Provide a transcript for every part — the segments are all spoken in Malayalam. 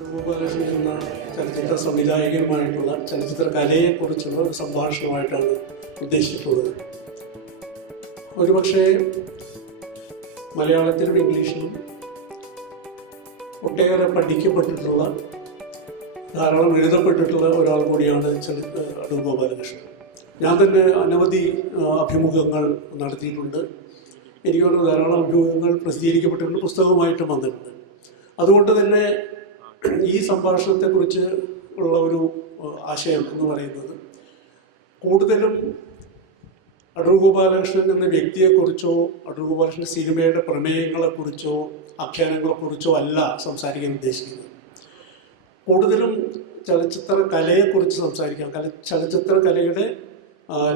ഗോപാലകൃഷ്ണൻ എന്ന ചലച്ചിത്ര സംവിധായകനുമായിട്ടുള്ള ചലച്ചിത്ര കലയെക്കുറിച്ചുള്ള ഒരു സംഭാഷണമായിട്ടാണ് ഉദ്ദേശിച്ചിട്ടുള്ളത്. ഒരുപക്ഷെ മലയാളത്തിലും ഇംഗ്ലീഷിലും ഒട്ടേറെ പഠിക്കപ്പെട്ടിട്ടുള്ള, ധാരാളം എഴുതപ്പെട്ടിട്ടുള്ള ഒരാൾ കൂടിയാണ് അടൂർ ഗോപാലകൃഷ്ണൻ. ഞാൻ തന്നെ അനവധി അഭിമുഖങ്ങൾ നടത്തിയിട്ടുണ്ട്. എനിക്ക് തോന്നുന്നു ധാരാളം അഭിമുഖങ്ങൾ പ്രസിദ്ധീകരിക്കപ്പെട്ടിട്ടുണ്ട്, പുസ്തകമായിട്ടും വന്നിട്ടുണ്ട്. അതുകൊണ്ട് തന്നെ ഈ സംഭാഷണത്തെക്കുറിച്ച് ഉള്ള ഒരു ആശയം എന്ന് പറയുന്നത് കൂടുതലും അടൂർ ഗോപാലകൃഷ്ണൻ എന്ന വ്യക്തിയെക്കുറിച്ചോ അടൂർ ഗോപാലകൃഷ്ണൻ സിനിമയുടെ പ്രമേയങ്ങളെക്കുറിച്ചോ ആഖ്യാനങ്ങളെക്കുറിച്ചോ അല്ല സംസാരിക്കാൻ ഉദ്ദേശിക്കുന്നത്. കൂടുതലും ചലച്ചിത്ര കലയെക്കുറിച്ച് സംസാരിക്കാം. ചലച്ചിത്ര കലയുടെ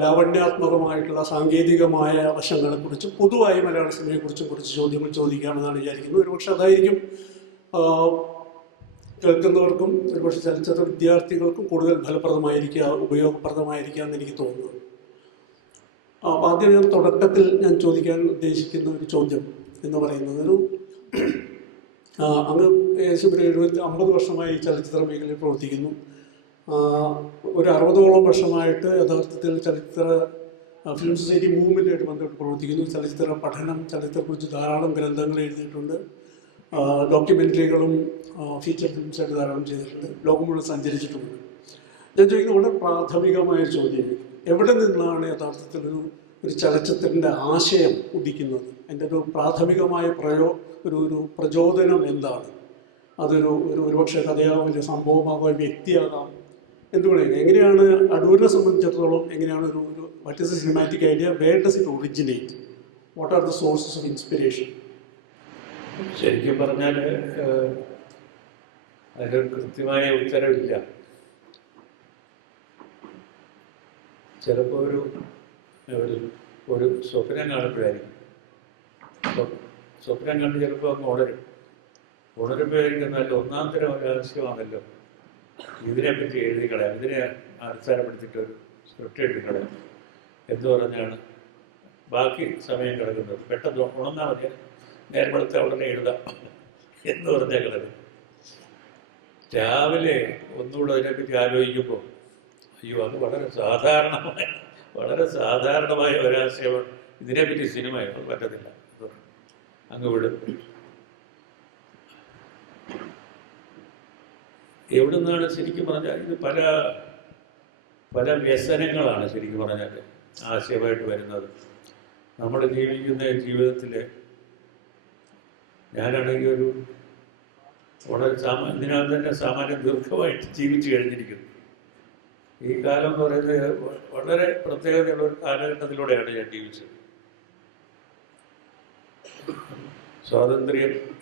ലാവണ്യാത്മകമായിട്ടുള്ള സാങ്കേതികമായ വശങ്ങളെക്കുറിച്ച് പൊതുവായി മലയാള സിനിമയെക്കുറിച്ചും കുറച്ച് ചോദ്യങ്ങൾ ചോദിക്കാമെന്നാണ് വിചാരിക്കുന്നത്. ഒരുപക്ഷെ അതായിരിക്കും കേൾക്കുന്നവർക്കും ഒരുപക്ഷെ ചലച്ചിത്ര വിദ്യാർത്ഥികൾക്കും കൂടുതൽ ഫലപ്രദമായിരിക്കുക, ഉപയോഗപ്രദമായിരിക്കുക എന്ന് എനിക്ക് തോന്നുന്നു. ആദ്യം തുടക്കത്തിൽ ഞാൻ ചോദിക്കാൻ ഉദ്ദേശിക്കുന്ന ഒരു ചോദ്യം എന്ന് പറയുന്നത്, അങ്ങ് ഏകദേശം ഒരു 50 വർഷമായി ചലച്ചിത്ര മേഖലയിൽ പ്രവർത്തിക്കുന്നു. ഒരു 60ഓളം വർഷമായിട്ട് യഥാർത്ഥത്തിൽ ചലച്ചിത്ര ഫിലിം സൊസൈറ്റി മൂവ്മെൻറ്റുമായിട്ട് ബന്ധപ്പെട്ട് പ്രവർത്തിക്കുന്നു. ചലച്ചിത്ര പഠനം, ചലച്ചിത്രത്തെക്കുറിച്ച് ധാരാളം ഗ്രന്ഥങ്ങൾ എഴുതിയിട്ടുണ്ട്. ഡോക്യുമെൻ്ററികളും ഫീച്ചർ ഫിലിംസായിട്ട് ധാരാളം ചെയ്തിട്ടുണ്ട്. ലോകം മുഴുവൻ സഞ്ചരിച്ചിട്ടുണ്ട്. ഞാൻ ചോദിക്കുന്നത് വളരെ പ്രാഥമികമായ ചോദ്യം, എവിടെ നിന്നാണ് യഥാർത്ഥത്തിൽ ഒരു ചലച്ചിത്രത്തിൻ്റെ ആശയം ഉദിക്കുന്നത്? എൻ്റെ ഒരു പ്രാഥമികമായ ഒരു പ്രചോദനം എന്താണ്? ഒരുപക്ഷെ കഥയാകാം, വലിയ സംഭവമാകാം, വ്യക്തിയാകാം, എന്തുകൊണ്ടാണ്? എങ്ങനെയാണ് അടൂരിനെ സംബന്ധിച്ചിടത്തോളം എങ്ങനെയാണ് what is a cinematic idea, where does it originate, what are the sources of inspiration? ശരിക്കും പറഞ്ഞാൽ അതിനൊരു കൃത്യമായ ഉത്തരവില്ല. ചിലപ്പോൾ ഒരു സ്വപ്നം കാണുമ്പോഴായിരിക്കും, സ്വപ്നം കണ്ട് ചിലപ്പോൾ അങ്ങ് ഉണരുമ്പോഴായിരിക്കും നല്ല ഒന്നാം തരം ഒരു ആവശ്യമാണല്ലോ, ഇതിനെപ്പറ്റി എഴുതി കളയാം, ഇതിനെ അടിസ്ഥാനപ്പെടുത്തിയിട്ടൊരു സ്ക്രിപ്റ്റ് എഴുതി കളയാം എന്ന് പറഞ്ഞാണ് ബാക്കി സമയം കിടക്കുന്നത്. പെട്ടെന്ന് ഉണർന്നാൽ മതി, നേരത്തെ ഉടനെ എഴുതാം എന്ന് പറഞ്ഞാൽ കിടക്കും. രാവിലെ ഒന്നുകൂടെ അതിനെപ്പറ്റി ആലോചിക്കുമ്പോൾ അയ്യോ, അത് വളരെ സാധാരണമായ ഒരാശയമാണ്, ഇതിനെപ്പറ്റി സിനിമയാണ്, പറ്റത്തില്ല, അങ്ങ് വിടും. എവിടെ നിന്നാണ് ശരിക്കും പറഞ്ഞാൽ ഇത് പല വ്യസനങ്ങളാണ് ശരിക്കും പറഞ്ഞാൽ ആശയമായിട്ട് വരുന്നത്. നമ്മൾ ജീവിക്കുന്ന ജീവിതത്തിൽ ഞാനാണെങ്കിൽ ഇതിനകത്ത് തന്നെ സാമാന്യം ദീർഘമായിട്ട് ജീവിച്ചു കഴിഞ്ഞിരിക്കുന്നു. ഈ കാലം എന്ന് പറയുന്നത് വളരെ പ്രത്യേകതയുള്ള ഒരു കാലഘട്ടത്തിലൂടെയാണ് ഞാൻ ജീവിച്ചത്.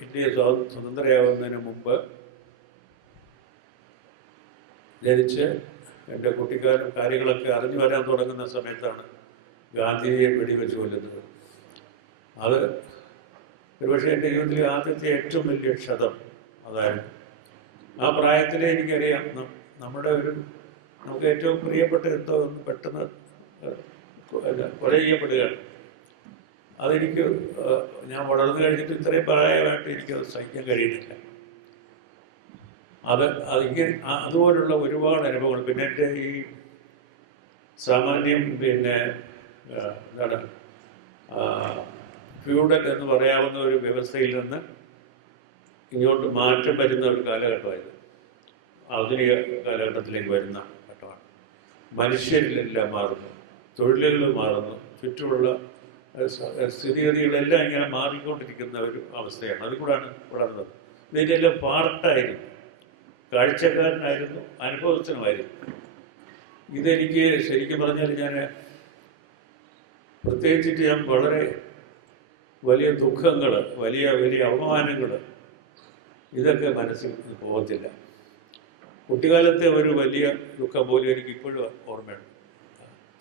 ഇന്ത്യ സ്വതന്ത്രയാവുന്നതിന് മുമ്പ് ജനിച്ച് എൻ്റെ കുട്ടിക്കാലം കാര്യങ്ങളൊക്കെ അറിഞ്ഞു വരാൻ തുടങ്ങുന്ന സമയത്താണ് ഗാന്ധിജിയെ വെടിവെച്ച് കൊല്ലുന്നത്. അത് ഒരുപക്ഷെ എൻ്റെ ജീവിതത്തിലെ ആദ്യത്തെ ഏറ്റവും വലിയ ക്ഷതം അതായിരുന്നു. ആ പ്രായത്തിലെ എനിക്കറിയാം നമുക്ക് ഏറ്റവും പ്രിയപ്പെട്ട എന്തോ ഒന്ന് പെട്ടെന്ന് കൊല ചെയ്യപ്പെടുകയാണ്. അതെനിക്ക് ഞാൻ വളർന്നു കഴിഞ്ഞിട്ട് ഇത്രയും പ്രായമായിട്ട് എനിക്കത് സഹിക്കാൻ കഴിയുന്നില്ല. അതുപോലുള്ള ഒരുപാട് അനുഭവങ്ങൾ. പിന്നെ എൻ്റെ ഈ സാമാന്യം എന്താണ് ഫ്യൂഡൽ എന്ന് പറയാവുന്ന ഒരു വ്യവസ്ഥയിൽ നിന്ന് ഇങ്ങോട്ട് മാറ്റം വരുന്ന ഒരു കാലഘട്ടമായിരുന്നു. ആധുനിക കാലഘട്ടത്തിലേക്ക് വരുന്ന ഘട്ടമാണ്. മനുഷ്യരിലെല്ലാം മാറുന്നു, തൊഴിലുകൾ മാറുന്നു, ചുറ്റുമുള്ള സ്ഥിതിഗതികളെല്ലാം ഇങ്ങനെ മാറിക്കൊണ്ടിരിക്കുന്ന ഒരു അവസ്ഥയാണ്. അതിൽ കൂടാണ് വളർന്നത്. ഇതിൻ്റെല്ലാം പാർട്ടായിരുന്നു, കാഴ്ചക്കാരനായിരുന്നു, അനുഭവത്തിനുമായിരുന്നു. ഇതെനിക്ക് ശരിക്കും പറഞ്ഞാൽ പ്രത്യേകിച്ചിട്ട് ഞാൻ വളരെ വലിയ ദുഃഖങ്ങൾ, വലിയ അപമാനങ്ങൾ, ഇതൊക്കെ മനസ്സിൽ പോകത്തില്ല. കുട്ടിക്കാലത്തെ ഒരു വലിയ ദുഃഖം പോലും എനിക്ക് ഇപ്പോഴും ഓർമ്മയുണ്ട്.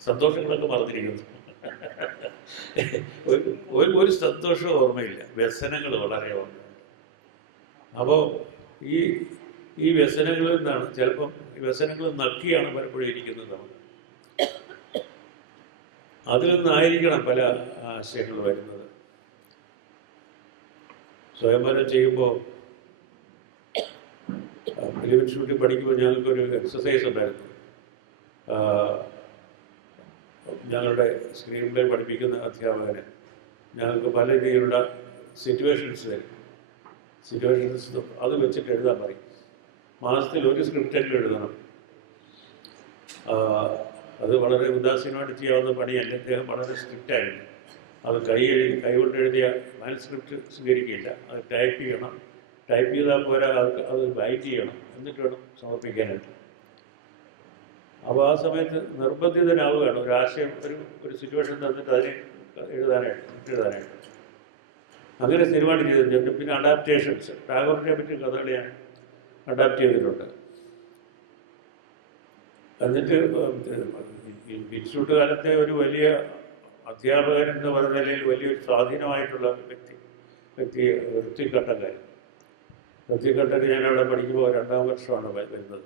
സന്തോഷങ്ങളൊക്കെ മറന്നിരിക്കുന്നു. ഒരു സന്തോഷവും ഓർമ്മയില്ല, വ്യസനങ്ങൾ വളരെ ഓർമ്മയുണ്ട്. അപ്പോൾ ഈ വ്യസനങ്ങളിൽ നിന്നാണ് ചിലപ്പം ഈ വ്യസനങ്ങൾ നക്കിയാണ് പലപ്പോഴും ഇരിക്കുന്നത്. നമ്മൾ അതിൽ നിന്നായിരിക്കണം പല ആശയങ്ങൾ വരുന്നത്. സ്വയംവരം ചെയ്യുമ്പോൾ ഫിലിം ഇൻസ്റ്റിറ്റ്യൂട്ടിൽ പഠിക്കുമ്പോൾ ഞങ്ങൾക്കൊരു എക്സസൈസ് ഉണ്ടായിരുന്നു. ഞങ്ങളുടെ സ്ക്രീൻ പ്ലേ പഠിപ്പിക്കുന്ന അധ്യാപകന് ഞങ്ങൾക്ക് പല രീതിയിലുള്ള സിറ്റുവേഷൻസ് തരും. സിറ്റുവേഷൻസ് അത് വെച്ചിട്ട് എഴുതാൻ പറയും. മാസത്തിൽ ഒരു സ്ക്രിപ്റ്റെങ്കിലും എഴുതണം. അത് വളരെ ഉദാസീനമായിട്ട് ചെയ്യാവുന്ന പണിയല്ല. അദ്ദേഹം വളരെ സ്ട്രിക്റ്റായിരുന്നു. അത് കൈകൊണ്ട് എഴുതിയ മാനുസ്ക്രിപ്റ്റ് സ്വീകരിക്കില്ല. അത് ടൈപ്പ് ചെയ്യണം. ടൈപ്പ് ചെയ്താൽ പോരാ, അത് റൈറ്റ് ചെയ്യണം, എന്നിട്ട് വേണം സമർപ്പിക്കാനായിട്ട്. അപ്പോൾ ആ സമയത്ത് നിർബന്ധിതനാവുകയാണ് ഒരു ആശയം, ഒരു സിറ്റുവേഷൻ തന്നിട്ട് അതിനെ എഴുതാനായിട്ട്. അങ്ങനെ സിനിമയാണ് ചെയ്തിട്ടുണ്ട്. പിന്നെ അഡാപ്റ്റേഷൻസ്, ടാഗോറിനെ പറ്റി കഥകൾ ഞാൻ അഡാപ്റ്റ് ചെയ്തിട്ടുണ്ട്. എന്നിട്ട് ഇൻസ്റ്റിറ്റ്യൂട്ട് കാലത്തെ ഒരു വലിയ അധ്യാപകൻ എന്ന് പറഞ്ഞ നിലയിൽ വലിയൊരു സ്വാധീനമായിട്ടുള്ള വ്യക്തി ഋത്വിക് ഘട്ടക്കാരൻ. ഋത്വിക് ഘട്ടക്ക് ഞാനവിടെ പഠിക്കുമ്പോൾ 2ാം വർഷമാണ് വരുന്നത്.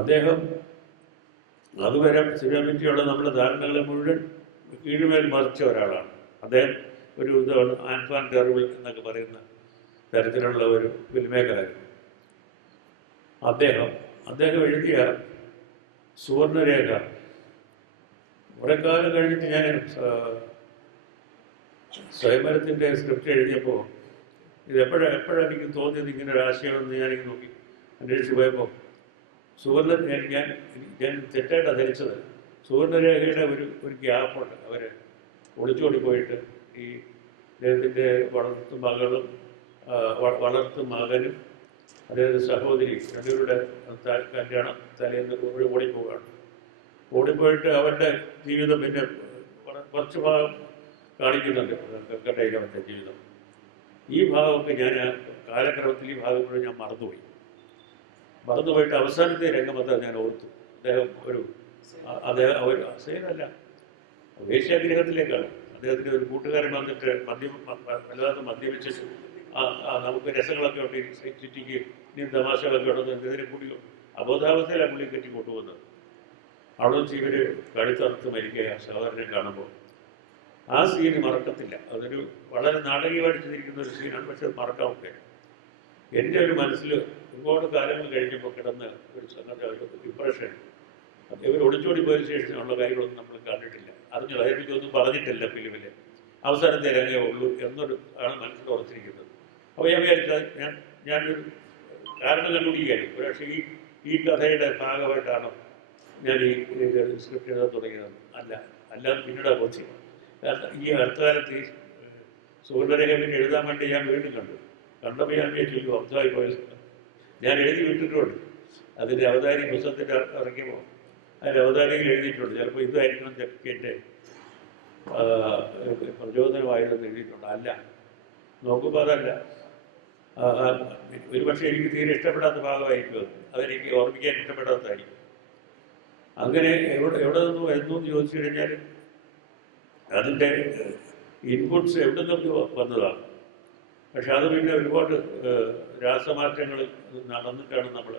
അദ്ദേഹം അതുവരെ സിനിമയെ പറ്റിയുള്ള നമ്മുടെ ധാരണകളെ മുഴുവൻ കീഴ്മേൽ മറിച്ച ഒരാളാണ്. അദ്ദേഹം ഒരു ഇതാണ് ആൻഫാൻ ടെറിബിൾ എന്നൊക്കെ പറയുന്ന തരത്തിലുള്ള ഒരു ഫിലിം മേക്കറായിരുന്നു. അദ്ദേഹം എഴുതിയ സുവർണരേഖ കുറേ കാലം കഴിഞ്ഞിട്ട് ഞാൻ സ്വയംവരത്തിൻ്റെ സ്ക്രിപ്റ്റ് എഴുതിയപ്പോൾ എപ്പോഴാണ് എനിക്ക് തോന്നിയത് ഇങ്ങനെ ഒരു ആശയമെന്ന് ഞാനിങ്ങനെ നോക്കി അന്വേഷിച്ച് പോയപ്പോൾ ഞാൻ തെറ്റായിട്ടാണ് ധരിച്ചത്. സുവർണരേഖയുടെ ഒരു ഗ്യാപ്പുണ്ട്. അവർ ഒളിച്ചോടി പോയിട്ട് ഈ അദ്ദേഹത്തിൻ്റെ വളർത്തു മകനും അദ്ദേഹത്തിൻ്റെ സഹോദരി രണ്ടുപേരുടെ കല്യാണം തലേന്ന് ഓടിപ്പോവുകയാണ്. ഓടിപ്പോയിട്ട് അവരുടെ ജീവിതം പിന്നെ കുറച്ച് ഭാഗം കാണിക്കുന്നുണ്ട് കണ്ടേക്കവൻ്റെ ജീവിതം. ഈ ഭാഗമൊക്കെ ഞാൻ കാലക്രമത്തിൽ ഈ ഭാഗം മുഴുവൻ ഞാൻ മറന്നുപോയിട്ട് അവസാനത്തെ രംഗമൊക്കെ ഞാൻ ഓർത്തു. അദ്ദേഹം ഒരു അസേനല്ല, വേശ്യാഗ്രഹത്തിലേക്കാണ്. അദ്ദേഹത്തിൻ്റെ ഒരു കൂട്ടുകാരൻ വന്നിട്ട് വല്ലാതെ മദ്യപിച്ചിട്ട് നമുക്ക് രസങ്ങളൊക്കെ ഉണ്ട്, ചുറ്റിക്ക് ഇനിയും തമാശകളൊക്കെ ഉണ്ടെന്ന് എന്തിനെ കൂടി അബോധാവസ്ഥയിലാണ് പുള്ളി കെട്ടി കൊണ്ടുപോകുന്നത്. അവിടെ വെച്ച് ഇവർ കഴുത്തറുത്ത് മരിക്കുക സഹോദരനെ കാണുമ്പോൾ. ആ സീന് മറക്കത്തില്ല. അതൊരു വളരെ നാടകീയമായിട്ട് ചെയ്തിരിക്കുന്ന ഒരു സീനാണ്. പക്ഷെ അത് മറക്കാൻ പറ്റില്ല. എൻ്റെ ഒരു മനസ്സിൽ ഒരുപാട് കാലങ്ങൾ കഴിഞ്ഞപ്പോൾ കിടന്ന ഒരു സംഗതി, ഒരു ഡിപ്രഷൻ. ഇവർ ഒളിച്ചോടി പോയതിനു ശേഷമുള്ള കാര്യങ്ങളൊന്നും നമ്മൾ കണ്ടിട്ടില്ല, അറിഞ്ഞില്ല. അതിനെപ്പറ്റിയൊന്നും പറഞ്ഞിട്ടില്ല ഫിലിമിൽ. അവസാനത്തെ രംഗമേ ഉള്ളൂ ആണ് മനസ്സിൽ ഉറച്ചിരിക്കുന്നത്. അപ്പോൾ ഞാൻ വിചാരിച്ചത് ഞാനൊരു കാരണം കണ്ടുപിടിക്കുകയായിരുന്നു. പക്ഷേ ഈ കഥയുടെ ഭാഗമായിട്ടാണ് ഞാൻ ഈ സ്ക്രിപ്റ്റ് എഴുതാൻ തുടങ്ങിയത്. അല്ലാതെ പിന്നീട് ബോധ്യം. കാരണം ഈ അടുത്തകാലത്ത് ഈ സുവർണരേഖയെ പറ്റി എഴുതാൻ വേണ്ടി ഞാൻ വീണ്ടും കണ്ടപ്പോൾ ഞാൻ വിചാരിച്ചു അർത്ഥമായി പോയത്. ഞാൻ എഴുതി വിട്ടിട്ടുണ്ട്. അതിൻ്റെ അവതാരി പുസ്തകത്തിൻ്റെ ഇറക്കിയപ്പോൾ അതിൻ്റെ അവതാരികയിൽ എഴുതിയിട്ടുണ്ട്. ചിലപ്പോൾ ഇതായിരിക്കണം എൻ്റെ പ്രചോദനമായതെന്ന് എഴുതിയിട്ടുണ്ട്. അല്ല, നോക്കുമ്പോൾ അതല്ല. ഒരുപക്ഷെ എനിക്ക് തീരെ ഇഷ്ടപ്പെടാത്ത ഭാഗമായിരിക്കും അത്. അതെനിക്ക് ഓർമ്മിക്കാൻ ഇഷ്ടപ്പെടാത്തതായിരിക്കും. അങ്ങനെ എവിടെ നിന്നും എന്ന് ചോദിച്ചു കഴിഞ്ഞാൽ അതിൻ്റെ ഇൻപുട്സ് എവിടെ നിന്നൊക്കെ വന്നതാണ്. പക്ഷെ അത് പിന്നെ ഒരുപാട് രാസമാറ്റങ്ങൾ നടന്നിട്ടാണ് നമ്മൾ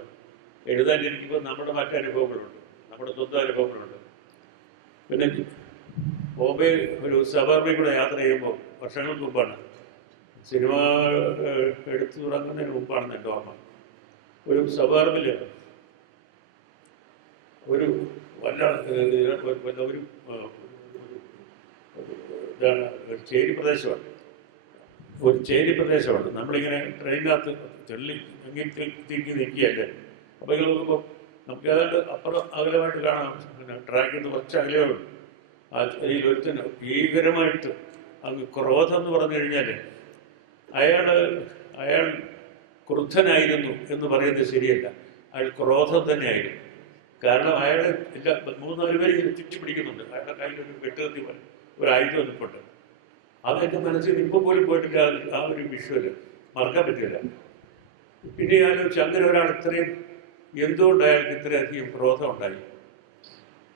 എഴുതാനിരിക്കുമ്പോൾ നമ്മുടെ മറ്റനുഭവങ്ങളുണ്ട്, നമ്മുടെ സ്വന്തം അനുഭവങ്ങളുണ്ട്. പിന്നെ ബോംബെ ഒരു സബർബിൽ കൂടെ യാത്ര ചെയ്യുമ്പോൾ വർഷങ്ങൾക്ക് മുമ്പാണ്, സിനിമ എടുത്തു തുടങ്ങുന്നതിന് മുമ്പാണെന്ന് എൻ്റെ ഓർമ്മ. ഒരു സബർബിൽ ഒരു ഇതാണ് ഒരു ചേരി പ്രദേശമാണ്. നമ്മളിങ്ങനെ ട്രെയിനിനകത്ത് തിങ്ങി നിൽക്കുകയല്ലേ. അപ്പോൾ ഇങ്ങനെ നോക്കുമ്പോൾ നമുക്ക് ഏതാണ്ട് അപ്പുറം അകലമായിട്ട് കാണാം. പിന്നെ ട്രാക്കിൽ നിന്ന് കുറച്ച് അകലേ ഉള്ളൂ. അതിലൊരുത്തന് ഭീകരമായിട്ട് അങ്ങ് ക്രോധം എന്ന് പറഞ്ഞു കഴിഞ്ഞാൽ അയാൾ ക്രുദ്ധനായിരുന്നു എന്ന് പറയുന്നത് ശരിയല്ല. അയാൾ ക്രോധം തന്നെയായിരുന്നു. കാരണം അയാൾ എല്ലാ 3-4 പേര് തിരിച്ചു പിടിക്കുന്നുണ്ട്. അയാളുടെ കയ്യിൽ ഒരു വെട്ടുകത്തി പോലെ ഒരു ആയുധം നിൽപ്പുണ്ട്. അതെൻ്റെ മനസ്സിൽ ഇപ്പോൾ പോലും പോയിട്ടില്ല. ആ ഒരു വിഷ്വല് മറക്കാൻ പറ്റില്ല. പിന്നെ ആലോചിച്ച് അങ്ങനെ ഒരാൾ എന്തുകൊണ്ട് അയാൾക്ക് ഇത്രയധികം ക്രോധം ഉണ്ടായി,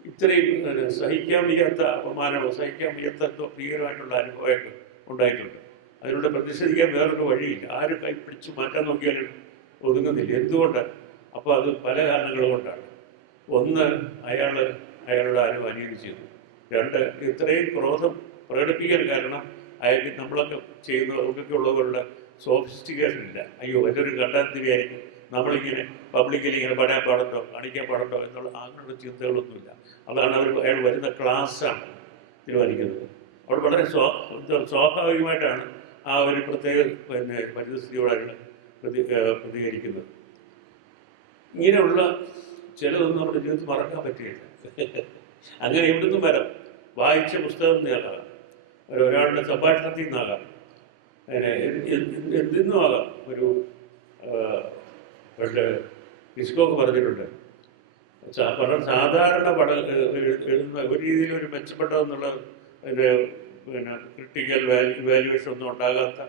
ഇത്രയും സഹിക്കാൻ വയ്യാത്ത അപമാനമോ സഹിക്കാൻ വയ്യാത്ത ഭീകരമായിട്ടുള്ള അനുഭവമൊക്കെ ഉണ്ടായിട്ടുണ്ട്. അതിലൂടെ പ്രതിഷേധിക്കാൻ വേറൊരു വഴിയില്ല. ആരും കൈ പിടിച്ച് മാറ്റാൻ നോക്കിയാലും ഒതുങ്ങുന്നില്ല. എന്തുകൊണ്ട്? അപ്പോൾ അത് പല കാരണങ്ങൾ കൊണ്ടാണ്. ഒന്ന്, അയാളുടെ ആരും അനീതി ചെയ്തു. 2, ഇത്രയും ക്രോധം പ്രകടിപ്പിക്കാൻ കാരണം നമ്മളൊക്കെ ചെയ്യുന്ന അവർക്കൊക്കെ ഉള്ളവരുടെ സോഫിസ്റ്റിക്കേഷൻ ഇല്ല. അയ്യോ വലിയൊരു കണ്ടാത്തിരിയായിരിക്കും, നമ്മളിങ്ങനെ പബ്ലിക്കലി ഇങ്ങനെ പറയാൻ പാടുണ്ടോ കാണിക്കാൻ പാടുണ്ടോ എന്നുള്ള അങ്ങനെയുള്ള ചിന്തകളൊന്നുമില്ല. അതാണ് അയാൾ വരുന്ന ക്ലാസ്സാണ് തീരുമാനിക്കുന്നത്. അവിടെ വളരെ സ്വാഭാവികമായിട്ടാണ് ആ ഒരു പ്രത്യേക പരിസ്ഥിതിയോട് അയാൾ പ്രതികരിക്കുന്നത്. ഇങ്ങനെയുള്ള ചിലതൊന്നും നമ്മുടെ ജീവിതത്തിൽ മറക്കാൻ പറ്റുകയില്ല. അങ്ങനെ എവിടുന്നും വരാം. വായിച്ച പുസ്തകം നിന്നാകാം, ഒരാളുടെ സംഭാഷണത്തിൽ നിന്നാകാം, അങ്ങനെ എന്തിന്നും ആകാം. ഒരു പണ്ട് ഹിസ്കോക്ക് പറഞ്ഞിട്ടുണ്ട്, വളരെ സാധാരണ എഴുതുന്ന ഒരു രീതിയിൽ ഒരു മെച്ചപ്പെട്ടതെന്നുള്ള ക്രിട്ടിക്കൽ വാല്യുവേഷൻ ഒന്നും ഉണ്ടാകാത്ത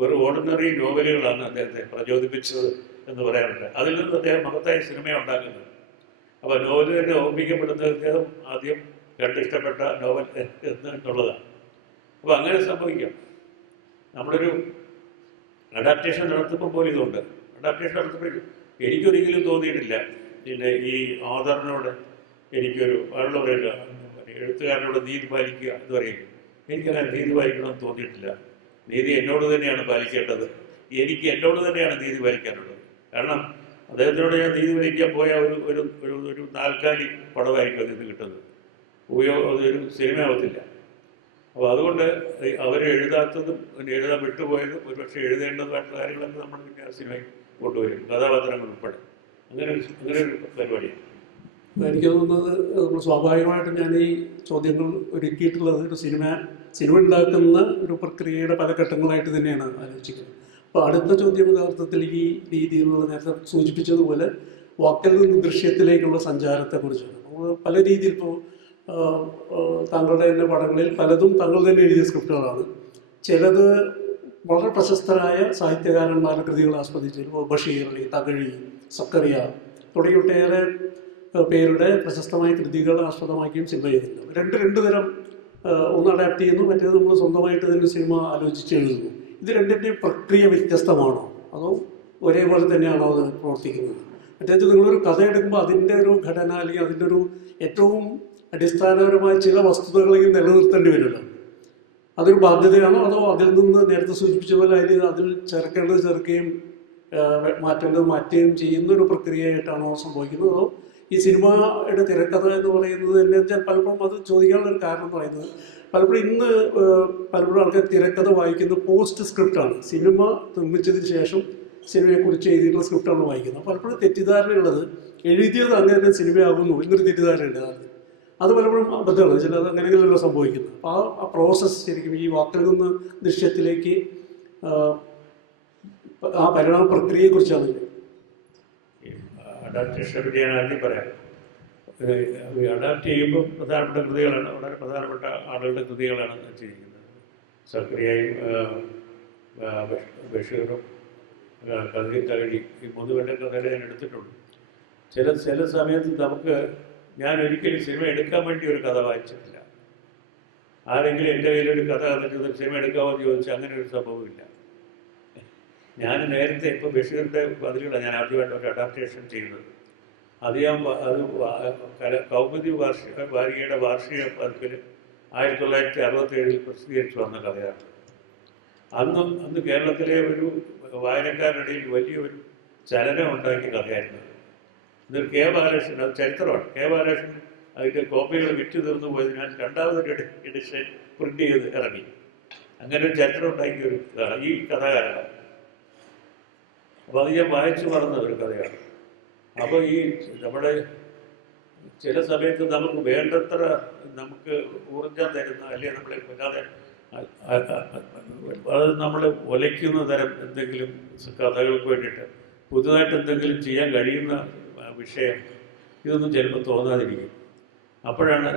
വെറും ഓർഡിനറി നോവലുകളാണ് അദ്ദേഹത്തെ പ്രചോദിപ്പിച്ചത് എന്ന് പറയാറുണ്ട്. അതിൽ നിന്ന് അദ്ദേഹം മഹത്തായ സിനിമ ഉണ്ടാക്കുന്നത്. അപ്പോൾ നോവൽ തന്നെ ഓർമ്മിക്കപ്പെടുന്നത് അദ്ദേഹം ആദ്യം കണ്ടിഷ്ടപ്പെട്ട നോവൽ എന്നുള്ളതാണ്. അപ്പോൾ അങ്ങനെ സംഭവിക്കാം. നമ്മളൊരു അഡാപ്റ്റേഷൻ നടത്തുമ്പോൾ പോലും ഇതുണ്ട്. അഡാപ്റ്റേഷൻ നടത്തുമ്പോൾ എനിക്കൊരിക്കലും തോന്നിയിട്ടില്ല പിന്നെ ഈ ഓഥറിനോട് എനിക്കൊരു ആളുകളോട് എഴുത്തുകാരനോട് നീതി പാലിക്കുക എന്ന് പറയും. എനിക്കങ്ങനെ നീതി പാലിക്കണമെന്ന് തോന്നിയിട്ടില്ല. നീതി എന്നോട് തന്നെയാണ് പാലിക്കേണ്ടത്. എനിക്ക് എന്നോട് തന്നെയാണ് നീതി പാലിക്കാനുള്ളത്. കാരണം അദ്ദേഹത്തിനോട് ഞാൻ നീതി പാലിക്കാൻ പോയ ഒരു നാൽക്കാലി പടമായിരിക്കും അതിൽ നിന്ന് കിട്ടുന്നത്. അതൊരു സിനിമ ആവത്തില്ല. അപ്പോൾ അതുകൊണ്ട് അവർ എഴുതാത്തതും എഴുതാൻ വിട്ടുപോയതും ഒരുപക്ഷെ എഴുതേണ്ടതുമായിട്ടുള്ള കാര്യങ്ങളൊക്കെ നമ്മൾ പിന്നെ ആ സിനിമയിൽ കൊണ്ടുവരും, കഥാപാത്രങ്ങൾ ഉൾപ്പെടെ. അങ്ങനെ ഒരു പരിപാടിയാണ്. എനിക്ക് തോന്നുന്നത് നമ്മൾ സ്വാഭാവികമായിട്ടും ഞാൻ ഈ ചോദ്യങ്ങൾ ഒരുക്കിയിട്ടുള്ളത് ഒരു സിനിമ ഉണ്ടാക്കുന്ന ഒരു പ്രക്രിയയുടെ പല ഘട്ടങ്ങളായിട്ട് തന്നെയാണ് ആലോചിക്കുന്നത്. അപ്പോൾ അടുത്ത ചോദ്യം യഥാർത്ഥത്തിൽ ഈ രീതിയിലുള്ള നേരത്തെ സൂചിപ്പിച്ചതുപോലെ വാക്കിൽ നിന്ന് ദൃശ്യത്തിലേക്കുള്ള സഞ്ചാരത്തെക്കുറിച്ചാണ്. നമ്മൾ പല രീതിയിൽ ഇപ്പോൾ താങ്കളുടെ തന്നെ പടങ്ങളിൽ പലതും താങ്കൾ തന്നെ എഴുതിയ സ്ക്രിപ്റ്റുകളാണ്. ചിലത് വളരെ പ്രശസ്തരായ സാഹിത്യകാരന്മാരുടെ കൃതികൾ ആസ്വദിച്ചു. ഇപ്പോൾ ബഷീർ, തകഴി, സക്കറിയ തുടങ്ങിയ ഒട്ടേറെ പേരുടെ പ്രശസ്തമായ കൃതികൾ ആസ്പദമാക്കിയും സിനിമ ചെയ്തിട്ടുണ്ട്. രണ്ട് തരം, ഒന്ന് അഡാപ്റ്റ് ചെയ്യുന്നു, മറ്റേത് നമ്മൾ സ്വന്തമായിട്ട് തന്നെ സിനിമ ആലോചിച്ച് എഴുതുന്നു. ഇത് രണ്ടിൻ്റെയും പ്രക്രിയ വ്യത്യസ്തമാണോ അതോ ഒരേപോലെ തന്നെയാണോ അത് പ്രവർത്തിക്കുന്നത്? മറ്റേത് നിങ്ങളൊരു കഥ എടുക്കുമ്പോൾ അതിൻ്റെ ഒരു ഘടന അല്ലെങ്കിൽ അതിൻ്റെ ഒരു ഏറ്റവും അടിസ്ഥാനപരമായ ചില വസ്തുതകളെങ്കിലും നിലനിർത്തേണ്ടി വരുമല്ലോ. അതൊരു ബാധ്യതയാണോ അതോ അതിൽ നിന്ന് നേരത്തെ സൂചിപ്പിച്ച പോലെ അതിൽ ചേർക്കേണ്ടത് ചേർക്കുകയും മാറ്റേണ്ടത് മാറ്റുകയും ചെയ്യുന്ന ഒരു പ്രക്രിയയായിട്ടാണോ സംഭവിക്കുന്നത്? അതോ ഈ സിനിമയുടെ തിരക്കഥ എന്ന് പറയുന്നത് തന്നെ വെച്ചാൽ പലപ്പോഴും അത് ചോദിക്കാനുള്ളൊരു കാരണം എന്ന് പറയുന്നത് പലപ്പോഴും ആൾക്കാർ തിരക്കഥ വായിക്കുന്നത് പോസ്റ്റ് സ്ക്രിപ്റ്റാണ്. സിനിമ നിർമ്മിച്ചതിന് ശേഷം സിനിമയെക്കുറിച്ച് എഴുതിയിട്ടുള്ള സ്ക്രിപ്റ്റാണ് വായിക്കുന്നത്. പലപ്പോഴും തെറ്റിദ്ധാരണയുള്ളത് എഴുതിയത് അങ്ങനെ തന്നെ സിനിമയാകുന്നു എന്നൊരു തെറ്റിദ്ധാരണയുണ്ട്. അത് പലപ്പോഴും അബദ്ധമാണ്. ചിലത് അങ്ങനെയല്ലല്ലോ സംഭവിക്കുന്നത്. അപ്പോൾ ആ പ്രോസസ്സ് ശരിക്കും ഈ വാക്കിൽ നിന്ന് ദൃശ്യത്തിലേക്ക് ആ പരിണാമ പ്രക്രിയയെക്കുറിച്ചാണ്. അഡാപ്റ്റേഷനെ പറ്റി ഞാൻ ആദ്യം പറയാം. അഡാപ്റ്റ് ചെയ്യുമ്പോൾ പ്രധാനപ്പെട്ട കൃതികളാണ്, വളരെ പ്രധാനപ്പെട്ട ആളുകളുടെ കൃതികളാണ് ചെയ്തിരിക്കുന്നത്. സക്രിയയും ബഷീറും തകഴി ഈ മൂന്നുപേരുടെ കഥകളെ ഞാൻ എടുത്തിട്ടുണ്ട്. ചില സമയത്ത് ഞാൻ ഒരിക്കലും സിനിമ എടുക്കാൻ വേണ്ടി ഒരു കഥ വായിച്ചിട്ടില്ല. ആരെങ്കിലും എൻ്റെ കയ്യിലൊരു കഥ തന്നിട്ട് സിനിമ എടുക്കാമോ എന്ന് ചോദിച്ചാൽ അങ്ങനെ ഒരു സംഭവമില്ല. ഞാൻ നേരത്തെ ഇപ്പോൾ ബഷീറിൻ്റെ ബദലുകളാണ് ഞാൻ ആദ്യമായിട്ട് ഒരു അഡാപ്റ്റേഷൻ ചെയ്യുന്നത്. കൗമുദി വാരികയുടെ വാർഷിക പതിപ്പിൽ 1967 പ്രസിദ്ധീകരിച്ചു വന്ന കഥയാണ്. അന്ന് കേരളത്തിലെ ഒരു വായനക്കാരുടെയിൽ വലിയൊരു ചലനം ഉണ്ടാക്കിയ കഥയായിരുന്നു. ഇതൊരു കെ ബാലകൃഷ്ണൻ, അത് ചരിത്രമാണ്. കെ ബാലകൃഷ്ണൻ അതിൻ്റെ കോപ്പികൾ വിറ്റ് തീർന്നു പോയതിനാൽ രണ്ടാമതൊരു എഡിഷൻ പ്രിൻ്റ് ചെയ്ത് ഇറങ്ങി. അങ്ങനെ ഒരു ചരിത്രം ഉണ്ടാക്കിയ ഒരു ഇതാണ് ഈ കഥാകാരനാണ്. അപ്പോൾ അത് ഞാൻ വായിച്ചു മറന്ന ഒരു കഥയാണ്. അപ്പോൾ ഈ നമ്മുടെ ചില സമയത്ത് നമുക്ക് വേണ്ടത്ര നമുക്ക് ഊർജം തരുന്ന അല്ലെങ്കിൽ നമ്മളെ വല്ലാതെ അത് നമ്മളെ ഒലയ്ക്കുന്ന തരം എന്തെങ്കിലും കഥകൾക്ക് വേണ്ടിയിട്ട് പുതുതായിട്ട് എന്തെങ്കിലും ചെയ്യാൻ കഴിയുന്ന വിഷയം ഇതൊന്നും ചിലപ്പോൾ തോന്നാതിരിക്കും. അപ്പോഴാണ്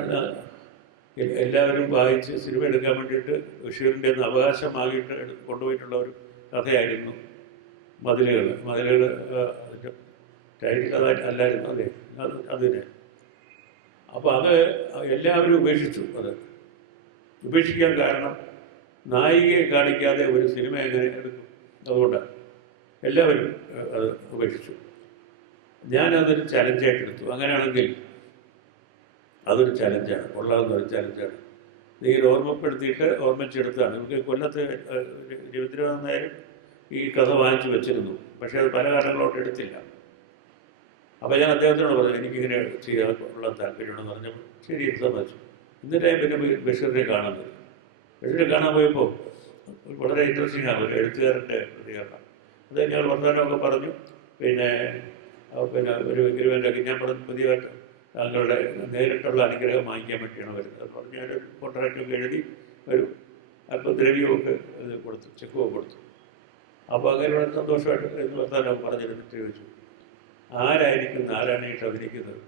എല്ലാവരും വായിച്ച് സിനിമ എടുക്കാൻ വേണ്ടിയിട്ട് ബഷീറിൻ്റെ അവകാശമാകിയിട്ട് കൊണ്ടുപോയിട്ടുള്ള ഒരു കഥയായിരുന്നു മതിലുകൾ. അതിൻ്റെ ടൈറ്റിൽ അല്ലായിരുന്നു. അതെ, അതിനെ. അപ്പോൾ അത് എല്ലാവരും ഉപേക്ഷിച്ചു. അത് ഉപേക്ഷിക്കാൻ കാരണം നായികയെ കാണിക്കാതെ ഒരു സിനിമ എങ്ങനെ എടുക്കും? അതുകൊണ്ടാണ് എല്ലാവരും അത് ഉപേക്ഷിച്ചു. ഞാനതൊരു ചലഞ്ചായിട്ട് എടുത്തു. അങ്ങനെയാണെങ്കിൽ അതൊരു ചലഞ്ചാണ്, കൊള്ളാവുന്നൊരു ചലഞ്ചാണ്. ഇതിൽ ഓർമ്മിച്ചെടുത്താണ്. നമുക്ക് കൊല്ലത്ത് രവീന്ദ്രനാഥ് നായർ ഈ കഥ വാങ്ങിച്ചു വെച്ചിരുന്നു. പക്ഷേ അത് പല കാരണങ്ങളോട്ട് എടുത്തില്ല. അപ്പോൾ ഞാൻ അദ്ദേഹത്തിനോട് പറഞ്ഞു എനിക്കിങ്ങനെ ചെയ്യാൻ ഉള്ള താല്പര്യമുണ്ടെന്ന് പറഞ്ഞപ്പോൾ ശരി ഇത് സമ്മതിച്ചു. എന്നിട്ട് ഞാൻ പിന്നെ ബഷീറിനെ കാണുന്നത്. ബഷീറിനെ കാണാൻ പോയപ്പോൾ വളരെ ഇൻട്രസ്റ്റിംഗ് ആണ് ഒരു എഴുത്തുകാരൻ്റെ പ്രതികരണം. അത് ഞങ്ങൾ വർത്തമാനമൊക്കെ പറഞ്ഞു. പിന്നെ ഒരു എഗ്രിമെൻ്റൊക്കെ ഞാൻ പറഞ്ഞു പുതിയതായിട്ട് താങ്കളുടെ നേരിട്ടുള്ള അനുഗ്രഹം വാങ്ങിക്കാൻ വേണ്ടിയാണ് വരുന്നത് എന്ന് പറഞ്ഞ് ഞാനൊരു കോൺട്രാക്റ്റൊക്കെ എഴുതി ഒരു അല്പം ദ്രവ്യമൊക്കെ ഇത് കൊടുത്തു, ചെക്കുമൊക്കെ കൊടുത്തു. അപ്പോൾ അങ്ങനെ വളരെ സന്തോഷമായിട്ട് എന്ന് വർത്തമാനമൊക്കെ പറഞ്ഞിരുന്നിട്ട് ചോദിച്ചു ആരാണ് ഈ അഭിനയിക്കുന്നത്?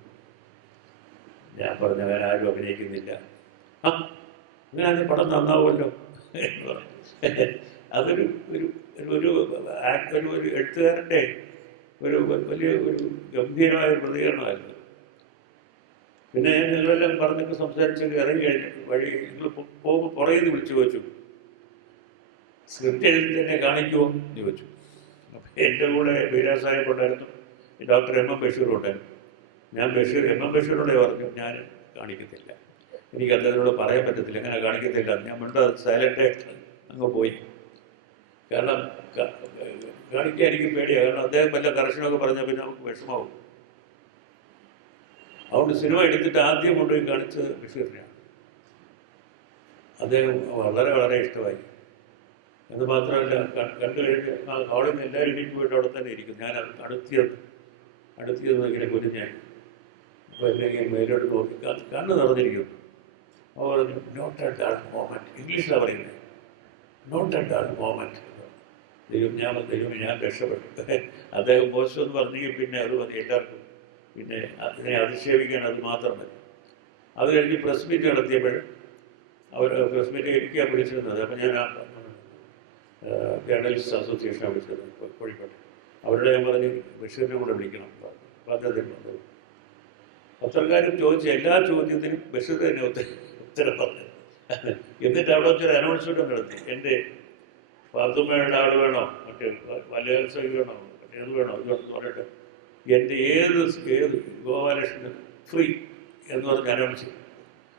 ഞാൻ പറഞ്ഞു അവൻ ആരും അഭിനയിക്കുന്നില്ല. ആ അങ്ങനെ അത് പടം നന്നാവുമല്ലോ എന്ന് പറഞ്ഞു. അതൊരു ഒരു ഒരു ഒരു എഴുത്തുകാരൻ്റെ ഒരു വലിയ ഒരു ഗംഭീരമായ പ്രതികരണമായിരുന്നു. പിന്നെ നിങ്ങളെല്ലാം പറഞ്ഞൊക്കെ സംസാരിച്ചൊക്കെ ഇറങ്ങി കഴിഞ്ഞു വഴി നിങ്ങൾ പോകുമ്പോൾ പുറകിൽ നിന്ന് വിളിച്ചു ചോദിച്ചു സ്ക്രിപ്റ്റ് എഴുതി തന്നെ കാണിക്കുമോ എന്ന് ചോദിച്ചു. അപ്പം എൻ്റെ കൂടെ ബീരാ സാഹിബ് ഉണ്ടായിരുന്നു, ഡോക്ടർ എം എം ബഷീർ ഉണ്ടായിരുന്നു. ഞാൻ എം എം ബഷീറിനോട് പറഞ്ഞു ഞാൻ കാണിക്കത്തില്ല, എനിക്ക് അദ്ദേഹത്തിനോട് പറയാൻ പറ്റത്തില്ല, അങ്ങനെ കാണിക്കത്തില്ല. ഞാൻ വേണ്ട സൈലൻ്റായിട്ട് അങ്ങ് പോയി. കാരണം കാണിക്കാൻ എനിക്ക് പേടിയാണ്. കാരണം അദ്ദേഹം വല്ല കറക്ഷനൊക്കെ പറഞ്ഞാൽ പിന്നെ നമുക്ക് വിഷമാവും. അതുകൊണ്ട് സിനിമ എടുത്തിട്ട് ആദ്യം കൊണ്ടുപോയി കാണിച്ചത് ബഷീറിനെയാണ്. അദ്ദേഹം വളരെ വളരെ ഇഷ്ടമായി. എന്ന് മാത്രമല്ല കണ്ടു കഴിഞ്ഞ് ആ ഹാളിൽ നിന്ന് എല്ലാവരും ഇടിക്ക് പോയിട്ട് അവിടെ തന്നെ ഇരിക്കും. ഞാൻ അടുത്തിരുന്ന് ഇങ്ങനെ കുഞ്ഞായി. അപ്പോൾ അല്ലെങ്കിൽ മേലോട്ട് നോക്കി കണ്ണ് നിറഞ്ഞിരിക്കുന്നു. അപ്പോൾ പറഞ്ഞു നോട്ട് എ ഡൾ മോമെൻറ്റ്, ഇംഗ്ലീഷിലാണ് പറയുന്നത്, നോട്ട് എ ഡൾ മോമെൻറ്റ്. ഞാൻ രക്ഷപ്പെട്ടു. അദ്ദേഹം മോശം എന്ന് പറഞ്ഞെങ്കിൽ പിന്നെ അത് മതി എല്ലാവർക്കും, പിന്നെ അതിനെ അധിക്ഷേപിക്കാൻ അത് മാത്രം മതി. അത് കഴിഞ്ഞ് പ്രസ് മീറ്റ് നടത്തിയപ്പോൾ അവർ പ്രസ് മീറ്റ് എനിക്കാണ് വിളിച്ചിരുന്നത്. അപ്പം ഞാൻ ജേർണലിസ്റ്റ് അസോസിയേഷനാണ് വിളിച്ചത് കോഴിക്കോട്. അവരുടെ ഞാൻ പറഞ്ഞ് ബഷീറിനെ കൂടെ വിളിക്കണം പറഞ്ഞു. അപ്പോൾ അദ്ദേഹം വന്നത്. പത്രക്കാരും ചോദിച്ച എല്ലാ ചോദ്യത്തിനും ബഷീർ തന്നെ ഉത്തരം പറഞ്ഞു. എന്നിട്ട് അവിടെ വെച്ചൊരു അനൗൺസ്മെൻറ്റ് നടത്തി, എൻ്റെ പാത്തുമ്മയുടെ ആൾ വേണോ, മറ്റേ മലയാളി വേണോ, മറ്റേ അത് വേണോ, ഇത് വേണമെന്ന് പറഞ്ഞിട്ട് എൻ്റെ ഏത് ഗോപാലകൃഷ്ണൻ ഫ്രീ എന്ന് പറഞ്ഞ് അനൗൺസ്.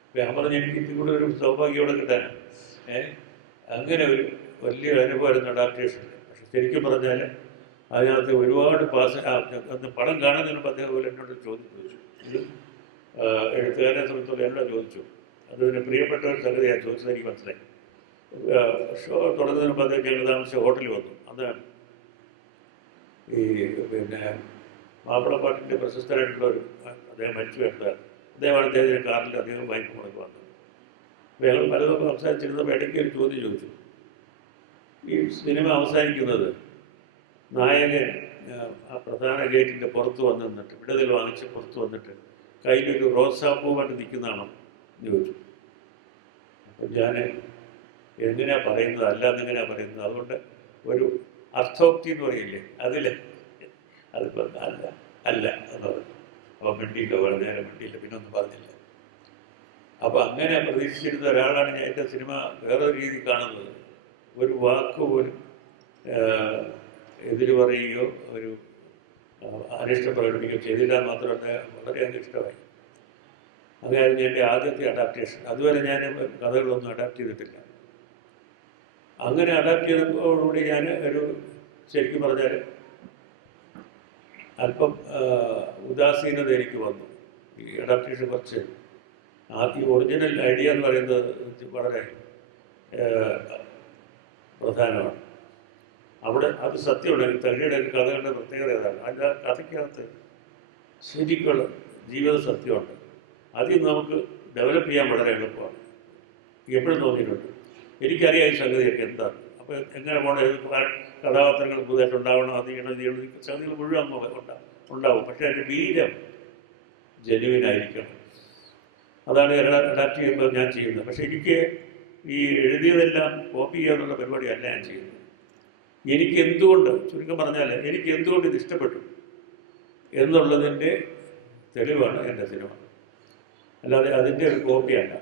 അപ്പം ഞാൻ പറഞ്ഞ് എനിക്ക് ഇത്തിരി കൂടെ ഒരു സൗഭാഗ്യം ഇവിടെ കിട്ടാനാണ്. അങ്ങനെ ഒരു വലിയൊരു അനുഭവമായിരുന്നു അഡാപ്റ്റേഷൻ. പക്ഷെ ശരിക്കും പറഞ്ഞാൽ അതിനകത്ത് ഒരുപാട് അന്ന് പടം കാണുന്നതിന് മുമ്പ് അദ്ദേഹം പോലെ എന്നോട് ചോദിച്ചു, ഇത് എഴുത്തുകാരനെ സംബന്ധിച്ചോളം എന്നോട് ചോദിച്ചു. അതിന് പ്രിയപ്പെട്ട ഒരു സംഗതിയാണ് ചോദിച്ചത്, എനിക്ക് മനസ്സിലായി. ഷോ തുടങ്ങുന്നതിന് മുമ്പ് അദ്ദേഹം ഞങ്ങൾ താമസിച്ച ഹോട്ടലിൽ വന്നു. അന്ന് ഈ പിന്നെ മാപ്പിളപ്പാട്ടിൻ്റെ പ്രശസ്തരായിട്ടുള്ള ഒരു അദ്ദേഹം മരിച്ചു എഴുത്തുകാരൻ, അദ്ദേഹമാണ് അദ്ദേഹത്തിൻ്റെ കാറിൽ അദ്ദേഹം വായ്പ മുടക്കി വന്നത്. അപ്പോൾ ഞങ്ങൾ പലതും സംസാരിച്ചിരുന്നപ്പോൾ ഇടയ്ക്ക് ഒരു ചോദ്യം ചോദിച്ചു. ഈ സിനിമ അവസാനിക്കുന്നത് നായകൻ ആ പ്രധാന ഗേറ്റിൻ്റെ പുറത്ത് വന്ന് നിന്നിട്ട് വിടുതൽ വാങ്ങിച്ച് പുറത്ത് വന്നിട്ട് കയ്യിലൊരു റോസാപ്പൂവായിട്ട് നിൽക്കുന്നതാണോ എന്ന് ചോദിച്ചു. അപ്പം ഞാൻ എങ്ങനെയാണ് പറയുന്നത്, അല്ലാതെങ്ങനെയാണ് പറയുന്നത്, അതുകൊണ്ട് ഒരു അർത്ഥോക്തി എന്ന് പറയില്ലേ, അതിപ്പോൾ അല്ല എന്ന് പറഞ്ഞു. അപ്പോൾ മിണ്ടിയില്ല, വളരെ നേരം മിണ്ടിയില്ല, പിന്നെ ഒന്നും പറഞ്ഞില്ല. അപ്പോൾ അങ്ങനെ പ്രതീക്ഷിച്ചിരുന്ന ഒരാളാണ് ഞാൻ എൻ്റെ സിനിമ വേറൊരു രീതി കാണുന്നത്. ഒരു വാക്ക് പോലും എതിര് പറയുകയോ ഒരു അനിഷ്ടം പ്രകടിപ്പിക്കുകയോ ചെയ്തില്ല എന്ന് മാത്രമല്ല വളരെയധികം ഇഷ്ടമായി. അങ്ങനെയായിരുന്നു എൻ്റെ ആദ്യത്തെ അഡാപ്റ്റേഷൻ. അതുവരെ ഞാൻ കഥകളൊന്നും അഡാപ്റ്റ് ചെയ്തിട്ടില്ല. അങ്ങനെ അഡാപ്റ്റ് ചെയ്തതോടുകൂടി ഞാൻ ഒരു ശരിക്കും പറഞ്ഞാൽ അല്പം ഉദാസീനത എനിക്ക് വന്നു. ഈ അഡാപ്റ്റേഷൻ കുറച്ച് ആദ്യം ഒറിജിനൽ ഐഡിയ എന്ന് പറയുന്നത് വളരെ പ്രധാനമാണ്. അവിടെ അത് സത്യമുണ്ട്. തകഴിയുടെ കഥകളുടെ പ്രത്യേകത ഏതാണ്, അതിൻ്റെ കഥയ്ക്കകത്ത് ശരിക്കുള്ള ജീവിത സത്യമുണ്ട്. അതിൽ നമുക്ക് ഡെവലപ്പ് ചെയ്യാൻ വളരെ എളുപ്പമാണ്. എപ്പോഴും തോന്നിയിട്ടുണ്ട്. എനിക്കറിയാം ഈ സംഗതിയൊക്കെ എന്താണ്. അപ്പോൾ എങ്ങനെ പോകണം, കഥാപാത്രങ്ങൾ പുതുതായിട്ട് ഉണ്ടാവണം, അത് ചെയ്യണം, ഇത് ചെയ്യണം, സംഗതികൾ മുഴുവൻ ഉണ്ടാവും. പക്ഷേ അതിൻ്റെ ബീജം ജെന്യുവിനായിരിക്കണം. അതാണ് അഡാപ്റ്റ് ചെയ്യുമ്പോൾ ഞാൻ ചെയ്യുന്നത്. പക്ഷേ എനിക്ക് ഈ എഴുതിയതെല്ലാം കോപ്പി ചെയ്യാനുള്ള പരിപാടിയല്ല ഞാൻ ചെയ്യുന്നത്. എനിക്ക് എന്തുകൊണ്ട്, ചുരുക്കം പറഞ്ഞാൽ എനിക്ക് എന്തുകൊണ്ട് ഇത് ഇഷ്ടപ്പെട്ടു എന്നുള്ളതിൻ്റെ തെളിവാണ് എൻ്റെ സിനിമ. അല്ലാതെ അതിൻ്റെ ഒരു കോപ്പിയല്ല.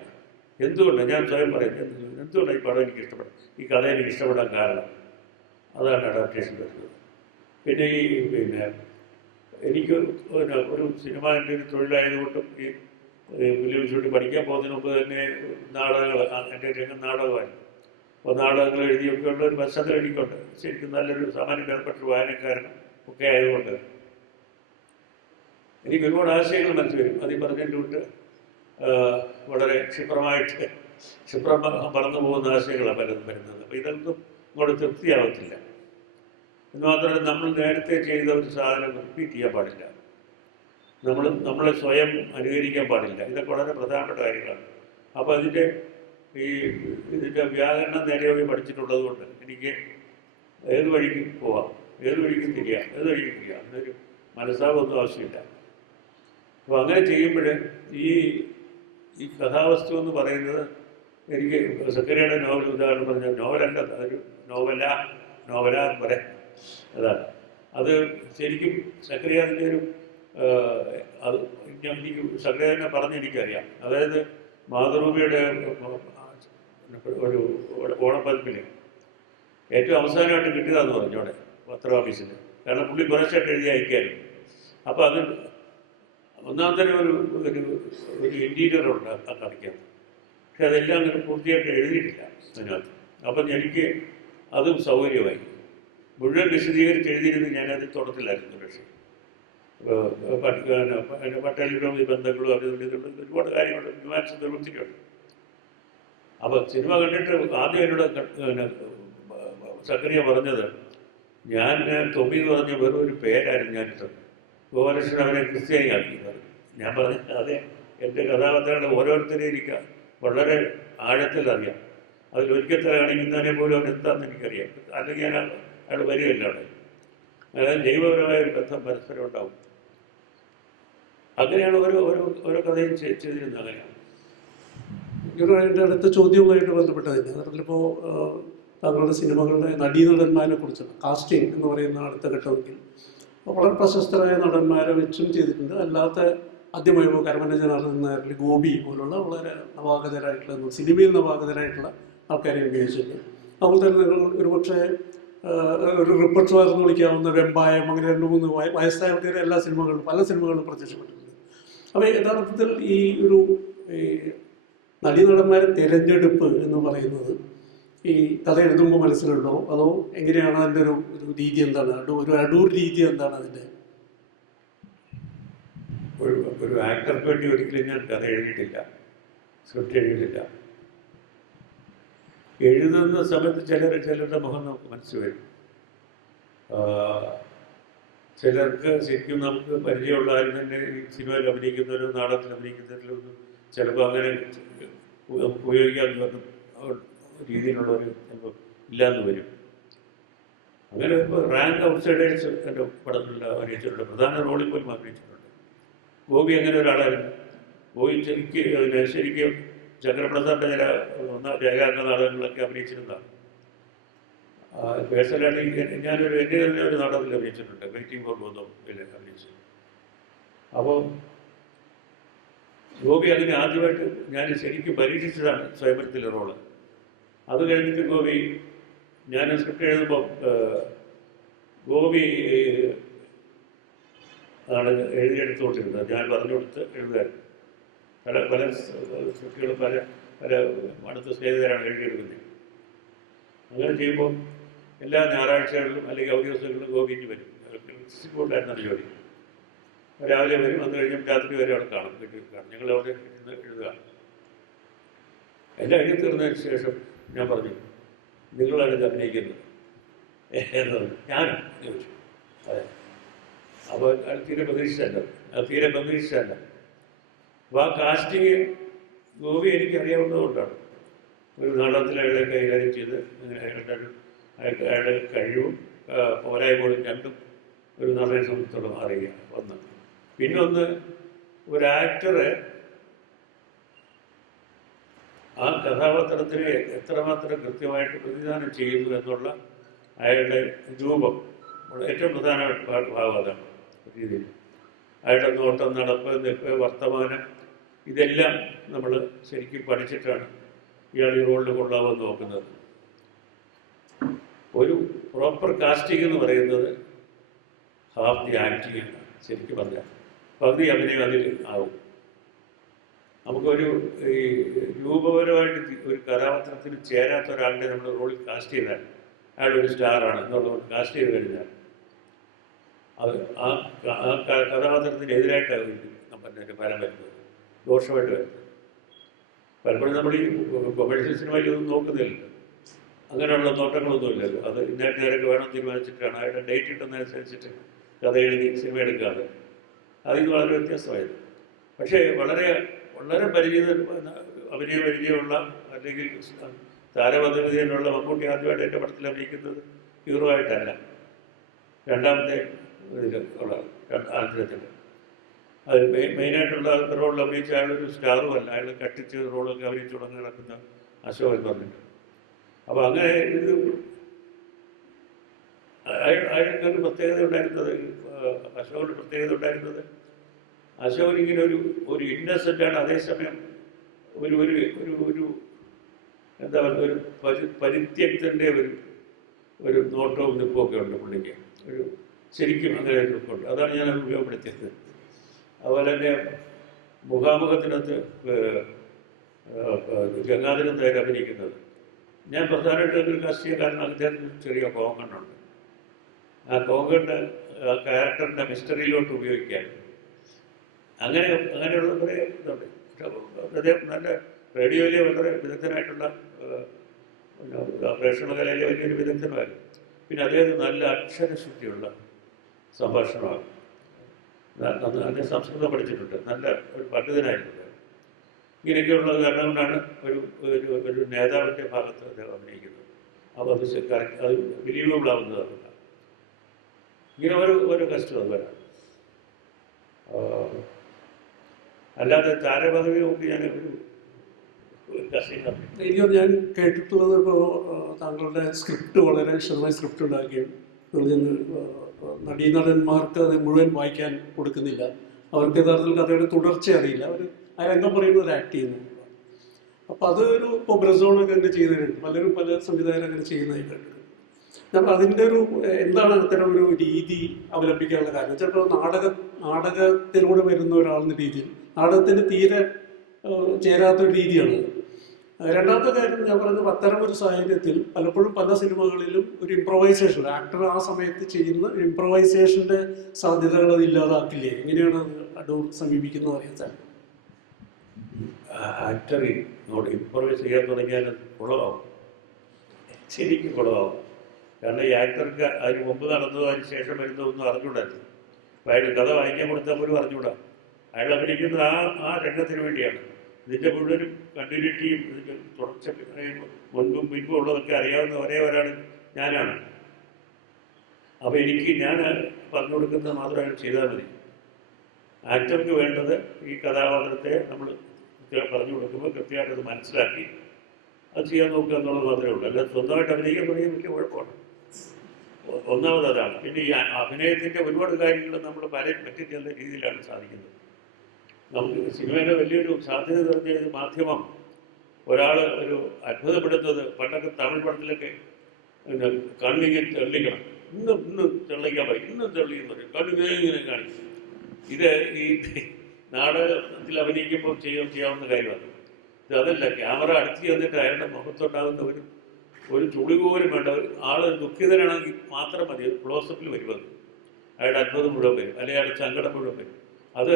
എന്തുകൊണ്ട് ഞാൻ സ്വയം പറയുന്നത്, എന്തുകൊണ്ടാണ് ഈ പടം എനിക്ക് ഇഷ്ടപ്പെടും, ഈ കഥ എനിക്ക് ഇഷ്ടപ്പെടാൻ കാരണം, അതാണ് അഡാപ്റ്റേഷൻ വരുന്നത്. പിന്നെ എനിക്ക് ഒരു സിനിമ എൻ്റെ ഒരു തൊഴിലായതുകൊണ്ടും ഈ ഫിലിം ഷൂട്ട് പഠിക്കാൻ പോകുന്നതിന് മുമ്പ് തന്നെ നാടകങ്ങൾ, എൻ്റെ രംഗം നാടകമായിരുന്നു. അപ്പോൾ നാടകങ്ങൾ എഴുതിയൊക്കെ ഉള്ള ഒരു പശ്ചാത്തലം എനിക്കുണ്ട്. ശരിക്കും നല്ലൊരു സാമാന്യം ഏർപ്പെട്ടൊരു വായനക്കാരനും ഒക്കെ ആയതുകൊണ്ട് എനിക്ക് ഒരുപാട് ആശയങ്ങൾ മനസ്സിൽ വരും. അത് ഈ പറഞ്ഞതിൻ്റെ വിട്ട് വളരെ ക്ഷിപ്രം പറന്നു പോകുന്ന ആശയങ്ങളാണ് പലതും വരുന്നത്. അപ്പോൾ ഇതൊന്നും ഇങ്ങോട്ട് തൃപ്തിയാവത്തില്ല. എന്ന് മാത്രമല്ല, നമ്മൾ നേരത്തെ ചെയ്ത ഒരു സാധനം റിപ്പീറ്റ് ചെയ്യാൻ പാടില്ല. നമ്മളെ സ്വയം അനുകരിക്കാൻ പാടില്ല. ഇതൊക്കെ വളരെ പ്രധാനപ്പെട്ട കാര്യങ്ങളാണ്. അപ്പോൾ ഇതിൻ്റെ വ്യാകരണം നേരെയോടെ പഠിച്ചിട്ടുള്ളത് കൊണ്ട് എനിക്ക് ഏത് വഴിക്കും പോവാം, ഏത് വഴിക്കും തിരിയാം, എന്നൊരു മനസ്സാവൊന്നും ആവശ്യമില്ല. അപ്പോൾ അങ്ങനെ ചെയ്യുമ്പോൾ ഈ കഥാവസ്തു എന്ന് പറയുന്നത് എനിക്ക് സക്കറിയയുടെ നോവൽ ഉദാഹരണം പറഞ്ഞാൽ നോവലല്ല, അതൊരു നോവല എന്ന് പറയാം. അതാണ് അത് ശരിക്കും സക്കറിയ അതിൻ്റെ അത് എനിക്ക് സക്കറിയ തന്നെ പറഞ്ഞെനിക്കറിയാം. അതായത് മാതൃഭൂമിയുടെ ഒരു ഓണപ്പതിപ്പിൽ ഏറ്റവും അവസാനമായിട്ട് കിട്ടിയതാന്ന് പറഞ്ഞു അവിടെ പത്ര ഓഫീസിൽ. കാരണം പുള്ളി കുറച്ചായിട്ട് എഴുതി അയക്കായിരുന്നു. അപ്പോൾ അത് ഒന്നാമത്തെ ഒരു ഇൻറ്റീരിയറുണ്ട് ആ കഥയ്ക്കകത്ത്. പക്ഷെ അതെല്ലാം അങ്ങനെ പൂർത്തിയായിട്ട് എഴുതിയിട്ടില്ല അതിനകത്ത്. അപ്പം എനിക്ക് അതും സൗകര്യമായി. മുഴുവൻ വിശദീകരിച്ച് എഴുതിയിരുന്നത് ഞാനത് തുടത്തില്ലായിരുന്നു. പക്ഷേ പട്ടേലിനും ഈ ബന്ധങ്ങളും ഒരുപാട് കാര്യങ്ങൾ ന്യൂമാൻസ് നിർവൃത്തിക്കുണ്ട്. അപ്പം സിനിമ കണ്ടിട്ട് ആദ്യം എന്നോട് സക്കറിയ പറഞ്ഞത്, ഞാൻ തൊമ്മി എന്ന് പറഞ്ഞ വെറും ഒരു പേരായിരുന്നു ഞാനിട്ടത്. ഗോപാലകൃഷ്ണൻ അവരെ ക്രിസ്ത്യാനിയാക്കിയത്. ഞാൻ പറഞ്ഞു, അതെ, എൻ്റെ കഥാപാത്രങ്ങളുടെ ഓരോരുത്തരെയും എനിക്ക് വളരെ ആഴത്തിൽ അറിയാം. അതിലൊരിക്കൽ കാണിക്കുന്നതിനെ പോലും അവൻ എന്താണെന്ന് എനിക്കറിയാം. അല്ലെങ്കിൽ അയാൾ വരികയല്ല അവിടെ. അതായത് ജൈവപരമായ ഒരു ബന്ധം പരസ്പരം ഉണ്ടാവും. അങ്ങനെയാണ് ഓരോ കഥയും ചെയ്തിരുന്നത്. അങ്ങനെയാണ്. എൻ്റെ അടുത്ത ചോദ്യവുമായിട്ട് ബന്ധപ്പെട്ടതില്ല. അതിലിപ്പോൾ താങ്കളുടെ സിനിമകളുടെ നടീനടന്മാരെ കുറിച്ചാണ്. കാസ്റ്റിംഗ് എന്ന് പറയുന്ന അടുത്ത ഘട്ടമെങ്കിൽ വളരെ പ്രശസ്തരായ നടന്മാരെ വെച്ചും ചെയ്തിട്ടുണ്ട്. അല്ലാത്ത ആദ്യമായി കരമന ജനാർദ്ദനൻ നായർ, ഗോപി പോലുള്ള വളരെ നവാഗതരായിട്ടുള്ള സിനിമയിൽ നവാഗതരായിട്ടുള്ള ആൾക്കാരെ ഉപയോഗിച്ചിട്ടുണ്ട്. അതുപോലെ തന്നെ നിങ്ങൾ ഒരുപക്ഷെ ഒരു റിപ്പർട്ടർ എന്ന് വിളിക്കാവുന്ന വെമ്പായം, അങ്ങനെ 2-3 വയസ്സായ ആൾക്കാരെ പല സിനിമകളിലും പ്രത്യക്ഷപ്പെട്ടിട്ടുണ്ട്. അപ്പോൾ യഥാർത്ഥത്തിൽ ഈ നടീനടന്മാരെ തിരഞ്ഞെടുപ്പ് എന്ന് പറയുന്നത് ഈ കഥ എഴുതുമ്പോൾ മനസ്സിലുണ്ടോ, അതോ എങ്ങനെയാണ് അതിൻ്റെ ഒരു രീതി? എന്താണ് ഒരു അടൂർ രീതി? എന്താണ് അതിൻ്റെ? ഒരു ആക്ടർക്ക് വേണ്ടി ഒരിക്കലും ഞാൻ കഥ എഴുതിയിട്ടില്ല, സ്ക്രിപ്റ്റ് എഴുതിയിട്ടില്ല. എഴുതുന്ന സമയത്ത് ചിലരുടെ മുഖം നമുക്ക് മനസ്സിൽ വരും. ചിലർക്ക് ശരിക്കും നമുക്ക് പരിചയമുള്ള ആരും തന്നെ ഈ സിനിമയിൽ അഭിനയിക്കുന്നവരോ നാടകത്തിൽ അഭിനയിക്കുന്നവരിലൊന്നും ചിലപ്പോൾ അങ്ങനെ ഉപയോഗിക്കാൻ രീതിയിലുള്ളൊരു ചിലപ്പോൾ ഇല്ലയെന്ന് വരും. അങ്ങനെ ഇപ്പോൾ റാങ്ക് ഔട്ട്സൈഡേഴ്സ് എൻ്റെ പടത്തിൽ അഭിനയിച്ചിട്ടുണ്ട്. പ്രധാന റോളിൽ പോലും അഭിനയിച്ചിട്ടുണ്ട്. ഗോപി അങ്ങനെ ഒരാളായിരുന്നു. ഗോപി ശരിക്കും ചന്ദ്രപ്രസാദിൻ്റെ ചില ഏകാഗ്ര നാടകങ്ങളിലൊക്കെ അഭിനയിച്ചിരുന്നതാണ്. പേഴ്സണലായിട്ട് എൻ്റെ തന്നെ ഒരു നാടകത്തിൽ അഭിനയിച്ചിട്ടുണ്ട്. വെയിറ്റിംഗ് ഫോർ ഗോതയിൽ അഭിനയിച്ചു. അപ്പോൾ ഗോപി അങ്ങനെ ആദ്യമായിട്ട് ഞാൻ ശരിക്കും പരീക്ഷിച്ചതാണ് സ്വയംവരത്തിലെ റോള്. അത് കഴിഞ്ഞിട്ട് ഞാൻ സ്ക്രിപ്റ്റ് എഴുതുമ്പോൾ ഗോപി ആണ് എഴുതിയെടുത്തുകൊണ്ടിരുന്നത്. ഞാൻ പറഞ്ഞു കൊടുത്ത് എഴുതുമായിരുന്നു. പല സ്ക്രിപ്റ്റുകളും പല അടുത്ത സ്നേഹിതരാണ് എഴുതിയെടുക്കുന്നത്. അങ്ങനെ ചെയ്യുമ്പോൾ എല്ലാ ഞായറാഴ്ചകളിലും അല്ലെങ്കിൽ അവധി ദിവസങ്ങളിലും ഗോപിക്ക് വരും. സ്കൂളിലായിരുന്നു ജോലി. രാവിലെ വരും, വന്നു കഴിഞ്ഞാൽ രാത്രി വരെ അവിടെ കാണും, വീട്ടിൽ കാണും. ഞങ്ങൾ അവിടെ ഇരുന്ന് എഴുതുക. എല്ലാം എഴുതി തീർന്നതിന് ശേഷം ഞാൻ പറഞ്ഞു, നിങ്ങളാണ് ഇത് അഭിനയിക്കുന്നത് എന്നത്. ഞാനും ചോദിച്ചു. അതെ. അപ്പോൾ അത് തീരെ പ്രതീക്ഷിച്ചല്ല. അപ്പോൾ ആ കാസ്റ്റിങ് ഗോപി എനിക്കറിയാവുന്നതുകൊണ്ടാണ്. ഒരു നാടകത്തിൽ അയാളെ കൈകാര്യം ചെയ്ത് അയാളുടെ കഴിവും പോരായ്മകളും രണ്ടും ഒരു നടനെ സംബന്ധിച്ചോളം അറിയുക. ഒന്ന്. പിന്നെ ഒരു ആക്ടറെ ആ കഥാപാത്രത്തിനെ എത്രമാത്രം കൃത്യമായിട്ട് പ്രതിദാനം ചെയ്യുന്നു എന്നുള്ള അയാളുടെ രൂപം ഏറ്റവും പ്രധാനപ്പെട്ട ഭാഗം അതാണ്. രീതിയിൽ അയാളുടെ നോട്ടം, നടപ്പ്, നിൽപ്പ്, വർത്തമാനം, ഇതെല്ലാം നമ്മൾ ശരിക്കും പഠിച്ചിട്ടാണ് ഇയാൾ ഈ റോളിൽ കൊള്ളാമെന്ന് നോക്കുന്നത്. ഒരു പ്രോപ്പർ കാസ്റ്റിംഗ് എന്ന് പറയുന്നത് ഹാഫ് ദി ആക്ടിങ് ആണ്. ശരിക്കും പറഞ്ഞാൽ പകുതി അഭിനയം അതിൽ ആവും. നമുക്കൊരു ഈ രൂപപരമായിട്ട് ഒരു കഥാപാത്രത്തിന് ചേരാത്ത ഒരാളുടെ നമ്മൾ റോളിൽ കാസ്റ്റ് ചെയ്താൽ അയാൾ ഒരു സ്റ്റാറാണ് എന്നുള്ളത് കാസ്റ്റ് ചെയ്ത് കഴിഞ്ഞാൽ അത് ആ ആ കഥാപാത്രത്തിനെതിരായിട്ടാണ് പിന്നെ ഫലം വരുന്നത്, ദോഷമായിട്ട് വരുന്നത്. പലപ്പോഴും നമ്മൾ ഈ കൊമേഴ്ഷ്യൽ സിനിമയിൽ ഒന്നും നോക്കുന്നില്ല, അങ്ങനെയുള്ള നോട്ടങ്ങളൊന്നും ഇല്ലല്ലോ. അത് ഇന്നേരത്തെ നേരൊക്കെ വേണം തീരുമാനിച്ചിട്ടാണ് അയാളുടെ ഡേറ്റ് കിട്ടുന്നതനുസരിച്ചിട്ട് കഥ എഴുതി സിനിമ എടുക്കാതെ. അതിന് വളരെ വ്യത്യാസമായിരുന്നു. പക്ഷേ വളരെ വളരെ അഭിനയ പരിചയമുള്ള അല്ലെങ്കിൽ താരപദ്ധതിയിലുള്ള മമ്മൂട്ടി ആദ്യമായിട്ട് എൻ്റെ പടത്തിൽ അഭിനയിക്കുന്നത് ഹീറോ ആയിട്ടല്ല, രണ്ടാമത്തെ ഇതിൽ ഉള്ള ആൽത്തരത്തിൽ. അത് മെയിനായിട്ടുള്ള റോളിൽ അഭിനയിച്ച അയാളൊരു സ്റ്റാറും അല്ല, അയാൾ കട്ടിച്ച് റോളൊക്കെ അഭിനയിച്ചു തുടങ്ങി നടക്കുന്ന അശോകൻ എന്ന് പറഞ്ഞിട്ട്. അപ്പോൾ അങ്ങനെ ഇത് അയാൾക്കൊരു പ്രത്യേകത ഉണ്ടായിരുന്നത്, അശോകന് പ്രത്യേകത ഉണ്ടായിരുന്നത്, അശോകൻ ഇങ്ങനെ ഒരു ഇന്നസെൻ്റാണ്, അതേസമയം ഒരു ഒരു ഒരു ഒരു എന്താ പറയുക, ഒരു പരിത്യക്തൻ്റെ ഒരു നോട്ടവും നിൽപ്പുമൊക്കെ ഉണ്ട് പുള്ളിക്ക്. ഒരു ശരിക്കും അങ്ങനെ ഒരു നിൽപ്പുണ്ട്. അതാണ് ഞാൻ ഉപയോഗപ്പെടുത്തിയത്. അതുപോലെ തന്നെ മുഖാമുഖത്തിനകത്ത് ഗംഗാധരൻ നായർ അഭിനയിക്കുന്നത്, ഞാൻ പ്രധാനമായിട്ട് ഒരു രാഷ്ട്രീയ കാരണം അദ്ദേഹത്തിന് ചെറിയ കോങ്കണ്ണുണ്ട്. ആ കോങ്കണ്ണ് ആ ക്യാരക്ടറിൻ്റെ മിസ്റ്ററിയിലോട്ട് ഉപയോഗിക്കാൻ അങ്ങനെയുള്ള കുറേ ഇതുണ്ട്. അദ്ദേഹം നല്ല റേഡിയോയിലെ വളരെ വിദഗ്ധനായിട്ടുള്ള പ്രേക്ഷണകലയിലെ വലിയൊരു വിദഗ്ധനായിരുന്നു. പിന്നെ അദ്ദേഹത്തിന് നല്ല അക്ഷരശുദ്ധിയുള്ള സംഭാഷണമാണ്. അദ്ദേഹം സംസ്കൃതം പഠിച്ചിട്ടുണ്ട്, നല്ല ഒരു പണ്ഡിതനായിരുന്നു. ഇങ്ങനെയൊക്കെയുള്ളത് കാരണം കൊണ്ടാണ് ഒരു നേതാവിൻ്റെ ഭാഗത്ത് അദ്ദേഹം അഭിനയിക്കുന്നത്. അപ്പോൾ അത് ബിലീവബിൾ ആവുന്നത്. ഇങ്ങനെ ഒരു കഷ്ടം അത് വരാം. അല്ലാതെ താരപദവി നോക്കി ഞാൻ എനിക്ക് ഞാൻ കേട്ടിട്ടുള്ളത്, ഇപ്പോൾ താങ്കളുടെ സ്ക്രിപ്റ്റ് വളരെ വിശദമായ സ്ക്രിപ്റ്റ് ഉണ്ടാക്കുകയും നടീനടന്മാർക്ക് അത് മുഴുവൻ വായിക്കാൻ കൊടുക്കുന്നില്ല. അവർക്ക് യഥാർത്ഥത്തിൽ കഥയുടെ തുടർച്ച അറിയില്ല, അവർ ആ രംഗം പറയുന്നത് ആക്ട് ചെയ്യുന്നു. അപ്പോൾ അതൊരു ഇപ്പോൾ ബ്രസോണൊക്കെ അങ്ങനെ ചെയ്യുന്നതിനുണ്ട്, പലരും പല സംവിധായകരും അങ്ങനെ ചെയ്യുന്നതായി കണ്ടിട്ടുണ്ട്. അപ്പോൾ അതിൻ്റെ എന്താണ് അത്തരം ഒരു രീതി അവലംബിക്കാനുള്ള കാരണം? ചിലപ്പോൾ നാടകത്തിലൂടെ വരുന്ന ഒരാളെന്ന രീതിയിൽ നാടകത്തിന് തീരെ ചേരാത്തൊരു രീതിയാണ്. രണ്ടാമത്തെ കാര്യം ഞാൻ പറയുന്നത്, അത്തരം ഒരു സാഹചര്യത്തിൽ പലപ്പോഴും പല സിനിമകളിലും ഒരു ഇംപ്രൊവൈസേഷൻ, ആക്ടർ ആ സമയത്ത് ചെയ്യുന്ന ഇംപ്രൊവൈസേഷൻ്റെ സാധ്യതകൾ അത് ഇല്ലാതാക്കില്ലേ? എങ്ങനെയാണ് അടൂർ സമീപിക്കുന്നത് അറിയാൻ? ആക്ടറിനോട് ഇംപ്രൊവൈസ് ചെയ്യാൻ തുടങ്ങിയാൽ കുളമാവും, ശരിക്കും കുളമാവും. കാരണം ഈ ആക്ടർക്ക് അതിന് മുമ്പ് നടന്നതോ അതിന് ശേഷം വരുന്നതോ ഒന്നും അറിഞ്ഞുകൂടായിരുന്നു. അയാൾ കഥ വായിക്കാൻ കൊടുത്താൽ പോലും അറിഞ്ഞുകൂടാ. അയാൾ അഭിനയിക്കുന്നത് ആ രംഗത്തിന് വേണ്ടിയാണ്. ഇതിൻ്റെ മുഴുവനും കണ്ടിന്യൂറ്റിയും ഇതിൻ്റെ തുടർച്ച മുൻപും പിൻപും ഉള്ളതൊക്കെ അറിയാവുന്ന ഒരേ ഒരാൾ ഞാനാണ്. അപ്പോൾ ഞാൻ പറഞ്ഞു കൊടുക്കുന്നത് മാത്രമാണ് ചെയ്താൽ മതി. ആക്ടർക്ക് വേണ്ടത് ഈ കഥാപാത്രത്തെ നമ്മൾ പറഞ്ഞു കൊടുക്കുമ്പോൾ കൃത്യമായിട്ട് അത് മനസ്സിലാക്കി അത് ചെയ്യാൻ നോക്കുക എന്നുള്ളത് മാത്രമേ ഉള്ളൂ. അല്ലാതെ സ്വന്തമായിട്ട് അഭിനയിക്കാൻ തുടങ്ങിയ വലിയ കുഴപ്പമാണ്. ഒന്നാമത് അതാണ്. പിന്നെ ഈ അഭിനയത്തിൻ്റെ ഒരുപാട് കാര്യങ്ങൾ നമ്മൾ മറ്റു ചില രീതിയിലാണ് സാധിക്കുന്നത്. നമുക്ക് സിനിമയിലെ വലിയൊരു സാധ്യത നിറഞ്ഞ മാധ്യമം ഒരാൾ ഒരു അത്ഭുതപ്പെടുന്നത്, പണ്ടൊക്കെ തമിഴ് പടത്തിലൊക്കെ പിന്നെ കണ്ണിങ്ങനെ തെള്ളിക്കണം, ഇന്നും തെള്ളിക്കാൻ പറയും, ഇന്നും തെള്ളിയെന്ന് പറയും, കണ്ണിങ്ങനെ കാണിക്കും. ഇത് ഈ നാടകത്തിൽ അഭിനയിക്കുമ്പോൾ ചെയ്യാവുന്ന കാര്യമാണ്. അതല്ല, ക്യാമറ അടുത്ത് ചെന്നിട്ട് അയാളുടെ മുഖത്തുണ്ടാകുന്ന ഒരു തുളി പോലും വേണ്ട. ആൾ ദുഃഖിതനാണെങ്കിൽ മാത്രം മതി, അത് ക്ലോസപ്പിൽ വരുന്നത് അയാളുടെ അത്ഭുതം മുഴുവൻ വരും, അല്ലെങ്കിൽ അയാളുടെ സങ്കടം മുഴുവൻ വരും. അത്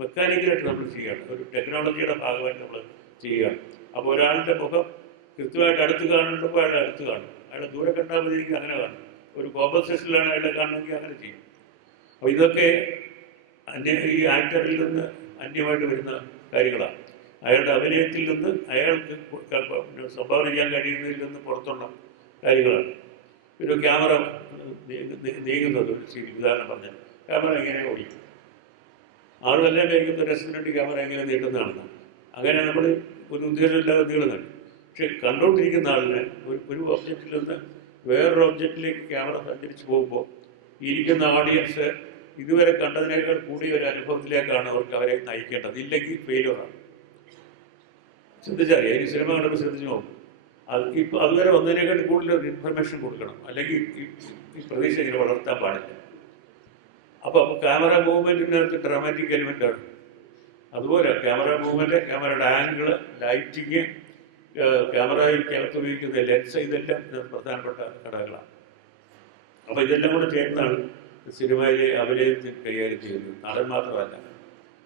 മെക്കാനിക്കലായിട്ട് നമ്മൾ ചെയ്യുകയാണ്, ഒരു ടെക്നോളജിയുടെ ഭാഗമായിട്ട് നമ്മൾ ചെയ്യുകയാണ്. അപ്പോൾ ഒരാളുടെ മുഖം കൃത്യമായിട്ട് അടുത്ത് കാണുമ്പോൾ അയാളെ അടുത്ത് കാണും, അയാളെ ദൂരെ കണ്ടാൽ മതി അങ്ങനെ കാണും. ഒരു കോമ്പൻസേഷനിലാണ് അയാളെ കാണണമെങ്കിൽ അങ്ങനെ ചെയ്യും. അപ്പോൾ ഇതൊക്കെ ഈ ആക്ടറിൽ നിന്ന് അന്യമായിട്ട് വരുന്ന കാര്യങ്ങളാണ്. അയാളുടെ അഭിനയത്തിൽ നിന്ന് അയാൾക്ക് സംഭാവന ചെയ്യാൻ കഴിയുന്നതിൽ നിന്ന് പുറത്തുള്ള കാര്യങ്ങളാണ്. ഒരു ക്യാമറ നീങ്ങുന്നത്, ഒരു ഉദാഹരണം പറഞ്ഞാൽ ക്യാമറ എങ്ങനെ ഓടിക്കും, ആളുമെല്ലാം കഴിക്കുന്ന രസത്തിനുവേണ്ടി ക്യാമറ എങ്ങനെ നീട്ടുന്നതാണെന്നാണ്. അങ്ങനെ നമ്മൾ ഒരു ഉദ്ദേശമില്ലാതെ നീളുന്നുണ്ട്. പക്ഷെ കണ്ടുകൊണ്ടിരിക്കുന്ന ആളിന് ഒരു ഒബ്ജക്റ്റിൽ നിന്ന് വേറൊരു ഒബ്ജക്റ്റിലേക്ക് ക്യാമറ സഞ്ചരിച്ച് പോകുമ്പോൾ ഇരിക്കുന്ന ഓഡിയൻസ് ഇതുവരെ കണ്ടതിനേക്കാൾ കൂടിയ ഒരു അനുഭവത്തിലേക്കാണ് അവർക്ക് അവരെ നയിക്കേണ്ടത്. ഇല്ലെങ്കിൽ ഫെയിലുവറാണ്. ശ്രദ്ധിച്ചറിയാം, ഈ സിനിമ കണ്ടപ്പോൾ ശ്രദ്ധിച്ചു നോക്കും. ഇപ്പോൾ അതുവരെ ഒന്നതിനേക്കാൾ കൂടുതൽ ഇൻഫർമേഷൻ കൊടുക്കണം, അല്ലെങ്കിൽ ഈ പ്രതീക്ഷ ഇങ്ങനെ വളർത്താൻ പാടില്ല. അപ്പോൾ ക്യാമറ മൂവ്മെൻറ്റിനകത്ത് ഡ്രാമാറ്റിക് എലിമെൻ്റാണ്. അതുപോലെ ക്യാമറ മൂവ്മെൻറ്റ്, ക്യാമറയുടെ ആംഗിള്, ലൈറ്റിങ്, ക്യാമറയ്ക്കകത്ത് ഉപയോഗിക്കുന്ന ലെൻസ്, ഇതെല്ലാം പ്രധാനപ്പെട്ട ഘടകങ്ങളാണ്. അപ്പോൾ ഇതെല്ലാം കൂടെ ചേർന്നാണ് സിനിമയിലെ അഭിനയത്തിൽ കൈകാര്യം ചെയ്യുന്നത്. നടൻ മാത്രമല്ല,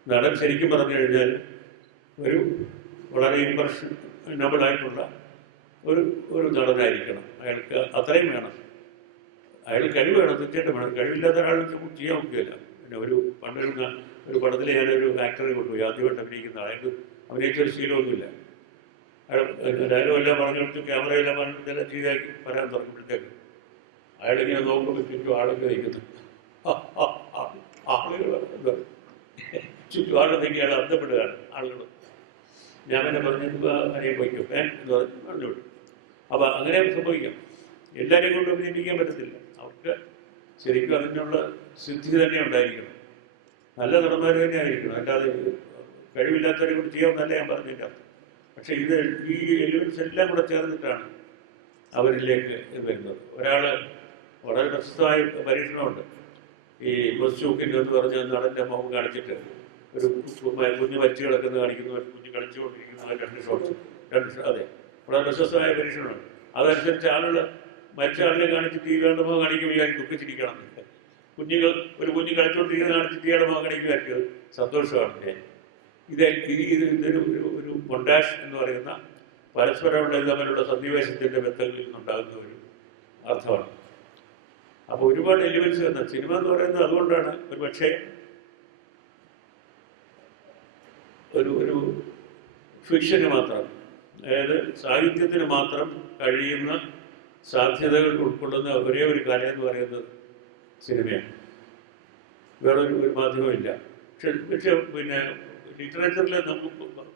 നടൻ ശരിക്കും പറഞ്ഞു കഴിഞ്ഞാൽ ഒരു വളരെ ഇംപ്രഷനബിളായിട്ടുള്ള ഒരു നടനായിരിക്കണം. അയാൾക്ക് അത്രയും വേണം. അയാൾ കഴിവ് വേണം, തീർച്ചയായിട്ടും വേണം. കഴിവില്ലാത്ത ഒരാൾ ചെയ്യാൻ നോക്കുകയില്ല. പിന്നെ ഒരു പടത്തിൽ ഞാനൊരു ആക്ടറെ കൊണ്ടുപോയി, ആദ്യമായിട്ട് അഭിനയിക്കുന്ന അയാൾക്ക് അഭിനയിച്ചൊരു ശീലമൊന്നുമില്ല. അയാൾ ഡയലോഗ് എല്ലാം പറഞ്ഞു കൊടുത്തു, ക്യാമറയെല്ലാം പറഞ്ഞിട്ടെല്ലാം ചെയ്താക്കി വരാൻ തുടങ്ങുമ്പോഴത്തേക്ക് അയാളിങ്ങനെ നോക്കുമ്പോൾ ചുറ്റും ആളൊക്കെ നിൽക്കുന്നു. ആളുകൾ എന്താ ചുറ്റും ആളുണ്ടെങ്കിൽ അയാൾ അന്ധപ്പെടുകയാണ് ആളുകൾ. ഞാൻ പിന്നെ പറഞ്ഞു അങ്ങനെ പോയിക്കും എന്ന് പറഞ്ഞു വിട്ടു. അപ്പോൾ അങ്ങനെ സംഭവിക്കാം. എല്ലാവരെയും കൊണ്ട് അഭിനയിപ്പിക്കാൻ പറ്റത്തില്ല. അവർക്ക് ശരിക്കും അതിനുള്ള സിദ്ധി തന്നെ ഉണ്ടായിരിക്കണം. നല്ല നടന്മാർ തന്നെ ആയിരിക്കണം. അല്ലാതെ കഴിവില്ലാത്തവരെ കൊണ്ട് ചെയ്യാമെന്നല്ല ഞാൻ പറഞ്ഞില്ല. പക്ഷേ ഈ എലിമെൻറ്റ്സ് എല്ലാം കൂടെ ചേർന്നിട്ടാണ് അവരിലേക്ക് വരുന്നത്. ഒരാൾ വളരെ പ്രശസ്തമായ പരീക്ഷണമുണ്ട്. ഈ ബസ്സൂക്കിൻ്റെ എന്ന് പറഞ്ഞ നടൻ്റെ മുഖം കാണിച്ചിട്ട് ഒരു കുഞ്ഞ് മരിച്ചു കിടക്കുന്നത് കാണിക്കുന്നു, ഒരു കുഞ്ഞ് കളിച്ചുകൊണ്ടിരിക്കുന്ന 2 ഷോട്ട്സ്, അതെ, വളരെ പ്രശസ്തമായ പരീക്ഷണമാണ്. അതനുസരിച്ച് ആളുകൾ മരിച്ച ആളിനെ കാണിച്ചിട്ട് ഈ വേണ്ട മുഖം കാണിക്കുമ്പോൾ ഇയാൾ ദുഃഖിച്ചിരിക്കണം. ഒരു കുഞ്ഞ് കളിച്ചുകൊണ്ടിരിക്കുന്നത് കാണിച്ചിട്ട് ഇയാളുടെ മുഖം കാണിക്കുമായിരിക്കും സന്തോഷമാണ്. ഇതൊരു മൊണ്ടാഷ് എന്ന് പറയുന്ന പരസ്പരമുള്ള തമ്മിലുള്ള സന്നിവേശത്തിൻ്റെ ബന്ധങ്ങളിൽ നിന്നുണ്ടാകുന്ന ഒരു അർത്ഥമാണ്. അപ്പോൾ ഒരുപാട് എലിമെൻറ്റ്സ് വരുന്ന സിനിമ എന്ന് പറയുന്നത് അതുകൊണ്ടാണ് ഒരു പക്ഷേ ഒരു ഫിക്ഷന് മാത്രം, അതായത് സാഹിത്യത്തിന് മാത്രം കഴിയുന്ന സാധ്യതകൾ ഉൾക്കൊള്ളുന്ന ഒരേ ഒരു കല എന്ന് പറയുന്നത് സിനിമയാണ്. വേറൊരു മാധ്യമമില്ല. പക്ഷെ പിന്നെ ലിറ്ററേച്ചറിൽ നമുക്ക്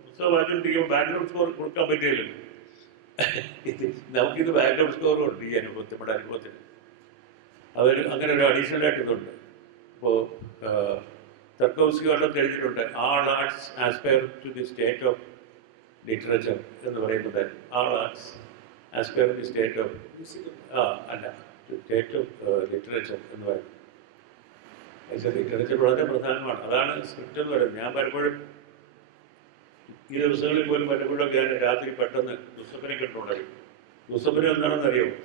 പുസ്തകം വായിച്ചുകൊണ്ടിരിക്കുമ്പോൾ ബാക്ക്ഗ്രൗണ്ട് സ്കോർ കൊടുക്കാൻ പറ്റില്ലല്ലോ. നമുക്കിത് ബാക്ക്ഗ്രൗണ്ട് സ്കോർ ഉണ്ട് ഈ അനുഭവത്തിൽ, നമ്മുടെ അനുഭവത്തിന്. അങ്ങനെ ഒരു അഡീഷണലായിട്ട് ഇതുണ്ട്. ഇപ്പോൾ തർക്കോവ്സ്കി ഒരെണ്ണം എഴുതിയിട്ടുണ്ട്, all arts aspire to the state of literature എന്ന് പറയുന്നുണ്ടായിരുന്നു. All arts aspire to the state of state of literature എന്ന് പറയുന്നത്. ലിറ്ററേച്ചർ വളരെ പ്രധാനമാണ്. അതാണ് സ്ക്രിപ്റ്റ് എന്ന് പറയുന്നത്. ഞാൻ പലപ്പോഴും ഈ ദിവസങ്ങളിൽ പോലും പലപ്പോഴൊക്കെ ഞാൻ രാത്രി പെട്ടെന്ന് ലുസഫിനെ കണ്ടുകൊണ്ടായിരിക്കും. ലുസഫിന് എന്താണെന്നറിയാമോ?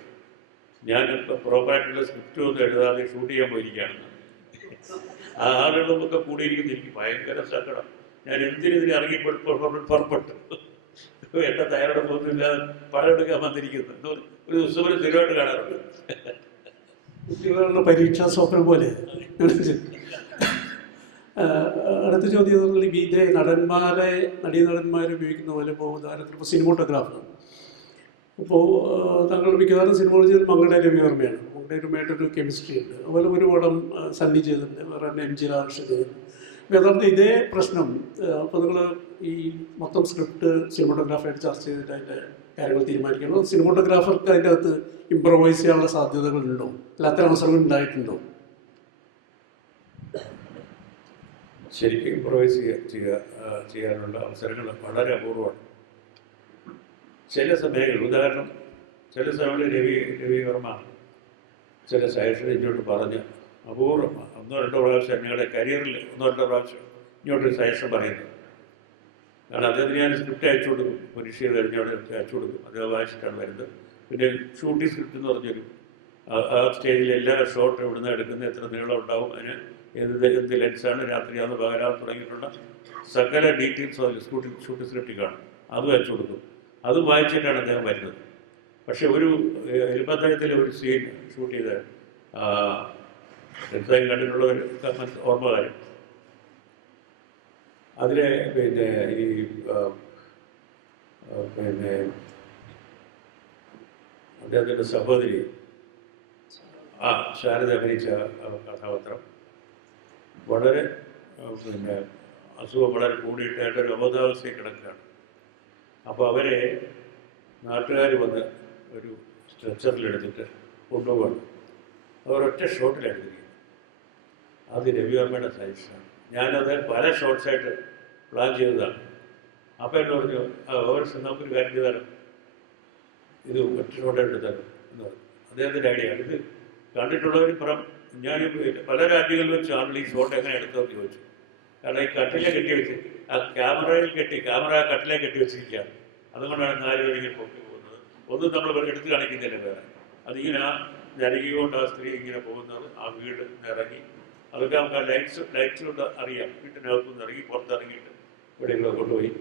ഞാൻ പ്രോപ്പറായിട്ടുള്ള സ്ക്രിപ്റ്റ് ഒന്നും എഴുതാതെ ഷൂട്ട് ചെയ്യാൻ പോയിരിക്കുകയാണെന്ന്. ആ ആളുകളൊക്കെ കൂടിയിരിക്കുന്ന എനിക്ക് ഭയങ്കര സങ്കടം. ഞാൻ എന്തിനെതിരെ ഇറങ്ങി പുറപ്പെട്ടു, എന്നെ തയ്യാറെടുപ്പൊന്നുമില്ലാതെ പടം എടുക്കാൻ വന്നിരിക്കുന്നത്. ഒരു ലുസഫിനെ സ്ഥിരമായിട്ട് കാണാറുണ്ട്. കുട്ടികളുടെ പരീക്ഷാ സ്വപ്നം പോലെ. അടുത്ത ചോദ്യം ഇതേ നടന്മാരെ ഉപയോഗിക്കുന്ന പോലെ ഇപ്പോൾ ഉദാഹരണത്തിന് ഇപ്പോൾ സിനിമോട്ടോഗ്രാഫർ. അപ്പോൾ താങ്കൾ മിക്കവാറും സിനിമകൾ ചെയ്ത് മങ്ങളുടെ രവിവർമ്മയാണ്. മങ്ങളുടെ രവിയുമായിട്ടൊരു കെമിസ്ട്രി ഉണ്ട്. അതുപോലെ ഒരു പടം സണ്ണി ചെയ്തിട്ടുണ്ട്, വേറെ തന്നെ MG രാധാകൃഷ്ണൻ ചെയ്തിട്ടുണ്ട്. അപ്പോൾ യഥാർത്ഥം ഇതേ പ്രശ്നം അപ്പോൾ നിങ്ങൾ ഈ മൊത്തം സ്ക്രിപ്റ്റ് സിനിമോട്ടോഗ്രാഫറായിട്ട് ചർച്ച ചെയ്തിട്ട് അതിൻ്റെ കാര്യങ്ങൾ തീരുമാനിക്കണം. സിനിമോട്ടോഗ്രാഫർക്ക് അതിൻ്റെ അകത്ത് ഇംപ്രവൈസ് ചെയ്യാനുള്ള സാധ്യതകളുണ്ടോ, അല്ല അത്തരം അവസരങ്ങൾ ഉണ്ടായിട്ടുണ്ടോ? ശരിക്കും ഇംപ്രവൈസ് ചെയ്യാനുള്ള അവസരങ്ങൾ വളരെ അപൂർവമാണ്. ചില സമയങ്ങളിൽ, ഉദാഹരണം ചില സമയങ്ങളിൽ രവിവർമ്മ ചില സജഷൻ ഇങ്ങോട്ട് പറഞ്ഞ് അപൂർവം 1-2 പ്രാവശ്യം ഞങ്ങളുടെ കരിയറിൽ 1-2 പ്രാവശ്യം ഇങ്ങോട്ടൊരു സജഷൻ പറയുന്നത്. കാരണം അദ്ദേഹത്തിന് ഞാൻ സ്ക്രിപ്റ്റ് അയച്ചു കൊടുക്കും, പരീക്ഷ കഴിഞ്ഞോടെ അയച്ചു കൊടുക്കും. അദ്ദേഹം വായിച്ചിട്ടാണ് വരുന്നത്. പിന്നെ ഷൂട്ടിംഗ് സ്ക്രിപ്റ്റ് എന്ന് പറഞ്ഞൊരു ആ സ്റ്റേജിൽ എല്ലാ ഷോട്ടും ഇവിടുന്ന് എടുക്കുന്നത്, എത്ര നീളം ഉണ്ടാവും, അതിന് എന്ത് ലെൻസാണ്, രാത്രിയാന്ന് പകരാന്ന് തുടങ്ങിയിട്ടുള്ള സകല ഡീറ്റെയിൽസും അതിൽ ഷൂട്ടിംഗ് സ്ക്രിപ്റ്റിൽ കാണും. അതും അയച്ചു കൊടുക്കും. അതും വായിച്ചിട്ടാണ് അദ്ദേഹം വരുന്നത്. പക്ഷെ ഒരു എലിപ്പത്തയത്തിൽ ഒരു സീൻ ഷൂട്ട് ചെയ്ത് എന്തായാലും കണ്ടിട്ടുള്ളവർ ഓർമ്മ കാര്യം, അതിലെ പിന്നെ ഈ പിന്നെ അദ്ദേഹത്തിൻ്റെ സഹോദരി ശാരദ അഭിനയിച്ച കഥാപാത്രം വളരെ പിന്നെ അസുഖം വളരെ കൂടിയിട്ടായിട്ട് ഒരു അബോധാവസ്ഥയിൽ കിടക്കുകയാണ്. അപ്പോൾ അവരെ നാട്ടുകാർ വന്ന് ഒരു സ്ട്രെച്ചറിലെടുത്തിട്ട് കൊണ്ടുപോകണം. അവരൊറ്റ ഷോട്ടിലെടുത്തിരിക്കുന്നത്. അത് രവിവർമ്മയുടെ സജഷനാണ്. ഞാനത് പല ഷോട്ട്സായിട്ട് പ്ലാൻ ചെയ്തതാണ്. അപ്പോൾ എന്നെ പറഞ്ഞു, നമുക്കൊരു കാര്യം ചെയ്താലും ഇത് ഒറ്റ ഷോട്ട് എടുത്താലും എന്ന് പറഞ്ഞു. അദ്ദേഹത്തിൻ്റെ ഐഡിയ. ഇത് കണ്ടിട്ടുള്ളവർ ഞാൻ പല രാജ്യങ്ങളിൽ വെച്ച് ആളുകൾ ഈ ഷോട്ട് എങ്ങനെ എടുത്തതെന്ന് ചോദിച്ചു. കാരണം ഈ കട്ടിലെ കെട്ടി വെച്ച് ക്യാമറ കട്ടിലെ കെട്ടി വെച്ചിരിക്കുകയാണ്. അതുകൊണ്ടാണ് 4 പേരിങ്ങനെ പൊക്കി പോകുന്നത്. ഒന്നും നമ്മൾ എടുത്ത് കാണിക്കുന്നില്ല വേറെ. അതിങ്ങനെ ജനകീയ കൊണ്ട് ആ സ്ത്രീ ഇങ്ങനെ പോകുന്നത്, ആ വീട് ഇറങ്ങി, അതൊക്കെ നമുക്ക് ആ ലൈറ്റ്സ് കൊണ്ട് അറിയാം. വീട്ടിനകത്തുനിന്ന് ഇറങ്ങി പുറത്തിറങ്ങിയിട്ട് എവിടെയെങ്കിലും കൊണ്ടുപോയി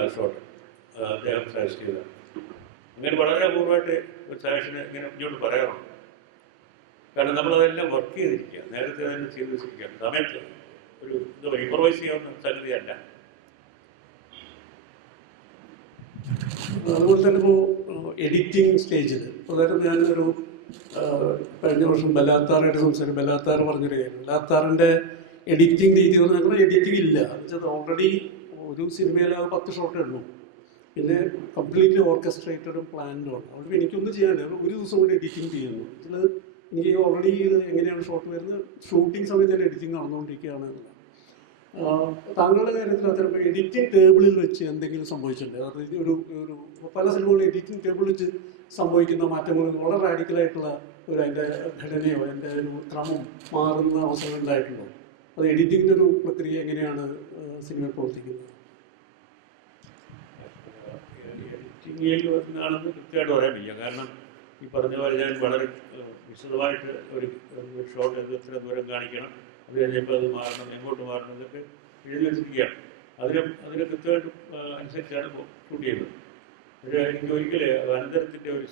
ആ ഷോട്ട് അദ്ദേഹം സജസ്റ്റ് ചെയ്തത്. അങ്ങനെ വളരെ അപൂർവമായിട്ട് ഒരു സജഷന് ഇങ്ങനെ ഇങ്ങോട്ട് പറയാറുണ്ട്. കാരണം നമ്മളതെല്ലാം വർക്ക് ചെയ്തിരിക്കുക, നേരത്തെ തന്നെ ചെയ്ത് വെച്ചിരിക്കുക. സമയത്ത് ഒരു എന്താ പറയുക, ഇംപ്രവൈസ് ചെയ്യാവുന്ന സംഗതിയല്ല. അതുപോലെ തന്നെ ഇപ്പോൾ എഡിറ്റിംഗ് സ്റ്റേജിൽ അതായത് ഞാനൊരു കഴിഞ്ഞ വർഷം ബലാത്താറായിട്ട് സംസാരിക്കും. ബലാത്താർ പറഞ്ഞൊരു കാര്യം, ബലാത്താറിൻ്റെ എഡിറ്റിംഗ് രീതി എന്ന് പറഞ്ഞാൽ എഡിറ്റിംഗ് ഇല്ല. എന്നുവെച്ചാൽ ഓൾറെഡി ഒരു സിനിമയിൽ ആ 10 ഷോട്ടേ ഉള്ളൂ, പിന്നെ കംപ്ലീറ്റ്ലി ഓർക്കസ്ട്രേറ്റഡും പ്ലാൻഡുമാണ്. അതുകൊണ്ട് എനിക്കൊന്നും ചെയ്യാനില്ല, ഒരു ദിവസം കൊണ്ട് എഡിറ്റിംഗ് ചെയ്യുന്നു. ഇതിൽ എനിക്ക് ഓൾറെഡി ഇത് എങ്ങനെയാണ് ഷോട്ട് വരുന്നത്, ഷൂട്ടിംഗ് സമയത്ത് തന്നെ എഡിറ്റിംഗ് നടന്നുകൊണ്ടിരിക്കുകയാണ്. താങ്കളുടെ കാര്യത്തിൽ അത്തരം എഡിറ്റിംഗ് ടേബിളിൽ വെച്ച് എന്തെങ്കിലും സംഭവിച്ചിട്ടുണ്ട്? അതായത് ഒരു പല സിനിമകളും എഡിറ്റിംഗ് ടേബിളിൽ വെച്ച് സംഭവിക്കുന്ന മാറ്റങ്ങൾ വളരെ റാഡിക്കലായിട്ടുള്ള അതിൻ്റെ ഘടനയോ അതിൻ്റെ ഒരു ക്രമം മാറുന്ന അവസരം ഉണ്ടായിട്ടുണ്ടോ? അത് എഡിറ്റിങ്ങിൻ്റെ ഒരു പ്രക്രിയ എങ്ങനെയാണ് സിനിമയിൽ പ്രവർത്തിക്കുന്നത്? എഡിറ്റിംഗിൽ വരുന്നതാണെന്ന് കൃത്യമായിട്ട് പറയാൻ വയ്യ. കാരണം ഈ പറഞ്ഞ പോലെ ഞാൻ വളരെ വിശദമായിട്ട് ഒരു ഷോട്ട് എത്ര ദൂരം കാണിക്കണം, അത് കഴിഞ്ഞപ്പോൾ അത് മാറണം, എങ്ങോട്ട് മാറണം, ഇതൊക്കെ എഴുതി വെച്ചിരിക്കുകയാണ്. അതിന് കൃത്യമായിട്ട് അനുസരിച്ചാണ് ഷൂട്ട് ചെയ്യുന്നത്. പക്ഷേ എനിക്ക് ഒരിക്കൽ അനന്തരത്തിൻ്റെ ഒരു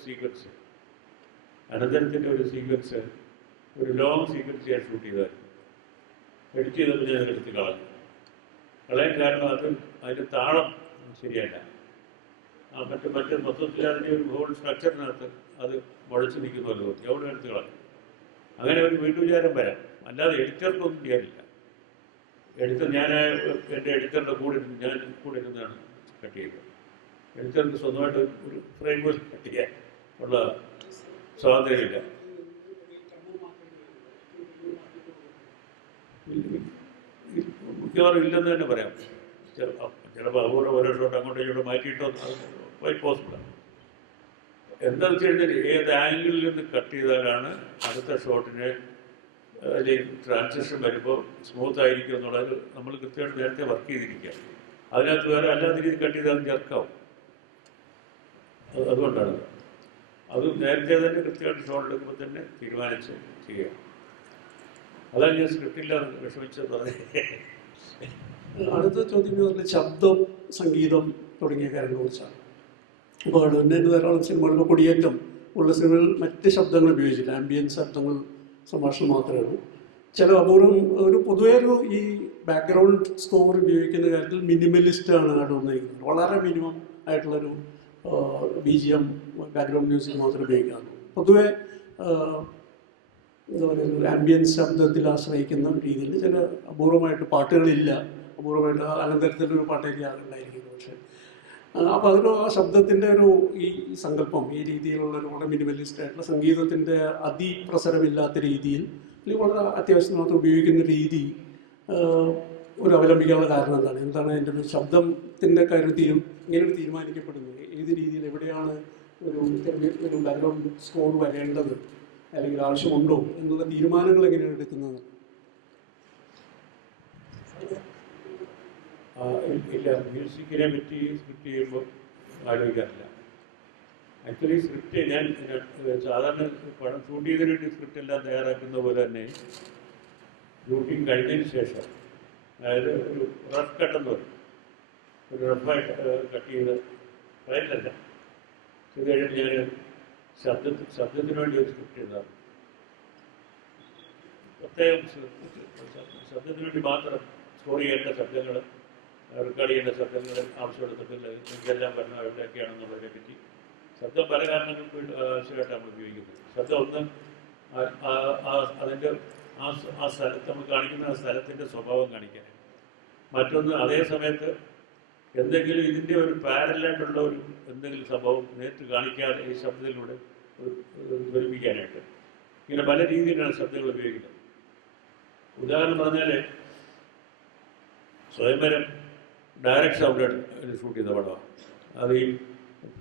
സീക്വൻസ് ഒരു ലോങ് സീക്വൻസ് ഞാൻ ഷൂട്ട് ചെയ്തായിരുന്നു. എഡിറ്റ് ചെയ്തപ്പോൾ ഞാൻ എടുത്ത് കളയാൻ കാരണം അതിൻ്റെ താളം ശരിയല്ല. മറ്റേ മൊത്തത്തിൽ അതിൻ്റെ ഒരു ഹോൾ സ്ട്രക്ചറിനകത്ത് അത് മുഴച്ചു നിൽക്കുന്ന പോലെ തോന്നി, അവിടെ എടുത്ത് കളഞ്ഞു. അങ്ങനെ ഒരു വീട്ടുവിചാരം വരാം, അല്ലാതെ എഡിറ്റർക്കൊന്നും ചെയ്യാനില്ല. ഞാൻ എൻ്റെ എഡിറ്ററിൻ്റെ കൂടെ ഇരുന്നാണ് കട്ട് ചെയ്തത്. എഡിറ്റർക്ക് സ്വന്തമായിട്ട് ഒരു ഫ്രെയിം വർക്ക് കട്ട് ചെയ്യാൻ ഉള്ള സ്വാതന്ത്ര്യമില്ല. മിക്കവാറും ഇല്ലെന്ന് തന്നെ പറയാം. ചിലപ്പോൾ അതുപോലെ ഓരോ ഷോട്ട് അങ്ങോട്ടും ഇങ്ങോട്ടും മാറ്റിയിട്ടോ ക്വൈറ്റ് പോസിബിളാണ്. എന്താണെന്ന് വെച്ച് കഴിഞ്ഞാൽ ഏത് ആംഗിളിൽ നിന്ന് കട്ട് ചെയ്താലാണ് അടുത്ത ഷോട്ടിന് അതിലേക്ക് ട്രാൻസിഷൻ വരുമ്പോൾ സ്മൂത്ത് ആയിരിക്കും എന്നുള്ളത് നമ്മൾ കൃത്യമായിട്ട് നേരത്തെ വർക്ക് ചെയ്തിരിക്കുക. അതിനകത്ത് വേറെ അല്ലാത്ത രീതിയിൽ കട്ട് ചെയ്താൽ അത് ചെറുക്കാവും. അതുകൊണ്ടാണ് അത് നേരത്തെ തന്നെ കൃത്യമായിട്ട് ഷോട്ട് എടുക്കുമ്പോൾ തന്നെ തീരുമാനിച്ച് ചെയ്യുക. അതാണ് ഞാൻ സ്ക്രിപ്റ്റില്ലാതെ വിഷമിച്ചത്. അടുത്ത ചോദ്യം പറഞ്ഞാൽ ശബ്ദം, സംഗീതം തുടങ്ങിയ കാര്യങ്ങളെക്കുറിച്ചാണ്. അപ്പോൾ തന്നെ ധാരാളം സിനിമകൾ, ഇപ്പോൾ കൊടിയേറ്റം ഉള്ള സിനിമകളിൽ മറ്റ് ശബ്ദങ്ങൾ ഉപയോഗിച്ചില്ല, ആംബിയൻസ് ശബ്ദങ്ങൾ, സംഭാഷണം മാത്രമേ ഉള്ളൂ. ചില അപൂർവം ഒരു പൊതുവേ ഈ ബാക്ക്ഗ്രൗണ്ട് സ്കോർ ഉപയോഗിക്കുന്ന കാര്യത്തിൽ മിനിമലിസ്റ്റാണ് കണ്ടുവന്നിരിക്കുന്നത്. വളരെ മിനിമം ആയിട്ടുള്ളൊരു BGM ബാക്ക്ഗ്രൗണ്ട് മ്യൂസിക് മാത്രമേ ഉപയോഗിക്കാറുള്ളൂ. പൊതുവെ എന്താ പറയുക, ആംബിയൻസ് ശബ്ദത്തിൽ ആശ്രയിക്കുന്ന രീതിയിൽ ചില അപൂർവമായിട്ട് പാട്ടുകളില്ല, അപൂർവമായിട്ട് അനന്തരത്തിലൊരു പാട്ടൊക്കെ ഉണ്ടായിരിക്കുന്നു. പക്ഷേ അപ്പോൾ അതിന് ആ ശബ്ദത്തിൻ്റെ ഈ സങ്കല്പം, ഈ രീതിയിലുള്ളൊരു വളരെ മിനിമലിസ്റ്റ് ആയിട്ടുള്ള സംഗീതത്തിൻ്റെ അതിപ്രസരമില്ലാത്ത രീതിയിൽ അല്ലെങ്കിൽ വളരെ അത്യാവശ്യം മാത്രം ഉപയോഗിക്കുന്ന രീതി ഒരു അവലംബിക്കാനുള്ള കാരണം എന്താണ് എൻ്റെ ഒരു ശബ്ദത്തിൻ്റെ കാര്യത്തിലും ഇങ്ങനെ തീരുമാനിക്കപ്പെടുന്നത്? ഏത് രീതിയിൽ എവിടെയാണ് ഒരു ബാക്ക്ഗ്രൗണ്ട് സ്കോർ വരേണ്ടത് അല്ലെങ്കിൽ ആവശ്യമുണ്ടോ എന്നുള്ള തീരുമാനങ്ങൾ എങ്ങനെയാണ് എടുക്കുന്നത്? ഇല്ല, മ്യൂസിക്കിനെ പറ്റി സ്ക്രിപ്റ്റ് ചെയ്യുമ്പോൾ ആലോചിക്കാറില്ല. ആക്ച്വലി സ്ക്രിപ്റ്റ് ഞാൻ സാധാരണ പടം ഷൂട്ട് ചെയ്തതിന് വേണ്ടി സ്ക്രിപ്റ്റ് എല്ലാം തയ്യാറാക്കുന്ന പോലെ തന്നെ ഷൂട്ടിങ് കഴിഞ്ഞതിന് ശേഷം, അതായത് ഒരു റഫ് കട്ടെന്ന് പറയും, ഒരു റഫായിട്ട് കട്ട് ചെയ്ത് കളയല്ല ഇത് കഴിഞ്ഞ് ഞാൻ ശബ്ദത്തിന് വേണ്ടി ഒരു സ്ക്രിപ്റ്റ് എഴുതാറ്. പ്രത്യേകം ശബ്ദത്തിന് വേണ്ടി മാത്രം സ്കോർ ചെയ്യേണ്ട ശബ്ദങ്ങൾ, റെക്കോർഡ് ചെയ്യേണ്ട ശബ്ദങ്ങൾ, ആവശ്യമുള്ള ശബ്ദങ്ങൾ എനിക്കെല്ലാം പറഞ്ഞ എവിടെയൊക്കെയാണെന്നുള്ളതിനെ പറ്റി. ശബ്ദം പല കാരണങ്ങൾക്ക് ആവശ്യമായിട്ട് നമ്മൾ ഉപയോഗിക്കുന്നത്. ശബ്ദം ഒന്ന് അതിൻ്റെ ആ സ്ഥലത്ത് നമ്മൾ കാണിക്കുന്ന ആ സ്ഥലത്തിൻ്റെ സ്വഭാവം കാണിക്കാൻ. മറ്റൊന്ന് അതേ സമയത്ത് എന്തെങ്കിലും ഇതിൻ്റെ ഒരു പാരലായിട്ടുള്ള എന്തെങ്കിലും സംഭവം നേരിട്ട് കാണിക്കാതെ ഈ ശബ്ദത്തിലൂടെ ധ്വനിപ്പിക്കാനായിട്ട്. ഇങ്ങനെ പല രീതിയിലാണ് ശബ്ദങ്ങൾ ഉപയോഗിക്കുന്നത്. ഉദാഹരണം പറഞ്ഞാൽ സ്വയംവരം ഡയറക്റ്റ് സൗണ്ട് ഷൂട്ട് ചെയ്ത പടമാണ്. അത് ഈ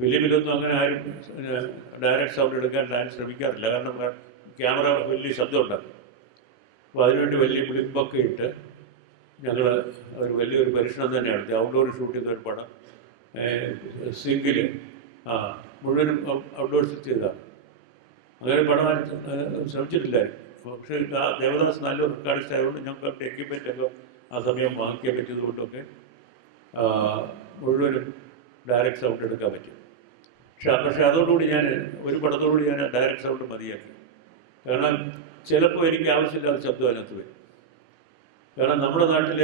ഫിലിമിലൊന്നും അങ്ങനെ ആരും ഡയറക്റ്റ് സൗണ്ട് എടുക്കാൻ ശ്രമിക്കാറില്ല. കാരണം ക്യാമറ വലിയ ശബ്ദം ഉണ്ടാക്കും. അപ്പോൾ അതിനുവേണ്ടി വലിയ ബ്ലിമ്പൊക്കെ ഇട്ട് ഞങ്ങൾ വലിയൊരു പരീക്ഷണം തന്നെയാണ്. ഔട്ട്ഡോർ ഷൂട്ട് ചെയ്ത ഒരു പടം സിങ്കിൽ മുഴുവനും ഔട്ട്ഡോർ ഷൂട്ട് ചെയ്തതാണ്. അങ്ങനെ പടം ശ്രമിച്ചിട്ടില്ലായിരുന്നു. പക്ഷേ ആ ദേവദാസ് നല്ലൊരു റെക്കോർഡിസ്റ്റ് ആയതുകൊണ്ട് ഞങ്ങൾക്ക് എക്യുപ്മെൻ്റൊക്കെ ആ സമയം വാങ്ങിക്കാൻ പറ്റിയത് കൊണ്ടൊക്കെ മുഴുവനും ഡയറക്റ്റ് സൗണ്ട് എടുക്കാൻ പറ്റും. പക്ഷേ അതോടുകൂടി ഞാൻ ഒരു പടത്തോടുകൂടി ഞാൻ ഡയറക്റ്റ് സൗണ്ട് മതിയാക്കി. കാരണം ചിലപ്പോൾ എനിക്ക് ആവശ്യമില്ലാത്ത ശബ്ദം അതിനകത്ത് വരും. കാരണം നമ്മുടെ നാട്ടിൽ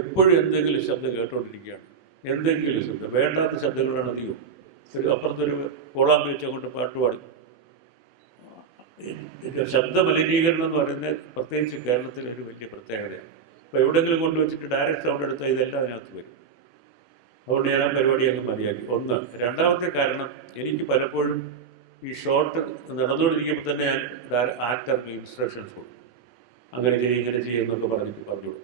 എപ്പോഴും എന്തെങ്കിലും ശബ്ദം കേട്ടുകൊണ്ടിരിക്കുകയാണ്. എന്തെങ്കിലും ശബ്ദം, വേണ്ടാത്ത ശബ്ദങ്ങളാണ് അധികവും. ഒരു അപ്പുറത്തൊരു കോളാമ്പ് വെച്ചങ്ങോട്ട് പാട്ട് പാടി. ശബ്ദ മലിനീകരണം എന്ന് പറയുന്നത് പ്രത്യേകിച്ച് കേരളത്തിലെ ഒരു വലിയ പ്രത്യേകതയാണ്. അപ്പോൾ എവിടെയെങ്കിലും കൊണ്ടുവച്ചിട്ട് ഡയറക്റ്റ് സൗണ്ട് എടുത്താൽ ഇതെല്ലാം അതിനകത്ത് വരും. അതുകൊണ്ട് ഞാൻ ആ പരിപാടി അങ്ങ് മതിയാക്കി. ഒന്ന്. രണ്ടാമത്തെ കാരണം, എനിക്ക് പലപ്പോഴും ഈ ഷോട്ട് നടന്നുകൊണ്ടിരിക്കുമ്പോൾ തന്നെ ഞാൻ ആക്ടർക്ക് ഇൻസ്ട്രക്ഷൻസ് കൊടുക്കും. അങ്ങനെ ചെയ്യും, ഇങ്ങനെ ചെയ്യും എന്നൊക്കെ പറഞ്ഞുകൊടുക്കും.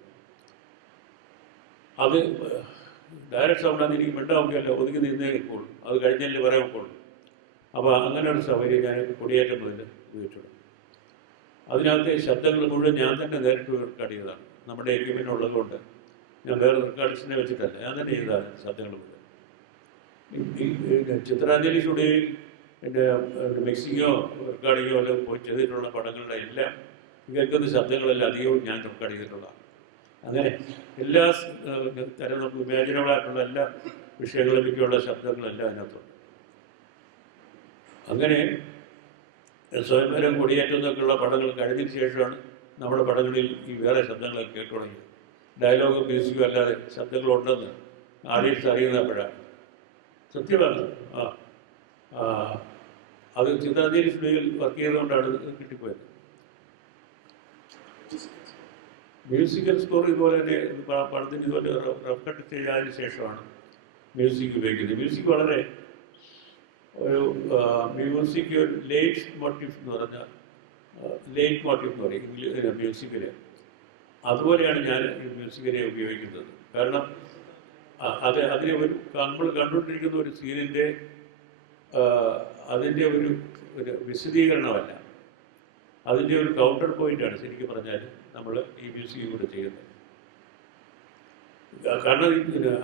അത് ഡയറക്റ്റ് സൗണ്ടാന്ന് എനിക്ക് മിണ്ടാവുകയല്ല, ഒതുങ്ങി നിന്നേ വെക്കുള്ളൂ. അത് കഴിഞ്ഞല്ലേ പറയാൻ വെക്കുള്ളൂ. അപ്പോൾ അങ്ങനെ ഒരു സൗകര്യം ഞാൻ കൊടിയേറ്റം മുതൽ ഉപയോഗിച്ചിട്ടുണ്ട്. അതിനകത്ത് ശബ്ദങ്ങൾ മുഴുവൻ ഞാൻ തന്നെ നേരിട്ട് റെക്കോർഡ് ചെയ്തതാണ്. നമ്മുടെ എക്യുപ്മെൻ്റ് ഉള്ളതുകൊണ്ട് ഞാൻ വേറെ റെക്കോർഡിസ്റ്റിനെ വെച്ചിട്ടല്ല, ഞാൻ തന്നെ ചെയ്തതാണ് ശബ്ദങ്ങൾ മുഴുവൻ. ചിത്രാഞ്ജലി സ്റ്റുഡിയോയിൽ എൻ്റെ മിക്സിങ്ങോ റെക്കോർഡിങ്ങോ എല്ലാം പോയി ചെയ്തിട്ടുള്ള പടങ്ങളുടെ എല്ലാം കേൾക്കുന്ന ശബ്ദങ്ങളെല്ലാം അധികവും ഞാൻ റെക്കോർഡ് ചെയ്തിട്ടുള്ളതാണ്. അങ്ങനെ എല്ലാ തരം നമുക്ക് ഇമാജിനബിളായിട്ടുള്ള എല്ലാ വിഷയങ്ങളെ പറ്റിയുള്ള ശബ്ദങ്ങളെല്ലാം അതിനകത്തുണ്ട്. അങ്ങനെ സ്വയംവരം കൊടിയേറ്റം എന്നൊക്കെയുള്ള പടങ്ങൾ കഴിഞ്ഞതിന് ശേഷമാണ് നമ്മുടെ പടങ്ങളിൽ ഈ വേറെ ശബ്ദങ്ങളൊക്കെ കേട്ടു തുടങ്ങിയത്. ഡയലോഗും മ്യൂസിക്കും അല്ലാതെ ശബ്ദങ്ങളുണ്ടെന്ന് ആഡിയൻസ് അറിയുന്നപ്പോഴാണ്. സത്യമാണ്. അത് ചിത്രാഞ്ജലി സ്റ്റുഡിയോയിൽ വർക്ക് ചെയ്തുകൊണ്ടാണ് കിട്ടിപ്പോയത്. മ്യൂസിക്കൽ സ്കോർ ഇതുപോലെ തന്നെ പടത്തിന് ഇതുപോലെ റെക്കോർഡ് ചെയ്തതിന് ശേഷമാണ് മ്യൂസിക് ഉപയോഗിക്കുന്നത്. മ്യൂസിക് വളരെ ഒരു മ്യൂസിക് ലേറ്റ് മോട്ടീവ് എന്ന് പറഞ്ഞാൽ ലേറ്റ് മോട്ടീവ് എന്ന് പറയും മ്യൂസിക്കിൽ. അതുപോലെയാണ് ഞാൻ മ്യൂസിക്കിനെ ഉപയോഗിക്കുന്നത്. കാരണം അതിനെ ഒരു നമ്മൾ കണ്ടുകൊണ്ടിരിക്കുന്ന ഒരു സീനിൻ്റെ അതിൻ്റെ ഒരു വിശദീകരണമല്ല, അതിൻ്റെ ഒരു കൗണ്ടർ പോയിൻ്റാണ് ശരിക്കും പറഞ്ഞാൽ നമ്മൾ ഈ മ്യൂസിക് കൂടെ ചെയ്യുന്നത്. കാരണം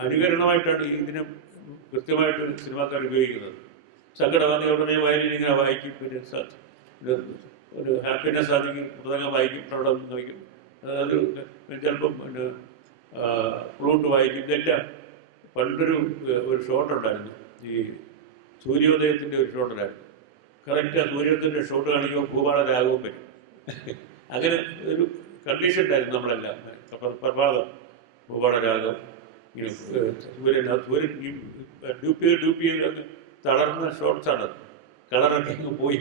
അനുകരണമായിട്ടാണ് ഇതിനെ കൃത്യമായിട്ട് സിനിമാക്കാർ ഉപയോഗിക്കുന്നത്. സങ്കടം വന്ന ഉടനെ വയലിൻ ഇങ്ങനെ വായിക്കും, പിന്നെ ഒരു ഹാപ്പിനെസ് ആണെങ്കിൽ മൃദംഗം വായിക്കും, പ്രൗഢം വായിക്കും, അത് ചിലപ്പം പിന്നെ ഫ്ലൂട്ട് വായിക്കും. ഇതെല്ലാം പണ്ടൊരു ഷോട്ട് ഉണ്ടായിരുന്നു, ഈ സൂര്യോദയത്തിൻ്റെ ഒരു ഷോട്ടുണ്ടായിരുന്നു. കറക്റ്റ് ആ സൂര്യോദയത്തിൻ്റെ ഷോട്ട് കാണിക്കുമ്പോൾ ഭൂപാള രാഗവും വരും. അങ്ങനെ ഒരു കണ്ടീഷൻ ഉണ്ടായിരുന്നു നമ്മളെല്ലാം. പ്രഭാതം ഭൂപാള രാഗം, സൂര്യൻ ഡ്യൂപ്പ് തളർന്ന ഷോട്ട്സാണ്, കളറൊക്കെ അങ്ങ് പോയി.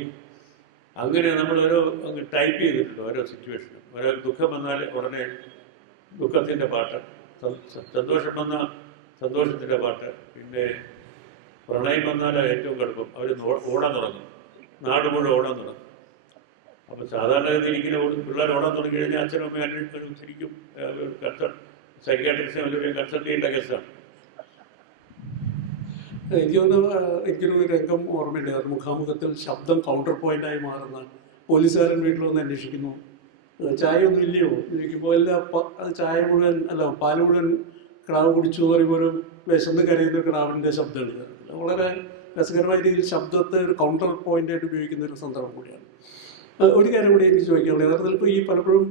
അങ്ങനെ നമ്മൾ അങ്ങ് ടൈപ്പ് ചെയ്തിട്ടുണ്ട് ഓരോ സിറ്റുവേഷനും. ഓരോ ദുഃഖം വന്നാൽ ഉടനെ ദുഃഖത്തിൻ്റെ പാട്ട്, സന്തോഷം വന്നാൽ സന്തോഷത്തിൻ്റെ പാട്ട്, പിന്നെ പ്രണയം വന്നാൽ ഏറ്റവും കടുപ്പം അവർ ഓടാൻ തുടങ്ങും, നാട് മുഴുവൻ ഓടാൻ തുടങ്ങും. അപ്പോൾ സാധാരണഗതി ഇങ്ങനെ പിള്ളേർ ഓടാൻ തുടങ്ങി കഴിഞ്ഞാൽ അച്ഛനും അമ്മയും അന്വേഷിക്കും, ശരിക്കും സൈക്യാട്രിസ്റ്റിനെ വലിയ കൺസൾട്ട് ചെയ്യേണ്ട കേസാണ്. എനിക്കൊരു രംഗം ഓർമ്മയുണ്ട്. മുഖാമുഖത്തിൽ ശബ്ദം കൗണ്ടർ പോയിന്റായി മാറുന്ന പോലീസുകാരൻ വീട്ടിൽ വന്ന് അന്വേഷിക്കുന്നു, ചായ ഒന്നും ഇല്ലയോ ചോദിക്കുമ്പോൾ എല്ലാം അത് ചായ മുഴുവൻ അല്ല പാൽ മുഴുവൻ കിടാവ് കുടിച്ചു എന്ന് പറയുമ്പോൾ ഒരു വിശന്ന് കരയുന്ന കിടാവിൻ്റെ ശബ്ദമുണ്ട്. വളരെ രസകരമായ രീതിയിൽ ശബ്ദത്തെ ഒരു കൗണ്ടർ പോയിന്റായിട്ട് ഉപയോഗിക്കുന്ന ഒരു സന്ദർഭം കൂടിയാണ്. ഒരു കാര്യം കൂടി എനിക്ക് ചോദിക്കാനുള്ളത്, യഥാർത്ഥത്തിൽ ഇപ്പോൾ ഈ പലപ്പോഴും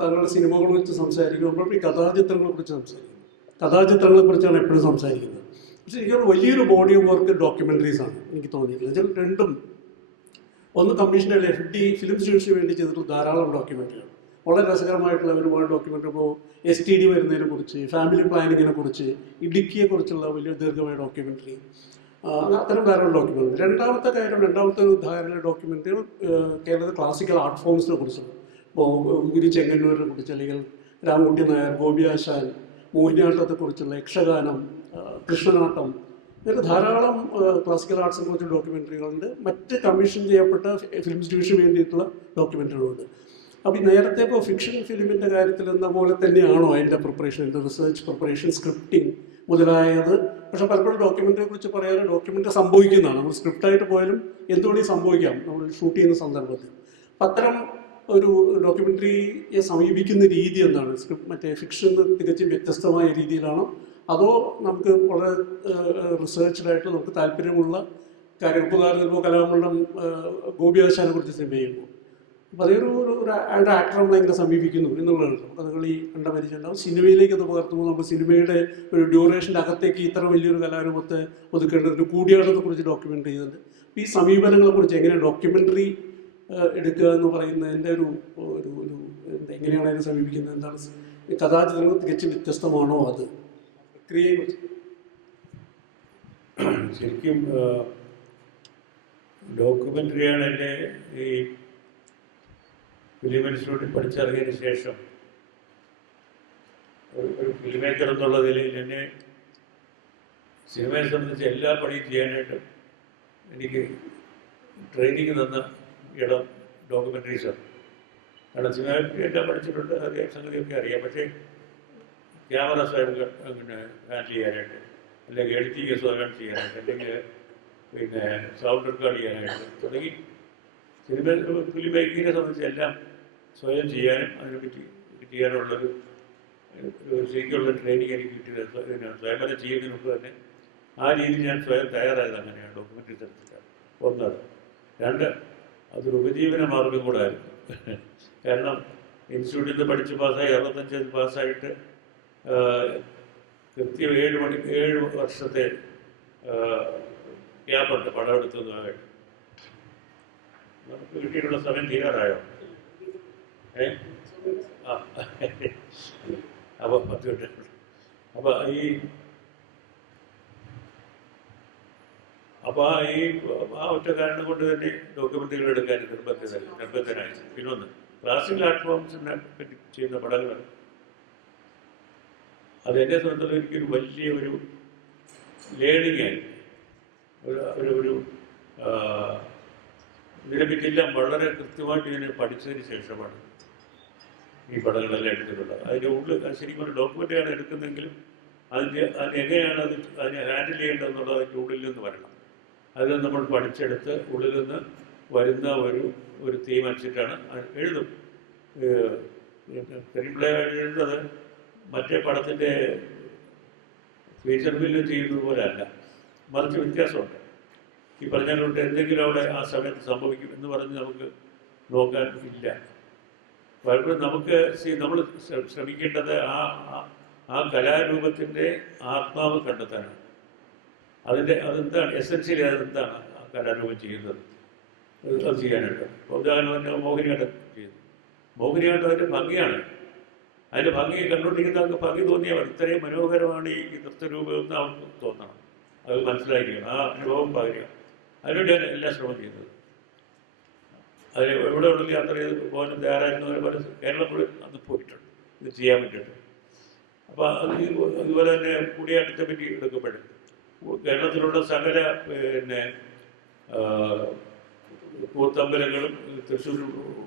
തങ്ങളുടെ സിനിമകളെ കുറിച്ച് സംസാരിക്കുമ്പോൾ ഈ കഥാചിത്രങ്ങളെക്കുറിച്ച് സംസാരിക്കുന്നു, കഥാചിത്രങ്ങളെക്കുറിച്ചാണ് എപ്പോഴും സംസാരിക്കുന്നത്. പക്ഷേ എനിക്ക് വലിയൊരു ബോഡി ഓഫ് വർക്ക് ഡോക്യുമെൻ്ററീസാണ് എനിക്ക് തോന്നിയിട്ടുള്ളത്. രണ്ടും, ഒന്ന് കമ്മീഷൻ്റെ FD ഫിലിം ഇൻസ്റ്റിറ്റ്യൂഷന് വേണ്ടി ചെയ്തിട്ടുള്ള ധാരാളം ഡോക്യുമെൻ്ററികൾ, വളരെ രസകരമായിട്ടുള്ള ഒരുപാട് ഡോക്യുമെൻ്ററി. ഇപ്പോൾ STD വരുന്നതിനെ കുറിച്ച്, ഫാമിലി പ്ലാനിങ്ങിനെ കുറിച്ച്, ഇടുക്കിയെക്കുറിച്ചുള്ള വലിയ ദീർഘമായ ഡോക്യുമെൻ്ററി, അത്തരം ധാരാളം ഡോക്യുമെൻ്ററി. രണ്ടാമത്തെ ഒരു ധാരാളം ഡോക്യുമെൻ്ററികൾ കേരളത്തിലെ ക്ലാസിക്കൽ ആർട്ട് ഫോംസിനെ കുറിച്ചുള്ള, ഇപ്പോൾ ഗുരു ചെങ്ങന്നൂരിനെ കുറിച്ച്, അല്ലെങ്കിൽ രാമകുട്ടി നായർ, ഗോപിയാശാൻ, മോഹിനിയാട്ടത്തെക്കുറിച്ചുള്ള, യക്ഷഗാനം, കൃഷ്ണനാട്ടം, ഇങ്ങനെ ധാരാളം ക്ലാസിക്കൽ ആർട്സിനെ കുറിച്ചുള്ള ഡോക്യുമെൻ്ററികളുണ്ട്. മറ്റ് കമ്മീഷൻ ചെയ്യപ്പെട്ട ഫിലിം ഇൻസ്റ്റിറ്റ്യൂഷന് വേണ്ടിയിട്ടുള്ള ഡോക്യുമെൻ്ററികളുണ്ട്. അപ്പോൾ ഈ നേരത്തെ ഇപ്പോൾ ഫിക്ഷൻ ഫിലിമിൻ്റെ കാര്യത്തിൽ എന്ന പോലെ തന്നെയാണോ അതിൻ്റെ പ്രിപ്പറേഷൻ, അതിൻ്റെ റിസർച്ച് പ്രിപ്പറേഷൻ, സ്ക്രിപ്റ്റിംഗ് മുതലായത്? പക്ഷേ പലപ്പോഴും ഡോക്യുമെൻ്ററിയെ കുറിച്ച് പറയാറ് ഡോക്യുമെൻ്ററി സംഭവിക്കുന്നതാണ്. നമ്മൾ സ്ക്രിപ്റ്റായിട്ട് പോയാലും എന്തുകൊണ്ടും സംഭവിക്കാം നമ്മൾ ഷൂട്ട് ചെയ്യുന്ന സന്ദർഭത്തിൽ. അപ്പം അത്തരം ഒരു ഡോക്യുമെൻ്ററിയെ സമീപിക്കുന്ന രീതി എന്താണ്? മറ്റേ ഫിക്ഷൻ തികച്ചും വ്യത്യസ്തമായ രീതിയിലാണോ, അതോ നമുക്ക് വളരെ റിസർച്ച്ഡായിട്ട് നമുക്ക് താല്പര്യമുള്ള കാര്യം ഉദാഹരണത്തിന് ഇപ്പോൾ കലാമണ്ഡലം ഗോപിയാശാനെ കുറിച്ച് സിനിമ ചെയ്യുമ്പോൾ അപ്പോൾ അതൊരു ഒരു ആക്ടർ നമ്മളെങ്ങനെ സമീപിക്കുന്നു എന്നുള്ളതാണ്. കഥകളി കണ്ട പരിചയമുണ്ടാവും. സിനിമയിലേക്ക് അത് പകർത്തുമ്പോൾ നമ്മൾ സിനിമയുടെ ഒരു ഡ്യൂറേഷൻ്റെ അകത്തേക്ക് ഇത്ര വലിയൊരു കലാരൂപത്തെ ഒതുക്കേണ്ട ഒരു കൂടിയാട്ടത്തെക്കുറിച്ച് ഡോക്യുമെൻ്ററി ചെയ്തിട്ടുണ്ട്. ഈ സമീപനങ്ങളെക്കുറിച്ച് എങ്ങനെ ഡോക്യുമെൻ്ററി എടുക്കുക എന്ന് പറയുന്നതിൻ്റെ ഒരു ഒരു ഒരു എങ്ങനെയാണ് അതിനെ സമീപിക്കുന്നത്, എന്താണ് കഥാചിത്രങ്ങൾ തികച്ചും വ്യത്യസ്തമാണോ അത് പ്രക്രിയയെക്കുറിച്ച്? ശരിക്കും ഡോക്യുമെൻ്ററിയാണ് എൻ്റെ ഈ ഫിലിം ഇൻസ്റ്റിറ്റ്യൂട്ടിൽ പഠിച്ചിറങ്ങിയതിന് ശേഷം ഒരു ഫിലിം മേക്കർ എന്നുള്ളതിൽ എന്നെ സിനിമയെ സംബന്ധിച്ച് എല്ലാ പണിയും ചെയ്യാനായിട്ട് എനിക്ക് ട്രെയിനിങ് തന്ന ഇടം ഡോക്യുമെൻ്ററീസാണ്. കാരണം സിനിമ എല്ലാം പഠിച്ചിട്ടുണ്ട്, അതേ സംഗതിയൊക്കെ അറിയാം. പക്ഷേ ക്യാമറ സ്വയം പിന്നെ ഹാൻഡിൽ ചെയ്യാനായിട്ട്, അല്ലെങ്കിൽ എഡിറ്റിങ് സ്വയം ചെയ്യാനായിട്ട്, അല്ലെങ്കിൽ പിന്നെ സൗണ്ട് റെക്കോർഡ് ചെയ്യാനായിട്ട് തുടങ്ങി ഫിലിം മേക്കിങ്ങിനെ സംബന്ധിച്ച് എല്ലാം സ്വയം ചെയ്യാനും അതിനെപ്പറ്റി ചെയ്യാനുള്ളൊരു ശരിക്കുള്ള ട്രെയിനിങ് എനിക്ക് കിട്ടിയത് സ്വയംവരം ചെയ്യുന്നതിന് മുമ്പ് തന്നെ ആ രീതിയിൽ ഞാൻ സ്വയം തയ്യാറായത് അങ്ങനെയാണ് ഡോക്യുമെൻ്ററി തരത്തിലാണ്. ഒന്നത്. രണ്ട്, അതൊരു ഉപജീവന മാർഗം കൂടെ ആയിരുന്നു. കാരണം ഇൻസ്റ്റിറ്റ്യൂട്ടിൽ നിന്ന് പഠിച്ച് പാസ്സായി 65 പാസ്സായിട്ട് കൃത്യം 7 വർഷത്തെ ഗ്യാപ്പുണ്ട് പടം എടുത്തതുമായിട്ട്. നമുക്ക് കിട്ടിയിട്ടുള്ള സമയം തീരാറായോ? അപ്പോൾ 10 മിനിറ്റ്. അപ്പോൾ ആ ഒറ്റ കാരണം കൊണ്ട് തന്നെ ഡോക്യുമെൻ്ററികൾ എടുക്കാൻ നിർബന്ധനായി. പിന്നൊന്ന്, ക്ലാസിക്കൽ ആർട്ട് ഫോംസിനെ പറ്റി ചെയ്യുന്ന പടങ്ങൾ അതെന്നെ സംബന്ധിച്ചിടത്തോളം എനിക്കൊരു വലിയ ഒരു ലേണിംഗ് ആയി. ഒരു ഇതിനെപ്പറ്റിയെല്ലാം വളരെ കൃത്യമായിട്ട് ഇതിനെ പഠിച്ചതിന് ശേഷമാണ് ഈ പടങ്ങളെല്ലാം എടുത്തിട്ടുള്ളത്. അതിൻ്റെ ഉള്ളിൽ ശരിക്കും ഒരു ഡോക്യുമെൻ്ററിയാണ് എടുക്കുന്നതെങ്കിലും എങ്ങനെയാണ് അതിനെ ഹാൻഡിൽ ചെയ്യേണ്ടതെന്നുള്ളത് അതിൻ്റെ ഉള്ളിൽ നിന്ന് വരണം. അത് നമ്മൾ പഠിച്ചെടുത്ത് ഉള്ളിൽ നിന്ന് വരുന്ന ഒരു തീം അനുസരിച്ചിട്ടാണ് എഴുതും. സ്ക്രീൻപ്ലേ എഴുതുന്നത് മറ്റേ പടത്തിൻ്റെ ഫീച്ചർ ഫില്ല് ചെയ്യുന്നത് പോലെ അല്ല, മറിച്ച് വ്യത്യാസമുണ്ട്. ഈ പറഞ്ഞതുകൊണ്ട് എന്തെങ്കിലും അവിടെ ആ സമയത്ത് സംഭവിക്കും എന്ന് പറഞ്ഞ് നമുക്ക് നോക്കാൻ ഇല്ല. പലപ്പോഴും നമ്മൾ ശ്രമിക്കേണ്ടത് ആ കലാരൂപത്തിൻ്റെ ആത്മാവ് കണ്ടെത്താനാണ്. അതെന്താണ് എസെൻഷ്യലി, അതെന്താണ് ആ കലാരൂപം ചെയ്യുന്നത്, അത് ചെയ്യാനായിട്ട്. ഉദാഹരണം മോഹിനിയാട്ടം ചെയ്യുന്നു. മോഹിനിയാട്ടം അതിൻ്റെ ഭംഗിയാണ്. അതിൻ്റെ ഭംഗി കണ്ടുകൊണ്ടിരിക്കുന്ന അവർക്ക് ഭംഗി തോന്നിയാൽ മതി. ഇത്രയും മനോഹരമാണ് ഈ നൃത്തരൂപം എന്ന് അവർക്ക് തോന്നണം. അത് മനസ്സിലായിരിക്കണം, ആ അനുഭവം പകരുകയാണ്. അതിനുവേണ്ടിയാണ് എല്ലാ ശ്രമം ചെയ്യുന്നത്. അത് എവിടെ ഉള്ളിൽ യാത്ര ചെയ്ത് പോകാനും തയ്യാറായിരുന്നവരെ പല കേരളത്തിൽ അന്ന് പോയിട്ടുണ്ട് ഇത് ചെയ്യാൻ വേണ്ടിയിട്ട്. അപ്പോൾ അതുപോലെ തന്നെ കൂടിയാട്ടത്തെ പറ്റി എടുക്കപ്പെടും. കേരളത്തിലുള്ള സകല പിന്നെ കൂത്തമ്പലങ്ങളും തൃശ്ശൂർ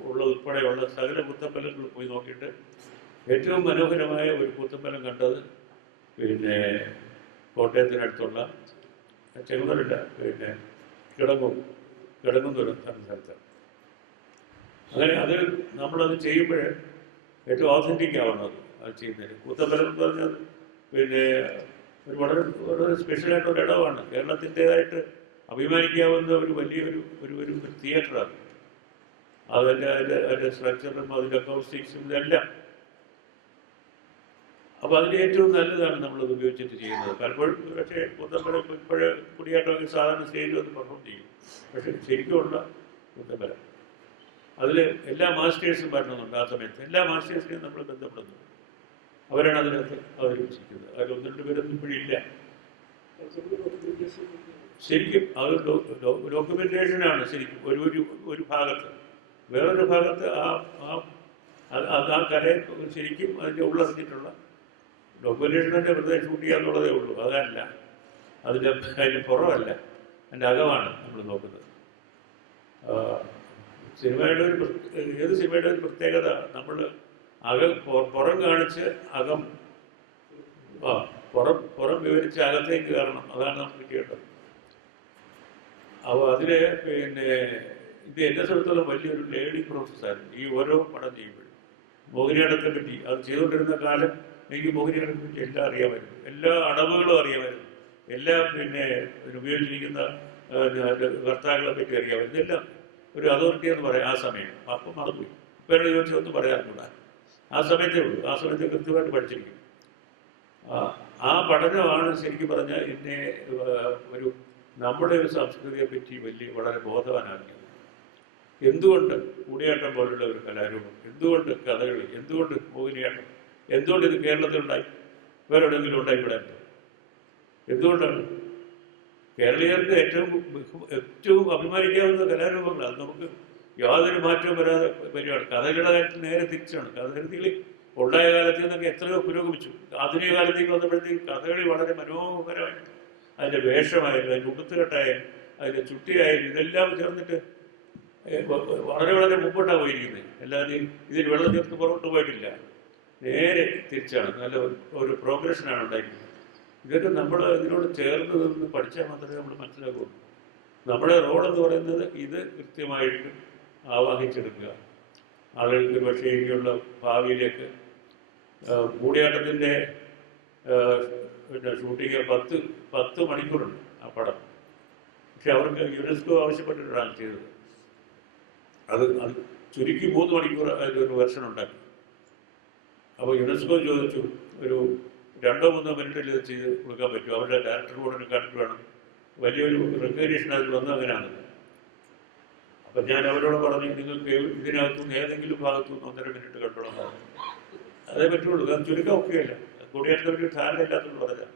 ഉൾപ്പെടെയുള്ള സകല കൂത്തമ്പലങ്ങളും പോയി നോക്കിയിട്ട് ഏറ്റവും മനോഹരമായ ഒരു കൂത്തമ്പലം കണ്ടത് പിന്നെ കോട്ടയത്തിനടുത്തുള്ള ചെങ്ങന്നൂരില്ല, പിന്നെ കിടങ്ങുന്നൂർ എന്ന സ്ഥലത്ത്. അങ്ങനെ നമ്മളത് ചെയ്യുമ്പോൾ ഏറ്റവും ഓതൻറ്റിക് ആവുന്നത് അത് ചെയ്യുന്നതിന്. കൂത്തമ്പലം എന്ന് പറഞ്ഞത് പിന്നെ ഒരു വളരെ സ്പെഷ്യലായിട്ടൊരു ഇടമാണ്. കേരളത്തിൻ്റേതായിട്ട് അഭിമാനിക്കാവുന്ന ഒരു വലിയൊരു തിയേറ്ററാണ്. അതിൻ്റെ സ്ട്രക്ചറും അതിൻ്റെ അക്കൗസ്റ്റിക്സും ഇതെല്ലാം. അപ്പോൾ അതിൻ്റെ ഏറ്റവും നല്ലതാണ് നമ്മളത് ഉപയോഗിച്ചിട്ട് ചെയ്യുന്നത്. പലപ്പോഴും പക്ഷേ കൂത്തമ്പലം ഇപ്പോഴേ കുടിയാട്ടമൊക്കെ സാധാരണ സ്റ്റേജിൽ വന്ന് പെർഫോം ചെയ്യും. പക്ഷേ ശരിക്കുമുള്ള കൂത്തമ്പലം അതിൽ എല്ലാ മാസ്റ്റേഴ്സും വരണമെന്നുണ്ട്. ആ സമയത്ത് എല്ലാ മാസ്റ്റേഴ്സിനെയും നമ്മൾ ബന്ധപ്പെടുന്നു. അവരാണ് അതിനകത്ത് അവതരിപ്പിച്ചിരിക്കുന്നത്. അതിൽ 1-2 പേരൊന്നും ഇപ്പോഴില്ല. ശരിക്കും അത് ഡോക്യുമെൻറ്റേഷനാണ്. ശരിക്കും ഒരു ഭാഗത്ത്, വേറൊരു ഭാഗത്ത് ആ കലയെ ശരിക്കും അതിൻ്റെ ഉള്ളറിഞ്ഞിട്ടുള്ള ഡോക്യുമെൻറ്റേഷൻ്റെ വെറുതെ ഷൂട്ട് ചെയ്യുക എന്നുള്ളതേ ഉള്ളൂ. അതല്ല, അതിൻ്റെ പുറമല്ല, അതിൻ്റെ അകമാണ് നമ്മൾ നോക്കുന്നത്. ഏത് സിനിമയുടെ ഒരു പ്രത്യേകത, നമ്മൾ പുറം കാണിച്ച് അകം പുറം വിവരിച്ച് അകത്തേക്ക് കയറണം. അതാണ് നമുക്ക് കേട്ടത്. അപ്പോൾ അതിന് പിന്നെ ഇത് എന്നെ സംബന്ധിച്ചുള്ള വലിയൊരു ലേണിംഗ് പ്രോസസ്സായിരുന്നു. ഈ ഓരോ പടം ചെയ്യുമ്പോഴും മോഹിനിയാട്ടത്തെ പറ്റി അത് ചെയ്തുകൊണ്ടിരുന്ന കാലം എനിക്ക് മോഹിനിയാട്ടത്തെ പറ്റി എല്ലാം അറിയാമായിരുന്നു. എല്ലാ അടവുകളും അറിയാമായിരുന്നു. എല്ലാ പിന്നെ ഉപയോഗിച്ചിരിക്കുന്ന ഭർത്താക്കളെ പറ്റി അറിയാം, ഇതെല്ലാം ഒരു അതോറിറ്റി എന്ന് പറയാം ആ സമയം. അപ്പം മറന്നുപോയി, ഇപ്പം എന്നോട് ചോദിച്ചാൽ ഒന്നും പറയാറില്ല. ആ സമയത്തേ ഉള്ളൂ, ആ സമയത്ത് കൃത്യമായിട്ട് പഠിച്ചിരിക്കും. ആ പഠനമാണ് ശരിക്കും പറഞ്ഞാൽ എന്നെ ഒരു നമ്മുടെ ഒരു സംസ്കൃതിയെ പറ്റി വളരെ ബോധവാനാക്കിയത്. എന്തുകൊണ്ട് കൂടിയാട്ടം പോലുള്ള ഒരു കലാരൂപം, എന്തുകൊണ്ട് കഥകളി, എന്തുകൊണ്ട് മോഹിനിയാട്ടം, എന്തുകൊണ്ട് ഇത് കേരളത്തിലുണ്ടായി, വേറെ എവിടെയെങ്കിലും ഉണ്ടായിപ്പെടാൻ? എന്തുകൊണ്ടാണ്? കേരളീയർക്ക് ഏറ്റവും അഭിമാനിക്കാവുന്ന കലാരൂപങ്ങൾ, അത് നമുക്ക് യാതൊരു മാറ്റവും വരാതെ വരികയാണ്. കഥകളിയുടെ കാര്യത്തിൽ നേരെ തിരിച്ചാണ്. കഥകളി ഉണ്ടായ കാലത്ത് നിന്നൊക്കെ എത്രയോ പുരോഗമിച്ചു. ആധുനിക കാലത്തേക്ക് വന്നപ്പോഴത്തേക്ക് കഥകളി വളരെ മനോഹരമായിട്ട് അതിൻ്റെ വേഷമായാലും അതിൻ്റെ ഉടുത്തുകെട്ടായാലും അതിൻ്റെ ചുട്ടിയായാലും ഇതെല്ലാം ചേർന്നിട്ട് വളരെ മുമ്പോട്ടാണ് പോയിരിക്കുന്നത്. എല്ലാവരും ഇതിൽ വെള്ളം ചേർത്ത് പുറകോട്ട് പോയിട്ടില്ല, നേരെ തിരിച്ചാണ്. നല്ല ഒരു പ്രോഗ്രഷനാണ് ഉണ്ടായിരിക്കുന്നത്. ഇതൊക്കെ നമ്മൾ ഇതിനോട് ചേർന്ന് നിന്ന് പഠിച്ചാൽ മാത്രമേ നമ്മൾ മനസ്സിലാക്കുള്ളൂ. നമ്മുടെ റോളെന്ന് പറയുന്നത് ഇത് കൃത്യമായിട്ട് ആവാഹിച്ചെടുക്കുക. ആളുകൾക്ക് പക്ഷേ ഇനിയുള്ള ഭാവിയിലേക്ക് കൂടിയാട്ടത്തിൻ്റെ ഷൂട്ടിങ് 10 മണിക്കൂറുണ്ട് ആ പടം. പക്ഷെ അവർക്ക് യുനെസ്കോ ആവശ്യപ്പെട്ടിട്ടാണ് ചെയ്തത്. അത് ചുരുക്കി 3 മണിക്കൂർ അതിലൊരു വെർഷൻ ഉണ്ടാക്കി. അപ്പോൾ യുനെസ്കോ ചോദിച്ചു, ഒരു 2-3 മിനിറ്റിൽ ഇത് ചെയ്ത് കൊടുക്കാൻ പറ്റും. അവരുടെ ഡയറക്ടർ ബോർഡിനെ കണ്ടിട്ട് വേണം. വലിയൊരു റെക്കഗ്നേഷൻ അതിൽ വന്നത് അങ്ങനെയാണ്. അപ്പം ഞാൻ അവരോട് പറഞ്ഞു, നിങ്ങൾക്ക് ഇതിനകത്തുനിന്ന് ഏതെങ്കിലും ഭാഗത്തുനിന്ന് 1.5 മിനിറ്റ് കണ്ടോളാം. അതേ പറ്റുള്ളൂ, അത് ചുരുക്കം ഒക്കെയല്ല. കൂടിയാട്ടത്തിൽ ധാരണ ഇല്ലാത്തത് പറഞ്ഞാൽ.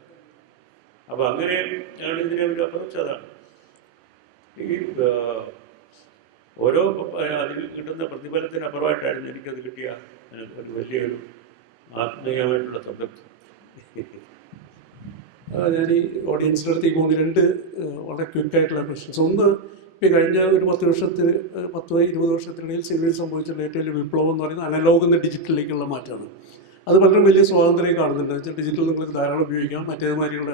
അപ്പം അങ്ങനെ ഞങ്ങൾ ഇതിനെ ഒരു അപ്രോച്ച് അതാണ്. ഈ ഓരോ അതിൽ കിട്ടുന്ന പ്രതിഫലത്തിന് അപ്പുറമായിട്ടായിരുന്നു എനിക്കത് കിട്ടിയ ഒരു വലിയൊരു ആത്മീയമായിട്ടുള്ള സംതൃപ്തി. ഞാൻ ഈ ഓഡിയൻസിൻ്റെ അടുത്തേക്ക് പോകുന്ന 2 വളരെ ക്വിക്കായിട്ടുള്ള ക്വസ്റ്റ്യൻസ്. ഒന്ന്, ഇപ്പോൾ കഴിഞ്ഞ ഒരു 10-20 വർഷത്തിനിടയിൽ സിനിമയിൽ സംഭവിച്ചിട്ടുള്ള ഏറ്റവും വലിയ വിപ്ലവം എന്ന് പറയുന്നത് അനലോഗ് എന്ന ഡിജിറ്റലിലേക്കുള്ള മാറ്റമാണ്. അത് വളരെ വലിയ സ്വാതന്ത്ര്യം കാണുന്നുണ്ട്. വെച്ചാൽ ഡിജിറ്റൽ നിങ്ങൾക്ക് ധാരാളം ഉപയോഗിക്കാം, മറ്റേതുമാതിരിയുള്ള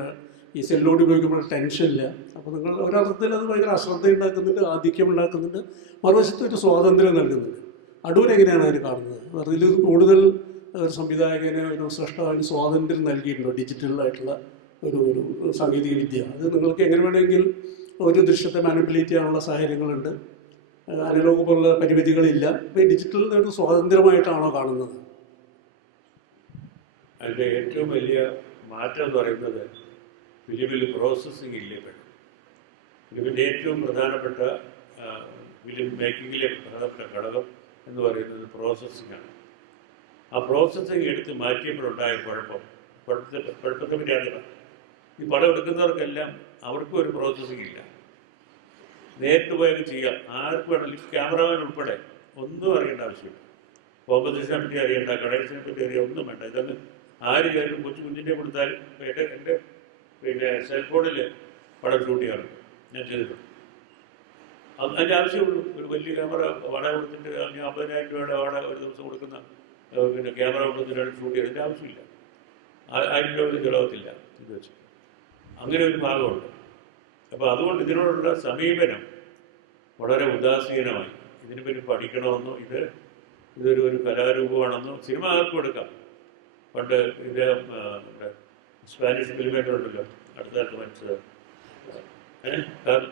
ഈ സെല്ലോട് ഉപയോഗിക്കുമ്പോൾ ടെൻഷനില്ല. അപ്പോൾ നിങ്ങൾ ഒരർത്ഥത്തിൽ അത് ഭയങ്കര അശ്രദ്ധ ഉണ്ടാക്കുന്നുണ്ട്, ആധിക്യം ഉണ്ടാക്കുന്നുണ്ട്, മറുവശത്ത് ഒരു സ്വാതന്ത്ര്യം നൽകുന്നുണ്ട്. അടൂർ എങ്ങനെയാണ് അതിന് കാണുന്നത്? അതിൽ കൂടുതൽ ഒരു സംവിധായകന്, ഒരു സൃഷ്ടാവിന് സ്വാതന്ത്ര്യം നൽകിയിട്ടുണ്ടോ ഡിജിറ്റലായിട്ടുള്ള ഒരു സാങ്കേതിക വിദ്യ? അത് നിങ്ങൾക്ക് എങ്ങനെ വേണമെങ്കിൽ ഒരു ദൃശ്യത്തെ മാനിപ്പുലേറ്റ് ചെയ്യാനുള്ള സാഹചര്യങ്ങളുണ്ട്, അനലോഗ് പോലുള്ള പരിമിതികളില്ല. ഇപ്പോൾ ഡിജിറ്റലിൻ്റെ ഒരു സ്വാതന്ത്ര്യമായിട്ടാണോ കാണുന്നത്? അതിൻ്റെ ഏറ്റവും വലിയ മാറ്റം എന്ന് പറയുന്നത് ഫിലിമിൽ പ്രോസസ്സിങ് ഇല്ലേ വേണം. ഫിലിമിൻ്റെ ഏറ്റവും പ്രധാനപ്പെട്ട ഫിലിം മേക്കിങ്ങിലെ പ്രധാനപ്പെട്ട ഘടകം എന്ന് പറയുന്നത് പ്രോസസ്സിങ്ങാണ്. ആ പ്രോസസ്സിങ് എടുത്ത് മാറ്റിയപ്പോഴുണ്ടായ കുഴപ്പത്തെ പറ്റിയാണ്. ഈ പടം എടുക്കുന്നവർക്കെല്ലാം അവർക്കും ഒരു പ്രോസസ്സിങ് ഇല്ല. നേരിട്ട് പോയൊക്കെ ചെയ്യാം, ആർക്ക് വേണമെങ്കിലും, ക്യാമറമാൻ ഉൾപ്പെടെ ഒന്നും അറിയേണ്ട ആവശ്യമില്ല. കോമ്പസിഷനെ പറ്റി അറിയേണ്ട, കളക്ഷനെ പറ്റി അറിയാം, ഒന്നും വേണ്ട. ഇതൊന്ന് ആര് ചെയ്യാനും കുഞ്ഞിൻ്റെ കൊടുത്താലും എൻ്റെ സെൽഫോണിൽ പടം ഷൂട്ട് ചെയ്യാറുണ്ട്, ഞാൻ ചെയ്തിട്ടുണ്ട്. അതിൻ്റെ ആവശ്യമുള്ളൂ. ഒരു വലിയ ക്യാമറ വാടക കൊടുത്തിട്ട് 50,000 രൂപയുടെ വാടക ഒരു ദിവസം കൊടുക്കുന്ന ക്യാമറ കൊണ്ടുവന്നിട്ടാണ് ഷൂട്ട് ചെയ്യുന്നതിൻ്റെ ആവശ്യമില്ല. 1000 രൂപ ചിലവത്തില്ല ഇത് വെച്ച്. അങ്ങനെ ഒരു ഭാഗമുണ്ട്. അപ്പോൾ അതുകൊണ്ട് ഇതിനോടുള്ള സമീപനം വളരെ ഉദാസീനമായി. ഇതിനെപ്പറ്റി പഠിക്കണമെന്നോ ഇതൊരു കലാരൂപമാണെന്നോ സിനിമ ആർക്കും എടുക്കാം. പണ്ട് ഇത് സ്പാനിഷ് ഫിലിമേറ്റർ ഉണ്ടല്ലോ, അടുത്തകാലത്ത് മരിച്ചത്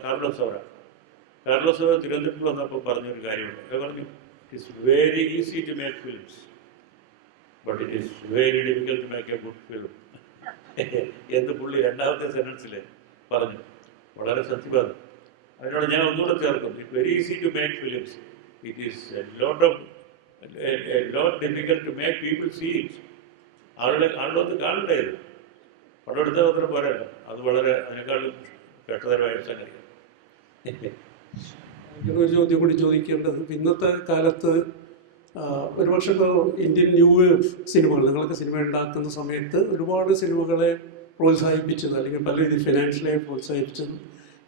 കാർലോസ് സൗര തിരുവനന്തപുരത്ത് വന്നപ്പോൾ പറഞ്ഞൊരു കാര്യമുണ്ട്. അത് പറഞ്ഞു, it's very easy to make films, but it is very difficult to make a good film എന്ന് പുള്ളി 2ാമത്തെ സെൻറ്റൻസിൽ പറഞ്ഞു. വളരെ സത്യവാദം. അതിനോട് ഞാൻ ഒന്നുകൂടെ ചേർക്കുന്നു, it very easy to make films, it is a lot difficult to make people see it. ആളുകളൊന്ന് കാണേണ്ടത്. പടം എടുത്താൽ മാത്രം പോരല്ലോ, അത് വളരെ അതിനേക്കാളും പെട്ടതരമായ സംഗതിയാണ്. ഒരു ചോദ്യം കൂടി ചോദിക്കേണ്ടത്, ഇന്നത്തെ കാലത്ത് ഒരുപക്ഷെ ഇപ്പോൾ ഇന്ത്യൻ ന്യൂ വേവ് സിനിമകൾ, നിങ്ങളൊക്കെ സിനിമ ഉണ്ടാക്കുന്ന സമയത്ത് ഒരുപാട് സിനിമകളെ പ്രോത്സാഹിപ്പിച്ചത്, അല്ലെങ്കിൽ പല രീതിയിൽ ഫിനാൻഷ്യലായി പ്രോത്സാഹിപ്പിച്ചത്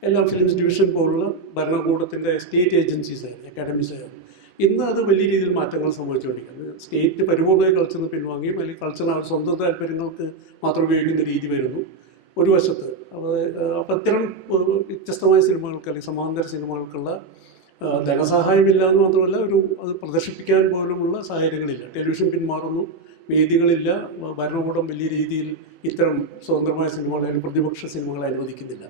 എല്ലാം ഫിലിംസ് ഡിവിഷൻ പോലുള്ള ഭരണകൂടത്തിൻ്റെ സ്റ്റേറ്റ് ഏജൻസീസ് ആയിരുന്നു, അക്കാഡമീസ് ആയിരുന്നു. ഇന്ന് അത് വലിയ രീതിയിൽ മാറ്റങ്ങൾ സംഭവിച്ചുകൊണ്ടിരിക്കുന്നത്. സ്റ്റേറ്റ് പരിപൂർണ്ണമായി കൾച്ചറിൽ പിൻവാങ്ങിയും അല്ലെങ്കിൽ കൾച്ചറിന് അവർ സ്വന്തം താല്പര്യങ്ങൾക്ക് മാത്രം ഉപയോഗിക്കുന്ന രീതി വരുന്നു ഒരു വശത്ത്. അപ്പോൾ അത്തരം വ്യത്യസ്തമായ സിനിമകൾക്ക് അല്ലെങ്കിൽ സമാന്തര സിനിമകൾക്കുള്ള ധനസഹായമില്ല എന്ന് മാത്രമല്ല, അത് പ്രദർശിപ്പിക്കാൻ പോലുമുള്ള സാഹചര്യങ്ങളില്ല. ടെലിവിഷൻ പിന്മാറുന്നു, വേദികളില്ല, ഭരണകൂടം വലിയ രീതിയിൽ ഇത്തരം സ്വതന്ത്രമായ സിനിമകൾ അല്ലെങ്കിൽ പ്രതിപക്ഷ സിനിമകളെ അനുവദിക്കുന്നില്ല.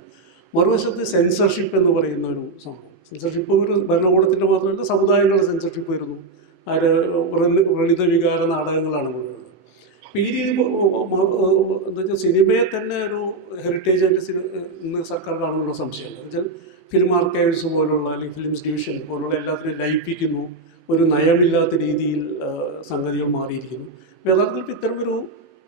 മറുവശത്ത് സെൻസർഷിപ്പ് എന്ന് പറയുന്ന ഒരു സംഭവം. സെൻസർഷിപ്പ് ഒരു ഭരണകൂടത്തിൻ്റെ മാത്രമല്ല, സമുദായങ്ങളുടെ സെൻസർഷിപ്പ് വരുന്നു. വ്രണിത വികാര നാടകങ്ങളാണ് മുഴുവൻ. അപ്പോൾ ഈ രീതി എന്താ വെച്ചാൽ സിനിമയെ തന്നെ ഒരു ഹെറിറ്റേജ് ആയിട്ട് ഇന്ന് സർക്കാർ കാണുന്നുള്ള സംശയമുണ്ട്. എന്ന് വെച്ചാൽ ഫിലിം ആർക്കൈവ്സ് പോലുള്ള അല്ലെങ്കിൽ ഫിലിംസ് ഡിവിഷൻ പോലുള്ള എല്ലാത്തിനും ലയിപ്പിക്കുന്നു. ഒരു നയമില്ലാത്ത രീതിയിൽ സംഗതികൾ മാറിയിരിക്കുന്നു. യഥാർത്ഥത്തിൽ ഇത്തരമൊരു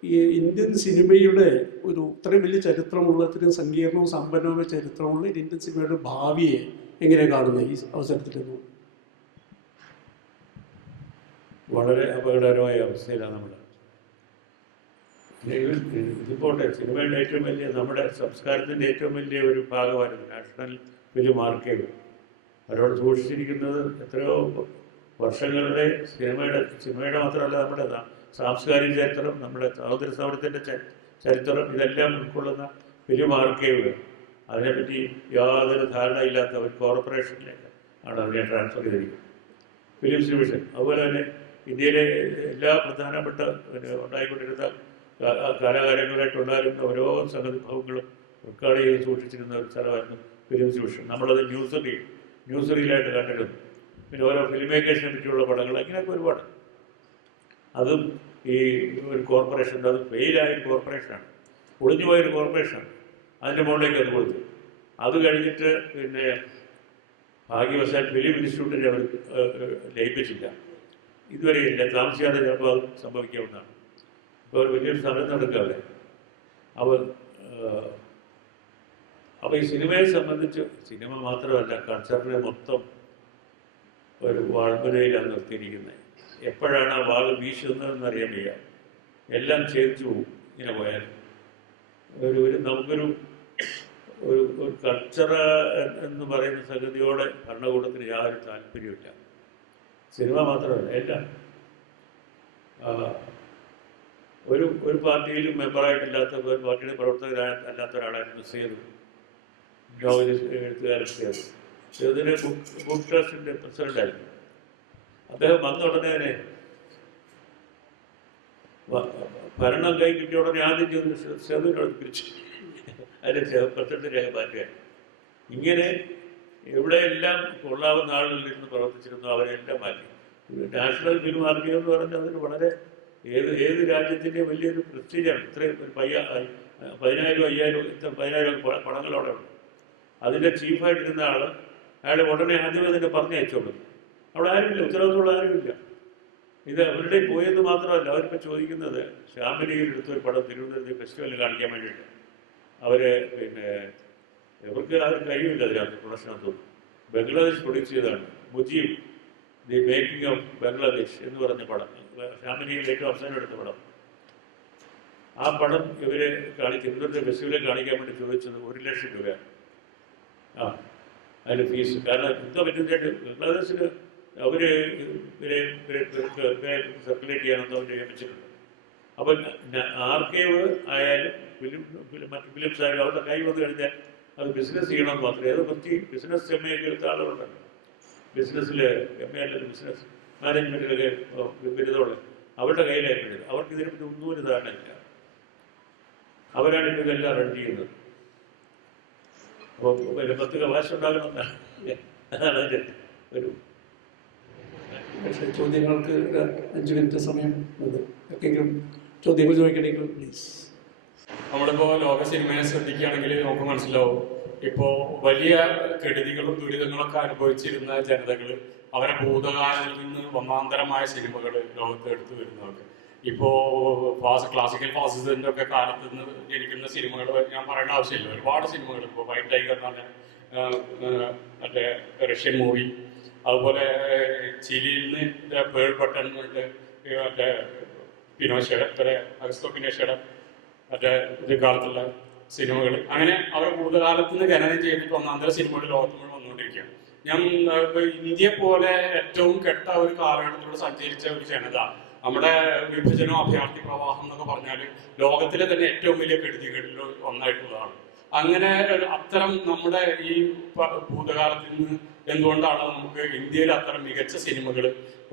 ഈ ഇന്ത്യൻ സിനിമയുടെ ഒരു ഇത്രയും വലിയ ചരിത്രമുള്ള, ഇത്രയും സങ്കീർണവും സമ്പന്നവുമായ ചരിത്രമുള്ള ഇന്ത്യൻ സിനിമയുടെ ഭാവിയെ എങ്ങനെയാണ് കാണുന്നത് ഈ അവസരത്തിലെന്ന്? വളരെ അപകടകരമായ അവസ്ഥയിലാണ് നമ്മൾ. ഇതിപ്പോട്ടെ, സിനിമയുടെ ഏറ്റവും വലിയ, നമ്മുടെ സംസ്കാരത്തിൻ്റെ ഏറ്റവും വലിയ ഒരു ഭാഗമായിരുന്നു നാഷണൽ ഫിലിം ആർക്കൈവ്. അവരോട് സൂക്ഷിച്ചിരിക്കുന്നത് എത്രയോ വർഷങ്ങളുടെ സിനിമയുടെ മാത്രമല്ല, നമ്മുടെ സാംസ്കാരിക ചരിത്രം, നമ്മുടെ സ്വാതന്ത്ര്യ സമരത്തിൻ്റെ ചരിത്രം, ഇതെല്ലാം ഉൾക്കൊള്ളുന്ന ഫിലിം ആർക്കൈവ്. അതിനെപ്പറ്റി യാതൊരു ധാരണയില്ലാത്ത ഒരു കോർപ്പറേഷനിലേക്ക് ആണ് അതിനെ ട്രാൻസ്ഫർ ചെയ്തിരിക്കുന്നത്, ഫിലിംസ് ഡിവിഷൻ. അതുപോലെ തന്നെ ഇന്ത്യയിലെ എല്ലാ പ്രധാനപ്പെട്ട ഉണ്ടായിക്കൊണ്ടിരുന്ന കാലാകാലങ്ങളായിട്ടുണ്ടായിരുന്ന ഓരോ സംഗതി ഭാവങ്ങളും റെക്കോർഡ് ചെയ്ത് സൂക്ഷിച്ചിരുന്ന ഒരു സ്ഥലമായിരുന്നു ഫിലിംസ് ഡിവിഷൻ. നമ്മളത് ന്യൂസ് റീലായിട്ട് കണ്ടിരുന്നു. പിന്നെ ഓരോ ഫിലിം മേക്കേഴ്സിനെ പറ്റിയുള്ള പടങ്ങൾ, ഇങ്ങനെയൊക്കെ ഒരുപാട്. അതും ഈ ഒരു കോർപ്പറേഷൻ, അത് ഫെയിലായൊരു കോർപ്പറേഷനാണ്, ഒളിഞ്ഞുപോയൊരു കോർപ്പറേഷനാണ്. അതിൻ്റെ മുകളിലേക്ക് അത് കൊടുത്തു. അത് കഴിഞ്ഞിട്ട് പിന്നെ ഭാഗ്യവശാൽ ഫിലിം ഇൻസ്റ്റിറ്റ്യൂട്ടിനെ അവർ ലയിപ്പിച്ചില്ല. ഇതുവരെയില്ല. താമസിയാതെ ചിലപ്പോൾ അത് സംഭവിക്കാവുന്നതാണ്. ഇപ്പോൾ ഒരു വലിയൊരു സമരം നടക്കാതെ അപ്പോൾ ഈ സിനിമയെ സംബന്ധിച്ച്, സിനിമ മാത്രമല്ല കൾച്ചറിനെ മൊത്തം ഒരു വാൾമുനയിലാണ് നിർത്തിയിരിക്കുന്നത്. എപ്പോഴാണ് ആ വാൾ വീശുന്നതെന്ന് അറിയാൻ വയ്യ. എല്ലാം ഛേദിച്ചു പോകും ഇങ്ങനെ പോയാൽ. നമുക്കൊരു ഒരു കൾച്ചർ എന്ന് പറയുന്ന സംഗതിയോടെ ഭരണകൂടത്തിന് യാതൊരു താല്പര്യമില്ല. സിനിമ മാത്രമല്ല, എല്ലാം. ഒരു പാർട്ടിയിലും മെമ്പറായിട്ടില്ലാത്ത, ഒരു പാർട്ടിയുടെ പ്രവർത്തകരായിട്ടല്ലാത്ത ഒരാളായിരുന്നു സേതു, എഴുത്തുകാരൻ സേതുവിന് ബുക്ക് ട്രസ്റ്റിൻ്റെ പ്രസിഡൻ്റായിരുന്നു. അദ്ദേഹം വന്ന ഉടനെ തന്നെ ഭരണം കൈ കിട്ടിയ ഉടനെ ആദ്യം ചെയ്ത് സേതുവിനോട് പിരിച്ചു, അതിൻ്റെ പ്രസിഡന്റ് മാറ്റുകയാണ്. ഇങ്ങനെ എവിടെയെല്ലാം കൊള്ളാവുന്ന ആളുകളിലിരുന്ന് പ്രവർത്തിച്ചിരുന്നു അവരെല്ലാം മാറ്റി. നാഷണൽ ഫിലിം ആർക്കൈവ് എന്ന് പറഞ്ഞാൽ അതിന് വളരെ ഏത് രാജ്യത്തിൻ്റെ വലിയൊരു പ്രസ്റ്റീജാണ്. ഇത്രയും ഒരു 10,000 5,000 പടങ്ങളവിടെ ഉണ്ട്. അതിൻ്റെ ചീഫായിട്ടിരുന്ന അയാൾ ഉടനെ ആദ്യമേ തന്നെ പറഞ്ഞയച്ചോളൂ. അവിടെ ആരുമില്ല, ഉത്തരവാദിത്തമുള്ള ആരുമില്ല. ഇത് അവരുടെ പോയെന്ന് മാത്രമല്ല, അവരിപ്പോൾ ചോദിക്കുന്നത് ശ്യാമിനിയിൽ എടുത്തൊരു പടം തിരുവനന്തപുരത്ത് ഫെസ്റ്റിവലിൽ കാണിക്കാൻ വേണ്ടിയിട്ട് അവർ പിന്നെ ഇവർക്ക് അത് കഴിയില്ല. അതിനകത്ത് പ്രൊഡക്ഷനകത്തൊന്നും ബംഗ്ലാദേശ് പ്രൊഡ്യൂസ് ചെയ്തതാണ്. Mujeeb the making of Bangladesh എന്ന് പറഞ്ഞ പടം, ശ്യാമിനിയിൽ ഏറ്റവും അവസാനം എടുത്ത പടം. ആ പടം ഇവർ തിരുവനന്തപുരത്തെ ഫെസ്റ്റിവലിൽ കാണിക്കാൻ വേണ്ടി ചോദിച്ചത് 1 ലക്ഷം രൂപയാണ്. അതിന് ഫീസ്. കാരണം എന്താ പറ്റുന്നതായിട്ട് ബംഗ്ലാദേശിൽ അവർ സർക്കുലേറ്റ് ചെയ്യാനൊന്നും അവർ നിയമിച്ചിട്ടുണ്ട്. അപ്പം ആർക്കൈവ് ആയാലും മറ്റ് ഫിലിംസ് ആയാലും അവരുടെ കൈ വന്നു കഴിഞ്ഞാൽ അത് ബിസിനസ് ചെയ്യണമെന്ന് മാത്രമേ. അത് പറ്റി ബിസിനസ് എം എ എടുത്ത ആളുകളുണ്ടല്ലോ, ബിസിനസ്സിൽ എം എ അല്ലെങ്കിൽ ബിസിനസ് മാനേജ്മെൻറ്റിലൊക്കെ ബിരുദമുള്ള അവരുടെ കയ്യിലായിട്ടുണ്ട്. അവർക്ക് ഇതിനെപ്പറ്റി ഒന്നും ഒരു ധാരണയില്ല. അവരാണ് ഇപ്പോൾ ഇതെല്ലാം റൺ ചെയ്യുന്നത്. അപ്പോൾ 10 കാശ് ഉണ്ടാകണമെന്നാണ്. അതാണ് അതിൻ്റെ ഒരു ചോദ്യങ്ങൾക്ക് 5 മിനിറ്റ് സമയം. ആർക്കെങ്കിലും ചോദ്യങ്ങൾ ചോദിക്കണമെങ്കിൽ പ്ലീസ്. നമ്മളിപ്പോൾ ലോക സിനിമയെ ശ്രദ്ധിക്കുകയാണെങ്കിൽ നമുക്ക് മനസ്സിലാവും, ഇപ്പോൾ വലിയ കെടുതികളും ദുരിതങ്ങളൊക്കെ അനുഭവിച്ചിരുന്ന ജനതകൾ അവരെ ഭൂതകാലത്തിൽ നിന്ന് ഒന്നാന്തരമായ സിനിമകൾ ലോകത്ത് എടുത്തു വരുന്നതൊക്കെ ഇപ്പോൾ ക്ലാസിക്കൽ ഫാസിസത്തിൻ്റെ ഒക്കെ കാലത്ത് നിന്ന് ജനിക്കുന്ന സിനിമകൾ ഞാൻ പറയേണ്ട ആവശ്യമില്ല. ഒരുപാട് സിനിമകൾ ഇപ്പോൾ വൈറ്റ് ടൈഗർ എന്ന് പറഞ്ഞ മറ്റേ റഷ്യൻ മൂവി, അതുപോലെ ചിലിയിൽ നിന്ന് പേൾ ബട്ടൺ മറ്റേ പിനോഷയുടെ അഗസ്തോ പിനോഷയുടെ മറ്റേ ഇത് കാലത്തുള്ള സിനിമകൾ, അങ്ങനെ അവർ ഭൂതകാലത്ത് നിന്ന് ഖനനം ചെയ്തിട്ട് ഒന്നാന്തര സിനിമകൾ ലോകത്ത് മുഴുവൻ വന്നുകൊണ്ടിരിക്കുകയാണ്. ഞാൻ ഇന്ത്യ പോലെ ഏറ്റവും കെട്ട ഒരു കാലഘട്ടത്തിലൂടെ സഞ്ചരിച്ച ഒരു ജനത, നമ്മുടെ വിഭജനം അഭയാർത്ഥി പ്രവാഹം എന്നൊക്കെ പറഞ്ഞാൽ ലോകത്തിലെ തന്നെ ഏറ്റവും വലിയ കെടുതികളിൽ ഒന്നായിട്ടുള്ളതാണ്. അങ്ങനെ അത്തരം നമ്മുടെ ഈ ഭൂതകാലത്തിൽ നിന്ന് എന്തുകൊണ്ടാണ് നമുക്ക് ഇന്ത്യയിൽ അത്തരം മികച്ച സിനിമകൾ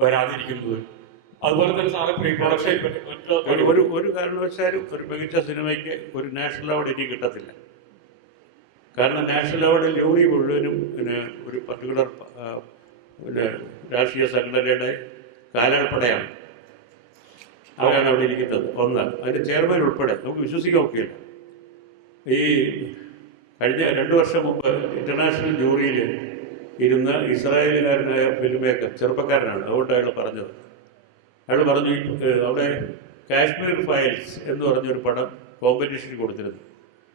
വരാതിരിക്കുന്നത്? അതുപോലെ തന്നെ സാറ് പ്രീ പ്രൊഡക്ഷൻ ഒരു കാരണവശാലും ഒരു മികച്ച സിനിമയ്ക്ക് ഒരു നാഷണൽ അവാർഡ് ഇനി കിട്ടത്തില്ല. കാരണം നാഷണൽ അവാർഡ് ജൂറി മുഴുവനും പിന്നെ ഒരു പർട്ടിക്കുലർ പിന്നെ രാഷ്ട്രീയ സംഘടനയുടെ കാലാൾപ്പടയാണ്. അവരാണ് അവിടെ ഇരിക്കുന്നത്. ഒന്ന്, അതിൻ്റെ ചെയർമാൻ ഉൾപ്പെടെ നമുക്ക് വിശ്വസിക്കാൻ ഒക്കെയില്ല. ഈ കഴിഞ്ഞ 2 വർഷം മുമ്പ് ഇൻ്റർനാഷണൽ ജൂറിയിൽ ഇരുന്ന ഇസ്രായേലുകാരനായ ഫിലിം മേക്കർ, ചെറുപ്പക്കാരനാണ്, അതുകൊണ്ട് അയാൾ പറഞ്ഞത്. അയാൾ പറഞ്ഞു അവിടെ കാശ്മീർ ഫയൽസ് എന്ന് പറഞ്ഞൊരു പടം കോമ്പറ്റീഷന് കൊടുത്തിരുന്നു.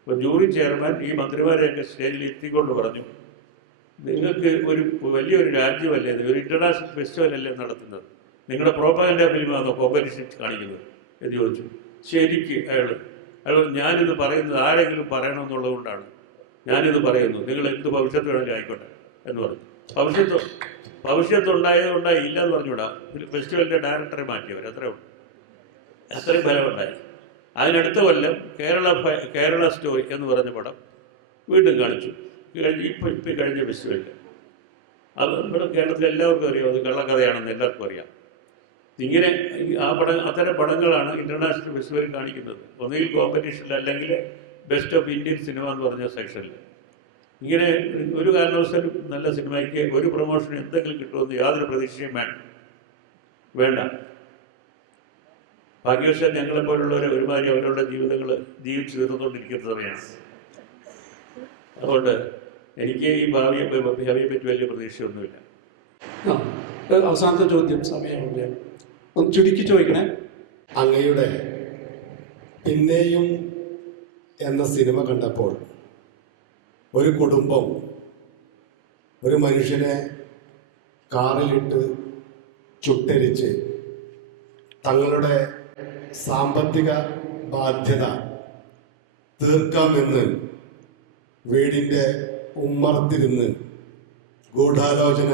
അപ്പോൾ ജൂറി ചെയർമാൻ ഈ മന്ത്രിമാരെയൊക്കെ സ്റ്റേജിൽ എത്തിക്കൊണ്ട് പറഞ്ഞു, നിങ്ങൾക്ക് ഒരു വലിയൊരു രാജ്യമല്ലേ, ഒരു ഇൻ്റർനാഷണൽ ഫെസ്റ്റിവലല്ലേ നടത്തുന്നത്, നിങ്ങളുടെ പ്രോപ്പഗൻഡ ഫിലിമാണോ കോമ്പറ്റീഷൻ കാണിക്കുന്നത് എന്ന് ചോദിച്ചു. ശരിക്ക് അയാൾ ഞാനിത് പറയുന്നത് ആരെങ്കിലും പറയണമെന്നുള്ളതുകൊണ്ടാണ് ഞാനിത് പറയുന്നു, നിങ്ങൾ എന്ത് ഭവിഷ്യത്ത് വേണമെങ്കിലും ആയിക്കോട്ടെ എന്ന് പറഞ്ഞു. ഭവിഷ്യത്തുണ്ടായതുകൊണ്ടായി ഇല്ല എന്ന് പറഞ്ഞുകൂടാ. ഫെസ്റ്റിവലിൻ്റെ ഡയറക്ടറെ മാറ്റിയവർ, അത്രയും ഫലമുണ്ടായി. അതിനടുത്ത കൊല്ലം കേരള സ്റ്റോറി എന്ന് പറഞ്ഞ പടം വീണ്ടും കാണിച്ചു. ഇപ്പം കഴിഞ്ഞ ഫെസ്റ്റിവലിൽ അത് നമ്മുടെ കേരളത്തിൽ എല്ലാവർക്കും അറിയാം, അത് കള്ളക്കഥയാണെന്ന് എല്ലാവർക്കും അറിയാം. ഇങ്ങനെ അത്തരം പടങ്ങളാണ് ഇൻ്റർനാഷണൽ ഫെസ്റ്റിവലിൽ കാണിക്കുന്നത്. ഒന്നുകിൽ കോമ്പറ്റീഷനിൽ, അല്ലെങ്കിൽ ബെസ്റ്റ് ഓഫ് ഇന്ത്യൻ സിനിമ എന്ന് പറഞ്ഞ സെക്ഷനിൽ. ഇങ്ങനെ ഒരു കാരണവശാലും നല്ല സിനിമയ്ക്ക് ഒരു പ്രൊമോഷൻ എന്തെങ്കിലും കിട്ടുമെന്ന് യാതൊരു പ്രതീക്ഷയും വേണ്ട. ഭാഗ്യവശാൽ ഞങ്ങളെപ്പോലുള്ളവരെ ഒരുമാതിരി അവരുടെ ജീവിതങ്ങൾ ജീവിച്ചു തീർന്നുകൊണ്ടിരിക്കുന്ന സമയമാണ്. അതുകൊണ്ട് എനിക്ക് ഈ ഭാവിയെ പറ്റി വലിയ പ്രതീക്ഷയൊന്നുമില്ല. അവസാനത്തെ ചോദ്യം, സമയമില്ല, ഒന്ന് ചുരുക്കി ചോദിക്കണേ. അങ്ങയുടെ പിന്നെയും എന്ന സിനിമ കണ്ടപ്പോൾ ഒരു കുടുംബം ഒരു മനുഷ്യനെ കാറിലിട്ട് ചുട്ടരിച്ച് തങ്ങളുടെ സാമ്പത്തിക ബാധ്യത തീർക്കാമെന്ന് വീടിൻ്റെ ഉമ്മറത്തിരുന്ന് ഗൂഢാലോചന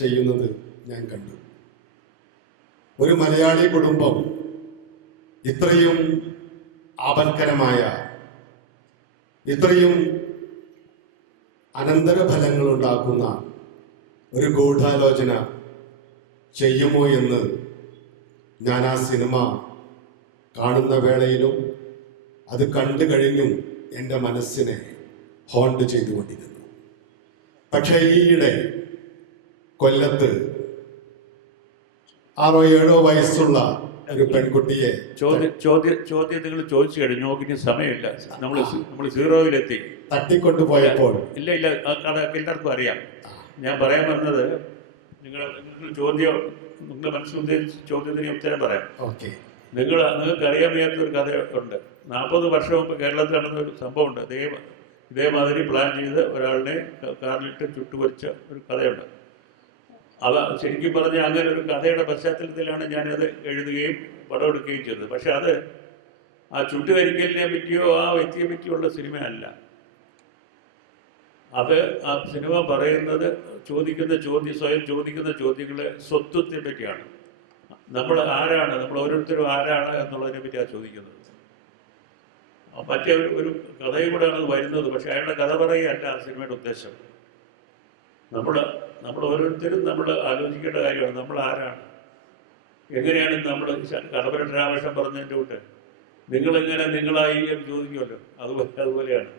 ചെയ്യുന്നത് ഞാൻ കണ്ടു. ഒരു മലയാളി കുടുംബം ഇത്രയും ആപൽക്കരമായ, ഇത്രയും അനന്തരഫലങ്ങൾ ഉണ്ടാക്കുന്ന ഒരു ഗൂഢാലോചന ചെയ്യുമോ എന്ന് ഞാൻ ആ സിനിമ കാണുന്ന വേളയിലും അത് കണ്ടു കഴിഞ്ഞും എൻ്റെ മനസ്സിനെ ഹോണ്ട് ചെയ്തുകൊണ്ടിരുന്നു. പക്ഷേ ഈയിടെ കൊല്ലത്ത് 6-7 വയസ്സുള്ള ഒരു പെൺകുട്ടിയെ ചോദ്യം നിങ്ങൾ ചോദിച്ചു കഴിഞ്ഞു. നോക്കിന് സമയമില്ല, നമ്മൾ സീറോയിലെത്തി. തട്ടിക്കൊണ്ടുപോയപ്പോൾ ഇല്ല എല്ലാവർക്കും അറിയാം. ഞാൻ പറയാൻ വന്നത്, നിങ്ങൾ നിങ്ങളുടെ മനസ്സിലുദ്ദേശിച്ച ചോദ്യത്തിന് ഉത്തരം പറയാം. ഓക്കെ. നിങ്ങൾക്ക് അറിയാൻ വയ്യാത്തൊരു കഥ ഉണ്ട്. 40 വർഷം മുമ്പ് കേരളത്തിൽ നടന്ന ഒരു സംഭവമുണ്ട്. ഇതേമാതിരി പ്ലാൻ ചെയ്ത് ഒരാളിനെ കാറിലിട്ട് ചുട്ടുപൊരിച്ച ഒരു കഥയുണ്ട്. അത് ശരിക്കും പറഞ്ഞാൽ അങ്ങനെ ഒരു കഥയുടെ പശ്ചാത്തലത്തിലാണ് ഞാനത് എഴുതുകയും പടമെടുക്കുകയും ചെയ്തത്. പക്ഷെ അത് ആ ചുട്ടുകരിക്കലിനെ പറ്റിയോ ആ വ്യക്തിയെ പറ്റിയുള്ള സിനിമയല്ല. അത് ആ സിനിമ പറയുന്നത് സ്വയം ചോദിക്കുന്ന ചോദ്യങ്ങളെ സ്വത്വത്തെ പറ്റിയാണ്. നമ്മൾ ആരാണ്, നമ്മൾ ഓരോരുത്തരും ആരാണ് എന്നുള്ളതിനെ പറ്റിയാണ് ചോദിക്കുന്നത്. മറ്റേ ഒരു കഥയും കൂടെയാണ് അത് വരുന്നത്. പക്ഷെ അയാളുടെ കഥ പറയുകയല്ല ആ സിനിമയുടെ ഉദ്ദേശം. നമ്മൾ ഓരോരുത്തരും നമ്മൾ ആലോചിക്കേണ്ട കാര്യമാണ്, നമ്മൾ ആരാണ്, എങ്ങനെയാണ് നമ്മൾ. കടമ്പരട്ട് രാമകൃഷ്ണൻ പറഞ്ഞതിൻ്റെ കൂട്ട് നിങ്ങളായി എന്ന് ചോദിക്കുമല്ലോ, അതുപോലെയാണ്.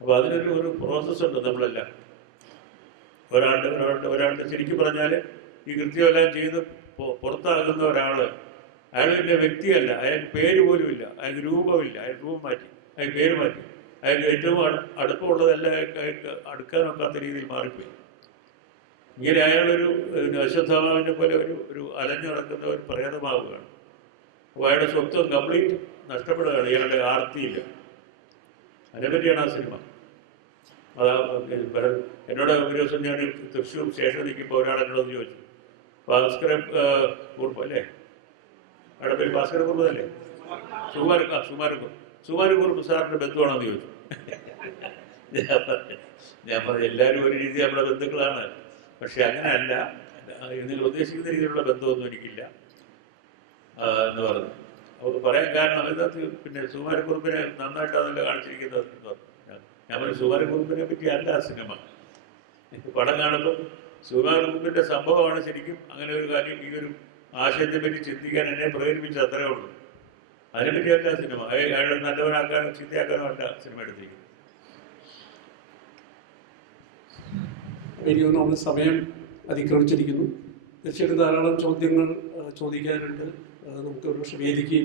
അപ്പോൾ അതിനൊരു പ്രോസസ്സുണ്ട്. നമ്മളെല്ലാം ഒരാളുടെ ശരിക്കും പറഞ്ഞാൽ ഈ കൃത്യമെല്ലാം ചെയ്ത് പുറത്താകുന്ന ഒരാൾ, അയാൾ പിന്നെ വ്യക്തിയല്ല, അയാൾക്ക് പേര് പോലും ഇല്ല, അയാൾക്ക് രൂപമില്ല, അയാൾ രൂപം മാറ്റി, അയാൾക്ക് പേര് മാറ്റി, അയാൾക്ക് ഏറ്റവും അടുപ്പമുള്ളതെല്ലാം അയാൾക്ക് അടുക്കാനൊക്കാത്ത രീതിയിൽ മാറിപ്പോയി. ഇങ്ങനെ അയാളൊരു അശ്വത്ഥാമാവിനെ പോലെ ഒരു അലഞ്ഞു നടക്കുന്ന ഒരു പ്രേതമാവുകയാണ്. അപ്പോൾ അയാളുടെ സ്വത്വം കംപ്ലീറ്റ് നഷ്ടപ്പെടുകയാണ് ഇയാളുടെ ആർത്തിയില്ല. അതിനെപ്പറ്റിയാണ് ആ സിനിമ. എന്നോട് ഒരു ദിവസം ഞാൻ തൃശ്ശൂർ സ്റ്റേഷനിൽ നിൽക്കുമ്പോൾ ഒരാളെന്നോട് ചോദിച്ചു, ഭാസ്കരൻ കുറുപ്പ് അല്ലേ, അവിടെ പേര് ഭാസ്കരൻ കുറുപ്പ് അല്ലേ, സുമാരക്കുറുപ്പ് സാറിൻ്റെ ബന്ധുവാണെന്ന് ചോദിച്ചു. ഞാൻ പറഞ്ഞു എല്ലാവരും ഒരു രീതി നമ്മുടെ ബന്ധുക്കളാണ്, പക്ഷെ അങ്ങനെയല്ല, നിങ്ങൾ ഉദ്ദേശിക്കുന്ന രീതിയിലുള്ള ബന്ധമൊന്നും എനിക്കില്ല എന്ന് പറഞ്ഞു. അവർക്ക് പറയാൻ കാരണം അതിനകത്ത് പിന്നെ സുമാരക്കുറുപ്പിനെ നന്നായിട്ടാണല്ലോ കാണിച്ചിരിക്കുന്നത് എന്ന് പറഞ്ഞു. ഞാൻ പറഞ്ഞു സുമാരക്കുറുപ്പിനെ പറ്റി അല്ല സിനിമ. പടം കാണുമ്പോൾ സുമാരക്കുറുപ്പിൻ്റെ സംഭവമാണ് ശരിക്കും അങ്ങനെ ഒരു കാര്യം, ഈ ഒരു ആശയത്തെ പറ്റി ചിന്തിക്കാൻ എന്നെ പ്രേരിപ്പിച്ചത് അത്രേ ഉള്ളൂ. അതിനെപ്പറ്റിയല്ല സിനിമ. അയാളെ നല്ലവനാക്കാനോ ചീത്തയാക്കാനോ അല്ല സിനിമ എടുത്തിരിക്കുന്നത്. എനിക്ക് തോന്നുന്നു നമ്മൾ സമയം അതിക്രമിച്ചിരിക്കുന്നു. തീർച്ചയായിട്ടും ധാരാളം ചോദ്യങ്ങൾ ചോദിക്കാനുണ്ട്. നമുക്ക് ഒരു പക്ഷേ വേദിക്ക്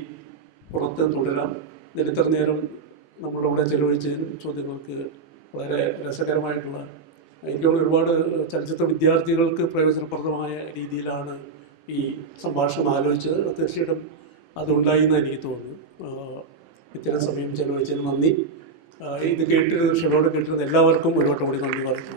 പുറത്ത് തുടരാം. ഇതിൽ ഇത്ര നേരം നമ്മളുടെ കൂടെ ചെലവഴിച്ചതിനും ചോദ്യങ്ങൾക്ക് വളരെ രസകരമായിട്ടുള്ള, എനിക്ക് ഒരുപാട് ചലച്ചിത്ര വിദ്യാർത്ഥികൾക്ക് പ്രയോജനപ്രദമായ രീതിയിലാണ് ഈ സംഭാഷണം ആലോചിച്ചത്. തീർച്ചയായിട്ടും അതുണ്ടായി എന്ന് എനിക്ക് തോന്നുന്നു. ഇത്തരം സമയം ചെലവഴിച്ചതിന് നന്ദി. ഇത് ക്ഷമയോടെ കേട്ടിരുന്ന എല്ലാവർക്കും ഒരുപാട് കൂടി നന്ദി പറഞ്ഞു.